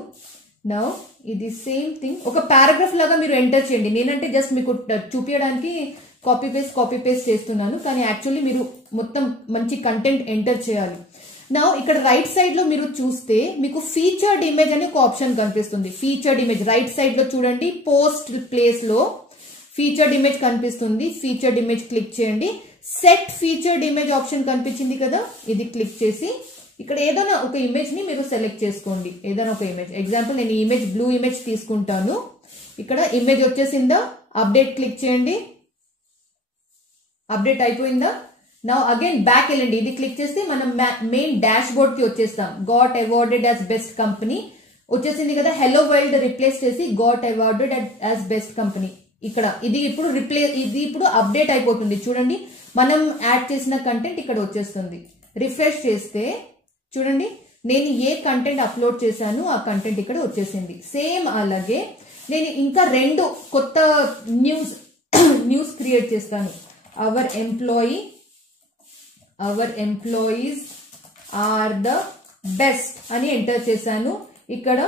నౌ ఇది సేమ్ థింగ్ ఒక పారాగ్రాఫ్ లాగా మీరు ఎంటర్ చేయండి. నేనంటే జస్ట్ మీకు చూపించడానికి కాపీ పేస్ట్ చేస్తున్నాను, కానీ యాక్చువల్లీ మీరు మొత్తం మంచి కంటెంట్ ఎంటర్ చేయాలి. నా ఇక్కడ రైట్ సైడ్ లో మీరు చూస్తే మీకు ఫీచర్డ్ ఇమేజ్ అనే ఒక ఆప్షన్ కనిపిస్తుంది. ఫీచర్డ్ ఇమేజ్ రైట్ సైడ్ లో చూడండి, పోస్ట్ ప్లేస్ లో ఫీచర్డ్ ఇమేజ్ కనిపిస్తుంది. ఫీచర్డ్ ఇమేజ్ క్లిక్ చేయండి. సెట్ ఫీచర్డ్ ఇమేజ్ ఆప్షన్ కనిపించింది కదా, ఇది క్లిక్ చేసి ఇక్కడ ఏదైనా ఒక ఇమేజ్ ని మీరు సెలెక్ట్ చేసుకోండి. ఏదైనా ఒక ఇమేజ్, ఎగ్జాంపుల్ నేను ఈ ఇమేజ్ బ్లూ ఇమేజ్ తీసుకుంటాను. ఇక్కడ ఇమేజ్ వచ్చేసిందా, అప్డేట్ క్లిక్ చేయండి. అప్డేట్ అయిపోయిందా? నా అగైన్ బ్యాక్ వెళ్ళండి, ఇది క్లిక్ చేస్తే మనం మెయిన్ డాష్ బోర్డ్ కి వచ్చేస్తాం. Got awarded as best company వచ్చేసింది కదా. హెలో వరల్డ్ రిప్లేస్ చేసి got awarded as best company. ఇక్కడ ఇది ఇప్పుడు అప్డేట్ అయిపోతుంది. చూడండి, మనం యాడ్ చేసిన కంటెంట్ ఇక్కడ వచ్చేస్తుంది. రిఫ్రెష్ చేస్తే చూడండి, నేను ఏ కంటెంట్ అప్లోడ్ చేశాను ఆ కంటెంట్ ఇక్కడ వచ్చేసింది. సేమ్ అలాగే నేను ఇంకా 2 కొత్త న్యూస్ క్రియేట్ చేస్తాను. Our employees are the best అని ఎంటర్ చేశాను. ఇక్కడ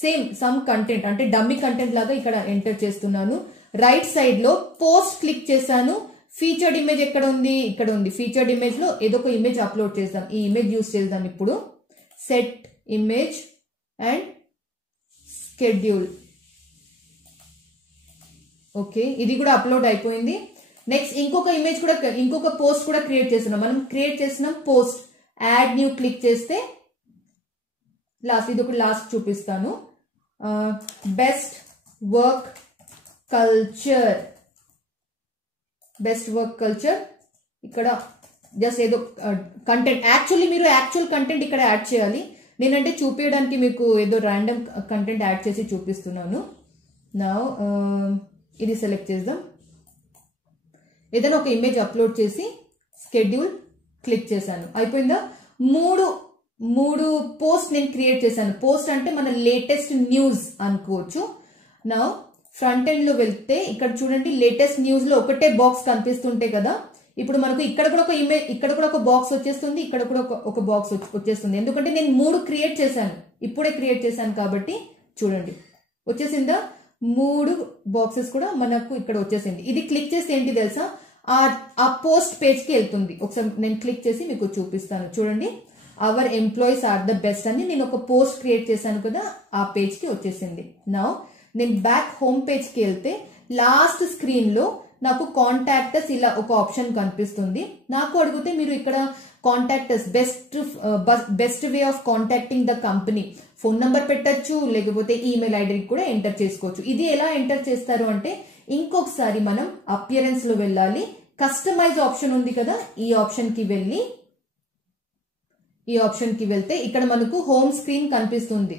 సేమ్ సమ్ కంటెంట్ అంటే డమ్మీ కంటెంట్ లాగా ఇక్కడ ఎంటర్ చేస్తున్నాను. రైట్ సైడ్ లో పోస్ట్ క్లిక్ చేశాను. ఫీచర్డ్ ఇమేజ్ ఎక్కడ ఉంది? ఇక్కడ ఉంది. ఫీచర్డ్ ఇమేజ్ లో ఏదో ఒక ఇమేజ్ అప్లోడ్ చేద్దాం. ఈ ఇమేజ్ యూజ్ చేద్దాం ఇప్పుడు. Set image and schedule. Okay, ఇది కూడా అప్లోడ్ అయిపోయింది. నెక్స్ట్ ఇంకొక పోస్ట్ కూడా క్రియేట్ చేస్తున్నాం. మనం క్రియేట్ చేసిన పోస్ట్ యాడ్ న్యూ క్లిక్ చేస్తే ఇది ఒక లాస్ట్ చూపిస్తాను. బెస్ట్ వర్క్ కల్చర్ ఇక్కడ జస్ట్ ఏదో కంటెంట్, యాక్చువల్లీ మీరు యాక్చువల్ కంటెంట్ ఇక్కడ యాడ్ చేయాలి. నేనంటే చూపించడానికి మీకు ఏదో ర్యాండమ్ కంటెంట్ యాడ్ చేసి చూపిస్తున్నాను. నా ఇది సెలెక్ట్ చేద్దాం. ఏదైనా ఒక ఇమేజ్ అప్లోడ్ చేసి షెడ్యూల్ క్లిక్ చేశాను. అయిపోయిందా? మూడు పోస్ట్ నేను క్రియేట్ చేశాను. పోస్ట్ అంటే మన లేటెస్ట్ న్యూస్ అనుకోవచ్చు. నా ఫ్రంట్ ఎండ్ లో వెళ్తే ఇక్కడ చూడండి, లేటెస్ట్ న్యూస్ లో ఒకటే బాక్స్ కనిపిస్తుంటే కదా, ఇప్పుడు మనకు ఇక్కడ కూడా ఒక ఇమేజ్, ఇక్కడ కూడా ఒక బాక్స్ వచ్చేస్తుంది, ఇక్కడ కూడా ఒక బాక్స్ వచ్చేస్తుంది. ఎందుకంటే నేను 3 క్రియేట్ చేశాను, ఇప్పుడే క్రియేట్ చేశాను కాబట్టి చూడండి వచ్చేసిందా. 3 బాక్సెస్ కూడా మనకు ఇక్కడ వచ్చేసింది. ఇది క్లిక్ చేస్తే ఏంటి తెలుసా, ఆ పోస్ట్ పేజ్ కి వెళ్తుంది. ఒకసారి నేను క్లిక్ చేసి మీకు చూపిస్తాను. చూడండి, our employees are the best అని నేను ఒక పోస్ట్ క్రియేట్ చేశాను కదా, ఆ పేజ్ కి వచ్చేసింది. నౌ నేను బ్యాక్ హోమ్ పేజ్ కి వెళ్తే లాస్ట్ స్క్రీన్ లో నాకు కాంటాక్టర్స్ ఇలా ఒక ఆప్షన్ కనిపిస్తుంది. నాకు అడిగితే మీరు ఇక్కడ contractors best way of contacting the company, phone number పెట్టచ్చు, లేకపోతే ఈమెయిల్ ఐడి కూడా ఎంటర్ చేసుకోవచ్చు. ఇది ఎలా ఎంటర్ చేస్తారు అంటే, ఇంకొకసారి మనం అపియరెన్స్ లో వెళ్ళాలి. కస్టమైజ్ ఆప్షన్ ఉంది కదా, ఈ ఆప్షన్ కి వెళ్తే ఇక్కడ మనకు హోమ్ స్క్రీన్ కనిపిస్తుంది.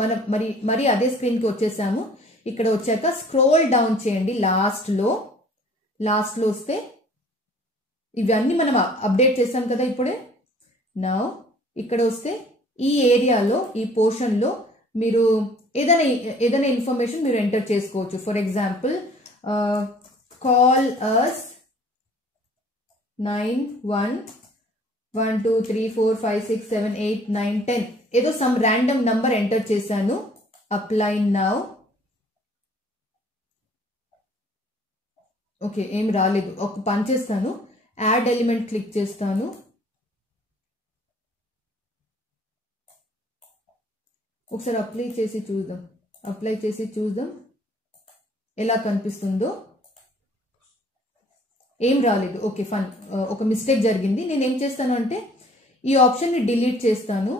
మనం మరి అదే స్క్రీన్ కి వచ్చేసాము. ఇక్కడ వచ్చాక స్క్రోల్ డౌన్ చేయండి. లాస్ట్ లో వస్తే ఇవన్నీ మనం అప్డేట్ చేసాం కదా ఇప్పుడే. నౌ ఇక్కడ వస్తే ఈ ఏరియాలో, ఈ పోర్షన్ లో మీరు ఏదైనా ఇన్ఫర్మేషన్ మీరు ఎంటర్ చేసుకోవచ్చు. ఫర్ ఎగ్జాంపుల్, కాల్ అస్ 9112345678910910 ఏదో సమ్ ర్యాండమ్ నంబర్ ఎంటర్ చేశాను. Apply now. ఓకే, ఏం రాలేదు. ఒక పని చేస్తాను, యాడ్ ఎలిమెంట్ క్లిక్ చేస్తాను. ఒకసారి అప్లై చేసి చూద్దాం ఎలా కనిపిస్తుందో. ఏం రాలేదు. ఓకే, ఫన్, ఒక మిస్టేక్ జరిగింది. నేను ఏం చేస్తాను అంటే ఈ ఆప్షన్ ని డిలీట్ చేస్తాను,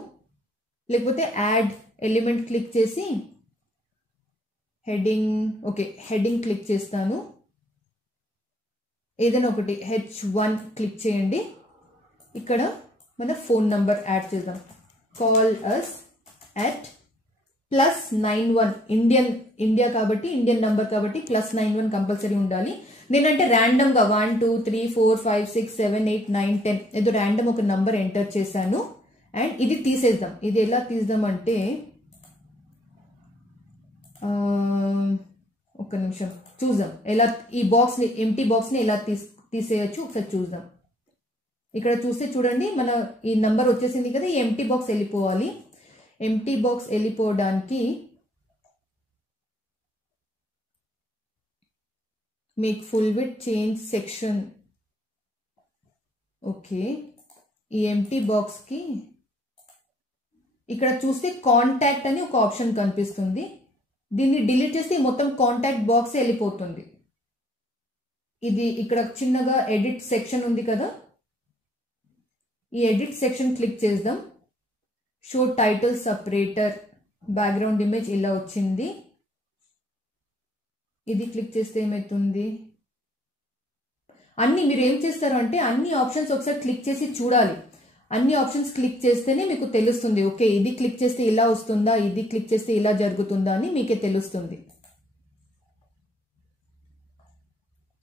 లేకపోతే యాడ్ ఎలిమెంట్ క్లిక్ చేసి హెడ్డింగ్ క్లిక్ చేస్తాను. ఏదైనా ఒకటి H1 క్లిక్ చేయండి. ఇక్కడ మన ఫోన్ నంబర్ యాడ్ చేద్దాం. కాల్ అస్ at +91 ఇండియా కాబట్టి ఇండియన్ నంబర్ కాబట్టి +91 కంపల్సరీ ఉండాలి. నేనంటే ర్యాండమ్ గా 1 2 3 4 5 6 7 8 9 10 ఏదో ర్యాండమ్ ఒక నంబర్ ఎంటర్ చేశాను. అండ్ ఇది తీసేద్దాం. ఇది ఎలా తీద్దాం అంటే ఒక్క నిమిషం చూద్దాం ఎలా ఈ బాక్స్ ని ఎంటీ బాక్స్ ని ఎలా తీసేయచ్చు ఒకసారి చూద్దాం. ఇక్కడ చూస్తే చూడండి మన ఈ నంబర్ వచ్చేసింది కదా, ఈ ఎంటీ బాక్స్ వెళ్ళిపోవాలి. ఎంటీ బాక్స్ వెళ్ళిపోవడానికి make full width change section. Okay, ఈ ఎంటీ బాక్స్ కి ఇక్కడ చూస్తే కాంటాక్ట్ అని ఒక ఆప్షన్ కనిపిస్తుంది. దీన్ని డిలీట్ చేస్తే మొత్తం కాంటాక్ట్ బాక్స్ వెళ్ళిపోతుంది. ఇది ఇక్కడ చిన్నగా ఎడిట్ సెక్షన్ ఉంది కదా, ఈ ఎడిట్ సెక్షన్ క్లిక్ చేద్దాం. Show title separator background image ఇలా వచ్చింది. ఇది క్లిక్ చేస్తే ఏమవుతుంది, అన్ని మీరు ఏం చేస్తారు అంటే అన్ని ఆప్షన్స్ ఒకసారి క్లిక్ చేసి చూడాలి. అన్ని ఆప్షన్స్ క్లిక్ చేస్తేనే మీకు తెలుస్తుంది. ఓకే, ఇది క్లిక్ చేస్తే ఇలా వస్తుందా, ఇది క్లిక్ చేస్తే ఇలా జరుగుతుందా అని మీకే తెలుస్తుంది.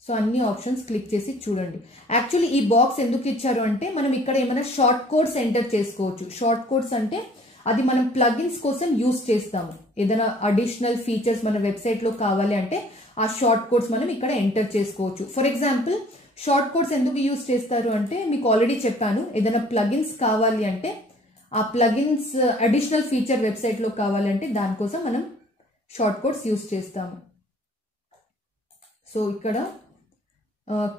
సో అన్ని ఆప్షన్స్ క్లిక్ చేసి చూడండి. యాక్చువల్లీ ఈ బాక్స్ ఎందుకు ఇచ్చారు అంటే మనం ఇక్కడ ఏమైనా షార్ట్ కోడ్స్ ఎంటర్ చేసుకోవచ్చు. షార్ట్ కోడ్స్ అంటే అది మనం ప్లగిన్స్ కోసం యూజ్ చేస్తాము. ఏదైనా అడిషనల్ ఫీచర్స్ మన వెబ్సైట్ లో కావాలి అంటే ఆ షార్ట్ కోడ్స్ మనం ఇక్కడ ఎంటర్ చేసుకోవచ్చు. ఫర్ ఎగ్జాంపుల్ షార్ట్ కోడ్స్ ఎందుకు యూజ్ చేస్తారు అంటే మీకు ఆల్రెడీ చెప్పాను, ఏదైనా ప్లగిన్స్ కావాలి అంటే ఆ ప్లగిన్స్ అడిషనల్ ఫీచర్ వెబ్సైట్ లో కావాలంటే దానికోసం మనం షార్ట్ కోడ్స్ యూజ్ చేస్తాము. సో ఇక్కడ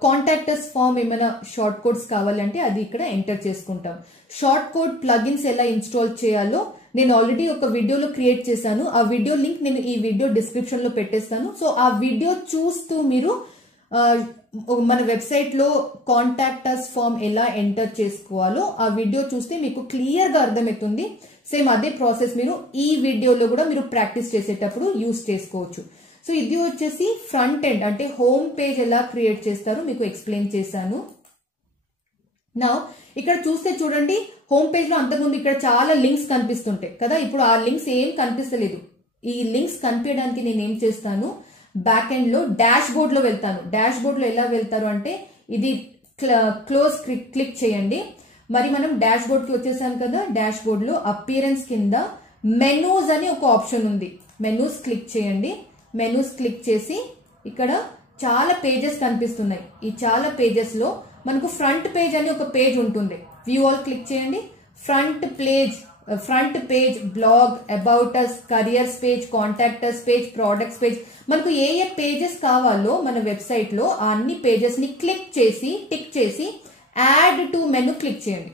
కాంటాక్టర్స్ ఫామ్ ఏమైనా షార్ట్ కోడ్స్ కావాలంటే అది ఇక్కడ ఎంటర్ చేసుకుంటాం. షార్ట్ కోడ్ ప్లగిన్స్ ఎలా ఇన్స్టాల్ చేయాలో నేను ఆల్రెడీ ఒక వీడియోలో క్రియేట్ చేశాను. ఆ వీడియో లింక్ నేను ఈ వీడియో డిస్క్రిప్షన్ లో పెట్టేస్తాను. సో ఆ వీడియో చూస్తూ మీరు మన వెబ్సైట్ లో కాంటాక్టర్స్ ఫామ్ ఎలా ఎంటర్ చేసుకోవాలో ఆ వీడియో చూస్తే మీకు క్లియర్ గా అర్థమవుతుంది. సేమ్ అదే ప్రాసెస్ మీరు ఈ వీడియోలో కూడా మీరు ప్రాక్టీస్ చేసేటప్పుడు యూజ్ చేసుకోవచ్చు. సో ఇది వచ్చేసి ఫ్రంట్ ఎండ్ అంటే హోమ్ పేజ్ ఎలా క్రియేట్ చేస్తారో మీకు ఎక్స్ప్లెయిన్ చేశాను. నా ఇక్కడ చూస్తే చూడండి హోమ్ పేజ్ లో అంతకుముందు ఇక్కడ చాలా లింక్స్ కనిపిస్తుంటాయి కదా, ఇప్పుడు ఆ లింక్స్ ఏం కనిపిస్తలేదు. ఈ లింక్స్ కనిపించడానికి నేను ఏం చేస్తాను, బ్యాక్ ఎండ్ లో డాష్ బోర్డ్ లో వెళ్తాను. డాష్ బోర్డ్ లో ఎలా వెళ్తారు అంటే ఇది క్లోజ్ క్లిక్ చేయండి. మరి మనం డాష్ బోర్డ్ కి వచ్చేసాం కదా, డాష్ బోర్డ్ లో అపియరెన్స్ కింద మెనూస్ అని ఒక ఆప్షన్ ఉంది. మెనూస్ క్లిక్ చేయండి. మెనూస్ క్లిక్ చేసి ఇక్కడ చాలా పేజెస్ కనిపిస్తున్నాయి. ఈ చాలా పేజెస్ లో మనకు ఫ్రంట్ పేజ్ అని ఒక పేజ్ ఉంటుంది. వ్యూ ఆల్ క్లిక్ చేయండి. Front page blog, about us, careers page, contactors page, products page, మనకు ఏ ఏ పేజెస్ కావాలో మన వెబ్సైట్ లో ఆ అన్ని పేజెస్ ని క్లిక్ చేసి టిక్ చేసి యాడ్ టు మెనూ క్లిక్ చేయండి.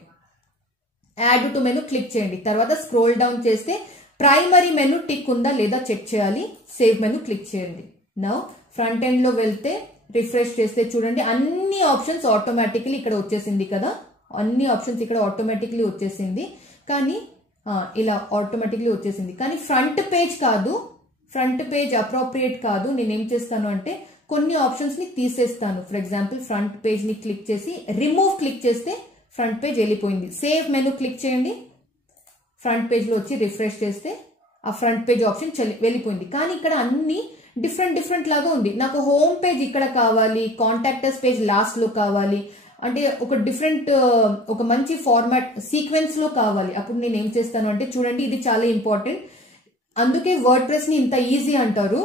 యాడ్ టు మెనూ క్లిక్ చేయండి. తర్వాత స్క్రోల్ డౌన్ చేస్తే ప్రైమరీ మెనూ టిక్ ఉందా లేదా చెక్ చేయాలి. సేవ్ మెనూ క్లిక్ చేయండి. నౌ ఫ్రంట్ ఎండ్ లో వెళ్తే రిఫ్రెష్ చేస్తే చూడండి అన్ని ఆప్షన్స్ ఆటోమేటికలీ ఇక్కడ వచ్చేసింది కదా, అన్ని ఆప్షన్స్ ఇక్కడ ఆటోమేటికలీ వచ్చేసింది. కానీ ఇలా ఆటోమేటిక్లీ వచ్చేసింది. కానీ ఫ్రంట్ పేజ్ కాదు, ఫ్రంట్ పేజ్ అప్రోప్రియేట్ కాదు. నేనేం చేస్తాను అంటే కొన్ని ఆప్షన్స్ ని తీసేస్తాను. ఫర్ ఎగ్జాంపుల్ ఫ్రంట్ పేజ్ ని క్లిక్ చేసి రిమూవ్ క్లిక్ చేస్తే ఫ్రంట్ పేజ్ వెళ్ళిపోయింది. సేవ్ మెనూ క్లిక్ చేయండి. ఫ్రంట్ పేజ్ లో వచ్చి రిఫ్రెష్ చేస్తే ఆ ఫ్రంట్ పేజ్ ఆప్షన్ వెళ్ళిపోయింది. కానీ ఇక్కడ అన్ని డిఫరెంట్ లాగా ఉంది. నాకు హోమ్ పేజ్ ఇక్కడ కావాలి, కాంటాక్టర్స్ పేజ్ లాస్ట్ లో కావాలి, అంటే ఒక డిఫరెంట్ ఒక మంచి ఫార్మాట్ సీక్వెన్స్ లో కావాలి. అప్పుడు నేను ఏం చేస్తాను అంటే చూడండి ఇది చాలా ఇంపార్టెంట్. అందుకే వర్డ్ ప్రెస్ ని ఇంత ఈజీ అంటారు.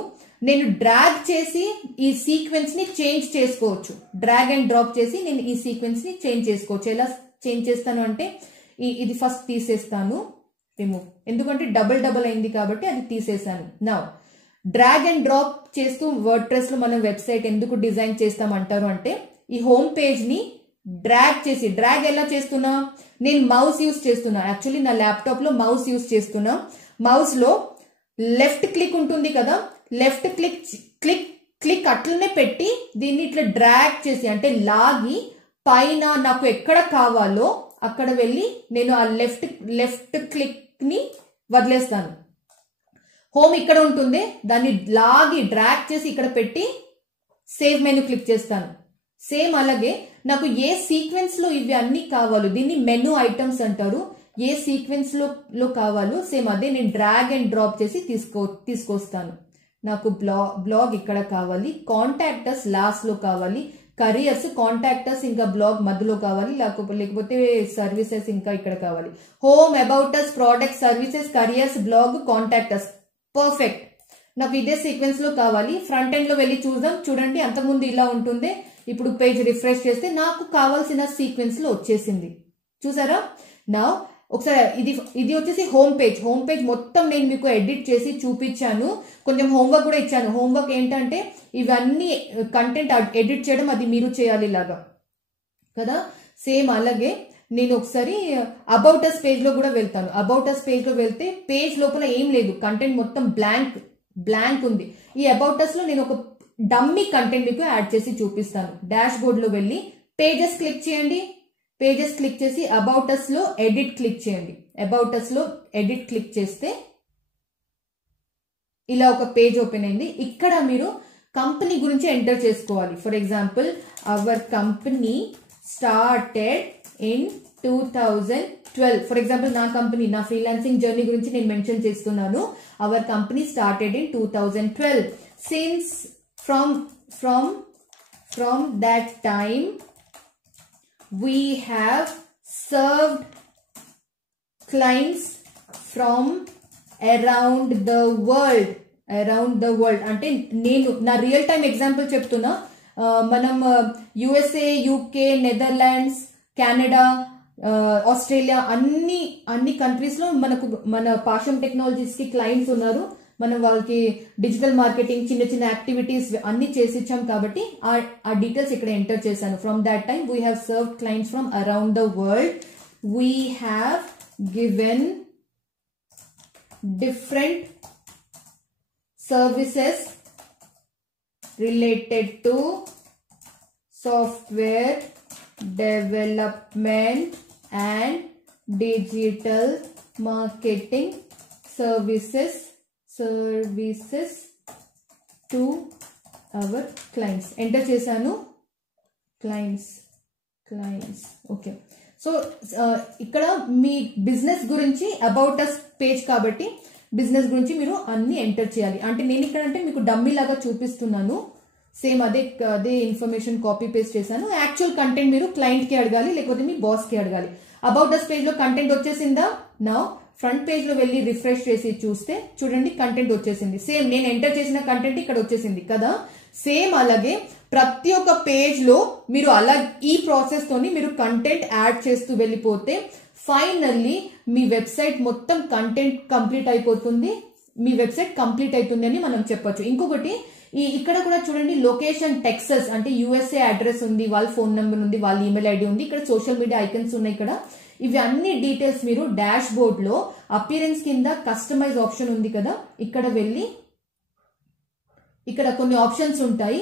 నేను డ్రాగ్ చేసి ఈ సీక్వెన్స్ ని చేంజ్ చేసుకోవచ్చు. డ్రాగ్ అండ్ డ్రాప్ చేసి నేను ఈ సీక్వెన్స్ ని చేంజ్ చేసుకోవచ్చు. ఎలా చేంజ్ చేస్తాను అంటే ఇది ఫస్ట్ తీసేస్తాను, రిమూవ్, ఎందుకంటే డబుల్ అయింది కాబట్టి అది తీసేసాను. నా డ్రాగ్ అండ్ డ్రాప్ చేస్తూ వర్డ్ ప్రెస్ లో మనం వెబ్సైట్ ఎందుకు డిజైన్ చేస్తామంటారు అంటే ఈ హోమ్ పేజ్ ని డ్రాగ్ చేసి, డ్రాగ్ ఎలా చేస్తున్నా, నేను మౌస్ యూస్ చేస్తున్నా. యాక్చువల్లీ నా ల్యాప్టాప్ లో మౌస్ యూస్ చేస్తున్నా. మౌస్ లో లెఫ్ట్ క్లిక్ ఉంటుంది కదా, లెఫ్ట్ క్లిక్ అట్లనే పెట్టి దీన్ని ఇట్లా డ్రాగ్ చేసి అంటే లాగి పైన నాకు ఎక్కడ కావాలో అక్కడ వెళ్ళి నేను ఆ లెఫ్ట్ క్లిక్ ని వదిలేస్తాను. హోమ్ ఇక్కడ ఉంటుంది, దాన్ని లాగి డ్రాగ్ చేసి ఇక్కడ పెట్టి సేవ్ మెనూ క్లిక్ చేస్తాను. సేమ్ అలాగే నాకు ఏ సీక్వెన్స్ లో ఇవి అన్ని కావాలో దీన్ని మెనూ ఐటమ్స్ అంటారు. ఏ సీక్వెన్స్ లో కావాలో సేమ్ అదే నేను డ్రాగ్ అండ్ డ్రాప్ చేసి తీసుకొస్తాను. నాకు బ్లాగ్ ఇక్కడ కావాలి, కాంటాక్టర్స్ లాస్ట్ లో కావాలి, కరియర్స్ కాంటాక్టర్స్ ఇంకా బ్లాగ్ మధ్యలో కావాలి, లేకపోతే సర్వీసెస్ ఇంకా ఇక్కడ కావాలి. Home, about us, product, services, careers, blog, contactors. Perfect. నాకు ఇదే సీక్వెన్స్ లో కావాలి. ఫ్రంట్ ఎండ్ లో వెళ్ళి చూద్దాం. చూడండి అంతకుముందు ఇలా ఉంటుంది, ఇప్పుడు పేజ్ రిఫ్రెష్ చేస్తే నాకు కావాల్సిన సీక్వెన్స్ లో వచ్చేసింది. చూసారా? నా ఒకసారి ఇది వచ్చేసి హోమ్ పేజ్ మొత్తం నేను మీకు ఎడిట్ చేసి చూపించాను. కొంచెం హోంవర్క్ కూడా ఇచ్చాను. హోంవర్క్ ఏంటంటే ఇవన్నీ కంటెంట్ ఎడిట్ చేయడం అది మీరు చేయాలి ఇలాగా కదా. సేమ్ అలాగే నేను ఒకసారి అబౌట్ అస్ పేజ్ లో కూడా వెళ్తాను. అబౌట్ అస్ పేజ్ లో వెళ్తే పేజ్ లోపల ఏం లేదు, కంటెంట్ మొత్తం బ్లాంక్ ఉంది. ఈ అబౌట్ అస్ లో నేను ఒక డమ్మీ కంటెంట్ మీకు యాడ్ చేసి చూపిస్తాను. డాష్ బోర్డ్ లో వెళ్ళి పేజెస్ క్లిక్ చేయండి. పేజెస్ క్లిక్ చేసి అబౌట్ అస్ లో ఎడిట్ క్లిక్ చేయండి. అబౌట్ అస్ లో ఎడిట్ క్లిక్ చేస్తే ఇలా ఒక పేజ్ ఓపెన్ అయింది. ఇక్కడ మీరు కంపెనీ గురించి ఎంటర్ చేసుకోవాలి. For example, our company started in 2012. For example నా కంపెనీ, నా ఫ్రీలాన్సింగ్ జర్నీ గురించి నేను మెన్షన్ చేస్తున్నాను. Our company started in 2012. Since from that time we have served clients from around the world. అంటే నేను నా రియల్ టైమ్ ఎగ్జాంపుల్ చెప్తున్నా. మనం USA, UK, Netherlands, Canada, Australia అన్ని కంట్రీస్ లో మన పాషం టెక్నాలజీస్ కి క్లయింట్స్ ఉన్నారు. మనం వాళ్ళకి డిజిటల్ మార్కెటింగ్ చిన్న చిన్న యాక్టివిటీస్ అన్ని చేసి ఇచ్చాం కాబట్టి ఆ డీటెయిల్స్ ఇక్కడ ఎంటర్ చేశాను. From that time we have served clients from around the world. We have given different services related to software development and digital marketing services to our clients. Enter చేశాను. Clients okay. So ఇక్కడ మీ business గురించి about us page కాబట్టి business గురించి మీరు అన్ని enter చేయాలి. అంటే నేను ఇక్కడ అంటే మీకు డమ్మీ లాగా చూపిస్తున్నాను. సేమ్ అదే ఇన్ఫర్మేషన్ కాపీ పేస్ట్ చేశాను. యాక్చువల్ కంటెంట్ మీరు క్లయింట్ కి అడగాలి, లేకపోతే మీ బాస్ కి అడగాలి. అబౌట్ అస్ పేజ్ లో కంటెంట్ వచ్చేసిందా? నా ఫ్రంట్ పేజ్ లో వెళ్ళి రిఫ్రెష్ చేసి చూస్తే చూడండి కంటెంట్ వచ్చేసింది. సేమ్ నేను ఎంటర్ చేసిన కంటెంట్ ఇక్కడ వచ్చేసింది కదా. సేమ్ అలాగే ప్రతి ఒక్క పేజ్ లో మీరు అలా ఈ ప్రాసెస్ తోని మీరు కంటెంట్ యాడ్ చేస్తూ వెళ్ళిపోతే ఫైనల్లీ మీ వెబ్సైట్ మొత్తం కంటెంట్ కంప్లీట్ అయిపోతుంది. మీ వెబ్సైట్ కంప్లీట్ అవుతుంది అని మనం చెప్పొచ్చు. ఇంకొకటి ఇక్కడ కూడా చూడండి, లొకేషన్ టెక్సస్ అంటే యుఎస్ఏ అడ్రస్ ఉంది, వాళ్ళ ఫోన్ నెంబర్ ఉంది, వాళ్ళ ఈమెయిల్ ఐడి ఉంది, ఇక్కడ సోషల్ మీడియా ఐకన్స్ ఉన్నాయి. ఇక్కడ ఇవి అన్ని డీటెయిల్స్ మీరు డాష్ బోర్డ్ లో అపియరెన్స్ కింద కస్టమైజ్ ఆప్షన్ ఉంది కదా, ఇక్కడ వెళ్ళి ఇక్కడ కొన్ని ఆప్షన్స్ ఉంటాయి.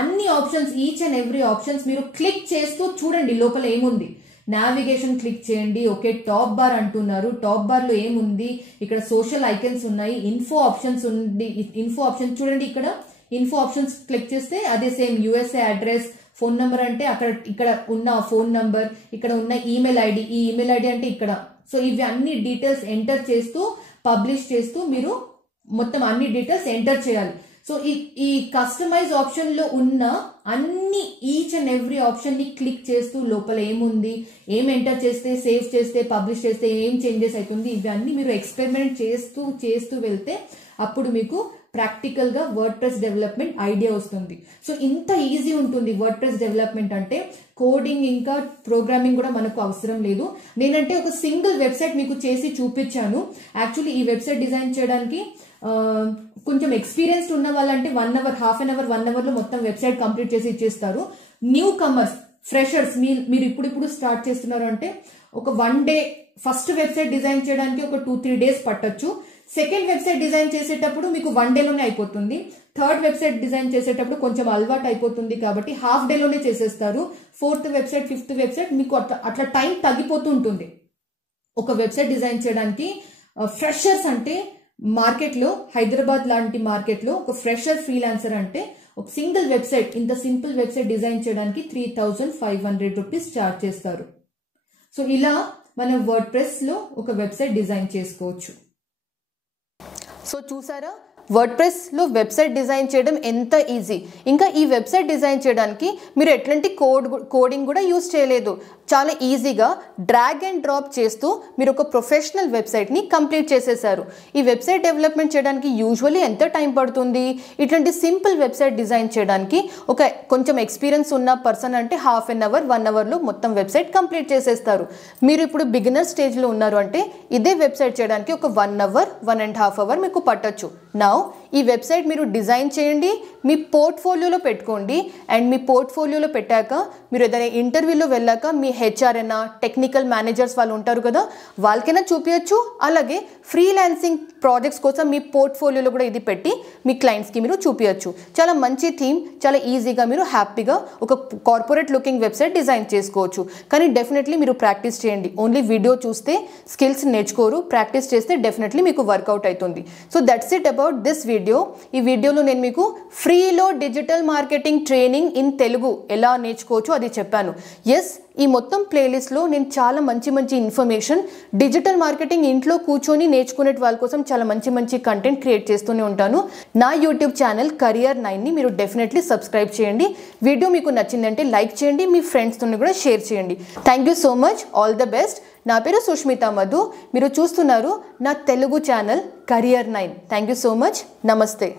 అన్ని options, each and every options మీరు క్లిక్ చేస్తూ చూడండి లోపల ఏముంది. నావిగేషన్ క్లిక్ చేయండి. ఓకే, టాప్ బార్ అంటున్నారు. టాప్ బార్ లో ఏముంది? ఇక్కడ సోషల్ ఐకన్స్ ఉన్నాయి, ఇన్ఫో ఆప్షన్స్ ఉంది. ఇన్ఫో ఆప్షన్స్ చూడండి, ఇక్కడ ఇన్ఫో ఆప్షన్స్ క్లిక్ చేస్తే అదే same USA address, phone number అంటే ఇక్కడ ఉన్న ఫోన్ నంబర్, ఇక్కడ ఉన్న ఈమెయిల్ ఐడి, ఈ ఈమెయిల్ ఐడి అంటే ఇక్కడ. సో ఇవి అన్ని డీటెయిల్స్ ఎంటర్ చేస్తూ పబ్లిష్ చేస్తూ మీరు మొత్తం అన్ని డీటెయిల్స్ ఎంటర్ చేయాలి. సో ఈ కస్టమైజ్ ఆప్షన్ లో ఉన్న అన్ని ఈచ్ అండ్ ఎవ్రీ ఆప్షన్ ని క్లిక్ చేస్తూ లోపల ఏముంది, ఏం ఎంటర్ చేస్తే, సేవ్ చేస్తే, పబ్లిష్ చేస్తే ఏం చేంజెస్ అవుతుంది, ఇవన్నీ మీరు ఎక్స్పెరిమెంట్ చేస్తూ వెళ్తే అప్పుడు మీకు ప్రాక్టికల్ గా వర్డ్ ప్రెస్ డెవలప్మెంట్ ఐడియా వస్తుంది. సో ఇంత ఈజీ ఉంటుంది వర్డ్ ప్రెస్ డెవలప్మెంట్ అంటే. కోడింగ్ ఇంకా ప్రోగ్రామింగ్ కూడా మనకు అవసరం లేదు. నేనంటే ఒక సింగిల్ వెబ్సైట్ మీకు చేసి చూపించాను. యాక్చువల్లీ ఈ వెబ్సైట్ డిజైన్ చేయడానికి కొంచెం ఎక్స్పీరియన్స్ ఉన్న వాళ్ళంటే 1 hour, half an hour, 1 hour లో మొత్తం వెబ్సైట్ కంప్లీట్ చేసి ఇచ్చేస్తారు. న్యూ కమర్స్, ఫ్రెషర్స్, మీరు ఇప్పుడు స్టార్ట్ చేస్తున్నారు అంటే ఒక 1 డే ఫస్ట్ వెబ్సైట్ డిజైన్ చేయడానికి ఒక 2-3 డేస్ పట్టొచ్చు. సెకండ్ వెబ్సైట్ డిజైన్ చేసేటప్పుడు మీకు 1 డేలోనే అయిపోతుంది. థర్డ్ వెబ్సైట్ డిజైన్ చేసేటప్పుడు కొంచెం అలవాటు అయిపోతుంది కాబట్టి హాఫ్ డేలోనే చేసేస్తారు. ఫోర్త్ వెబ్సైట్, ఫిఫ్త్ వెబ్సైట్ మీకు అట్లా టైం తగ్గిపోతూ ఉంటుంది. ఒక వెబ్సైట్ డిజైన్ చేయడానికి ఫ్రెషర్స్ అంటే మార్కెట్ లో, హైదరాబాద్ లాంటి మార్కెట్ లో ఒక ఫ్రెషర్ ఫ్రీలాన్సర్ అంటే ఒక సింగిల్ వెబ్సైట్, ఇంత సింపుల్ వెబ్సైట్ డిజైన్ చేయడానికి 3,500 రూపీస్ చార్జ్ చేస్తారు. సో ఇలా మనం వర్డ్ప్రెస్ లో ఒక వెబ్సైట్ డిజైన్ చేసుకోవచ్చు. సో చూసారా, వర్డ్ప్రెస్లో వెబ్సైట్ డిజైన్ చేయడం ఎంత ఈజీ. ఇంకా ఈ వెబ్సైట్ డిజైన్ చేయడానికి మీరు ఎట్లాంటి కోడింగ్ కూడా యూజ్ చేయలేదు. చాలా ఈజీగా డ్రాగ్ అండ్ డ్రాప్ చేస్తూ మీరు ఒక ప్రొఫెషనల్ వెబ్సైట్ని కంప్లీట్ చేసేసారు. ఈ వెబ్సైట్ డెవలప్మెంట్ చేయడానికి యూజువల్లీ ఎంత టైం పడుతుంది? ఇట్లాంటి సింపుల్ వెబ్సైట్ డిజైన్ చేయడానికి ఒక కొంచెం ఎక్స్పీరియన్స్ ఉన్న పర్సన్ అంటే హాఫ్ అన్ అవర్ 1 అవర్లో మొత్తం వెబ్సైట్ కంప్లీట్ చేసేస్తారు. మీరు ఇప్పుడు బిగినర్ స్టేజ్లో ఉన్నారు అంటే ఇదే వెబ్సైట్ చేయడానికి ఒక 1 అవర్ 1.5 అవర్ మీకు పట్టొచ్చు. నా ఈ వెబ్సైట్ మీరు డిజైన్ చేయండి, మీ పోర్ట్ఫోలియోలో పెట్టుకోండి. అండ్ మీ పోర్ట్ఫోలియోలో పెట్టాక మీరు ఏదైనా ఇంటర్వ్యూలో వెళ్ళాక మీ హెచ్ఆర్ అయినా టెక్నికల్ మేనేజర్స్ వాళ్ళు ఉంటారు కదా, వాళ్ళకైనా చూపించచ్చు. అలాగే ఫ్రీలాన్సింగ్ ప్రాజెక్ట్స్ కోసం మీ పోర్ట్ఫోలియోలో కూడా ఇది పెట్టి మీ క్లయింట్స్కి మీరు చూపించచ్చు. చాలా మంచి థీమ్, చాలా ఈజీగా మీరు హ్యాపీగా ఒక కార్పొరేట్ లుకింగ్ వెబ్సైట్ డిజైన్ చేసుకోవచ్చు. కానీ డెఫినెట్లీ మీరు ప్రాక్టీస్ చేయండి. ఓన్లీ వీడియో చూస్తే స్కిల్స్ నేర్చుకోరు, ప్రాక్టీస్ చేస్తే డెఫినెట్లీ మీకు వర్కౌట్ అవుతుంది. So that's it about this video. ఈ వీడియోలో నేను మీకు ఫ్రీలో digital marketing training in Telugu ఎలా నేర్చుకోవచ్చు అది చెప్పాను. ఎస్, ఈ మొత్తం ప్లేలిస్ట్లో నేను చాలా మంచి మంచి ఇన్ఫర్మేషన్, డిజిటల్ మార్కెటింగ్ ఇంట్లో కూర్చొని నేర్చుకునే వాళ్ళ కోసం చాలా మంచి మంచి కంటెంట్ క్రియేట్ చేస్తూనే ఉంటాను. నా యూట్యూబ్ ఛానల్ Career 9ని మీరు డెఫినెట్లీ సబ్స్క్రైబ్ చేయండి. వీడియో మీకు నచ్చిందంటే లైక్ చేయండి, మీ ఫ్రెండ్స్తో కూడా షేర్ చేయండి. Thank you so much. All the best. నా పేరు సుష్మిత మధు. మీరు చూస్తున్నారు నా Telugu channel Career 9. Thank you so much. నమస్తే.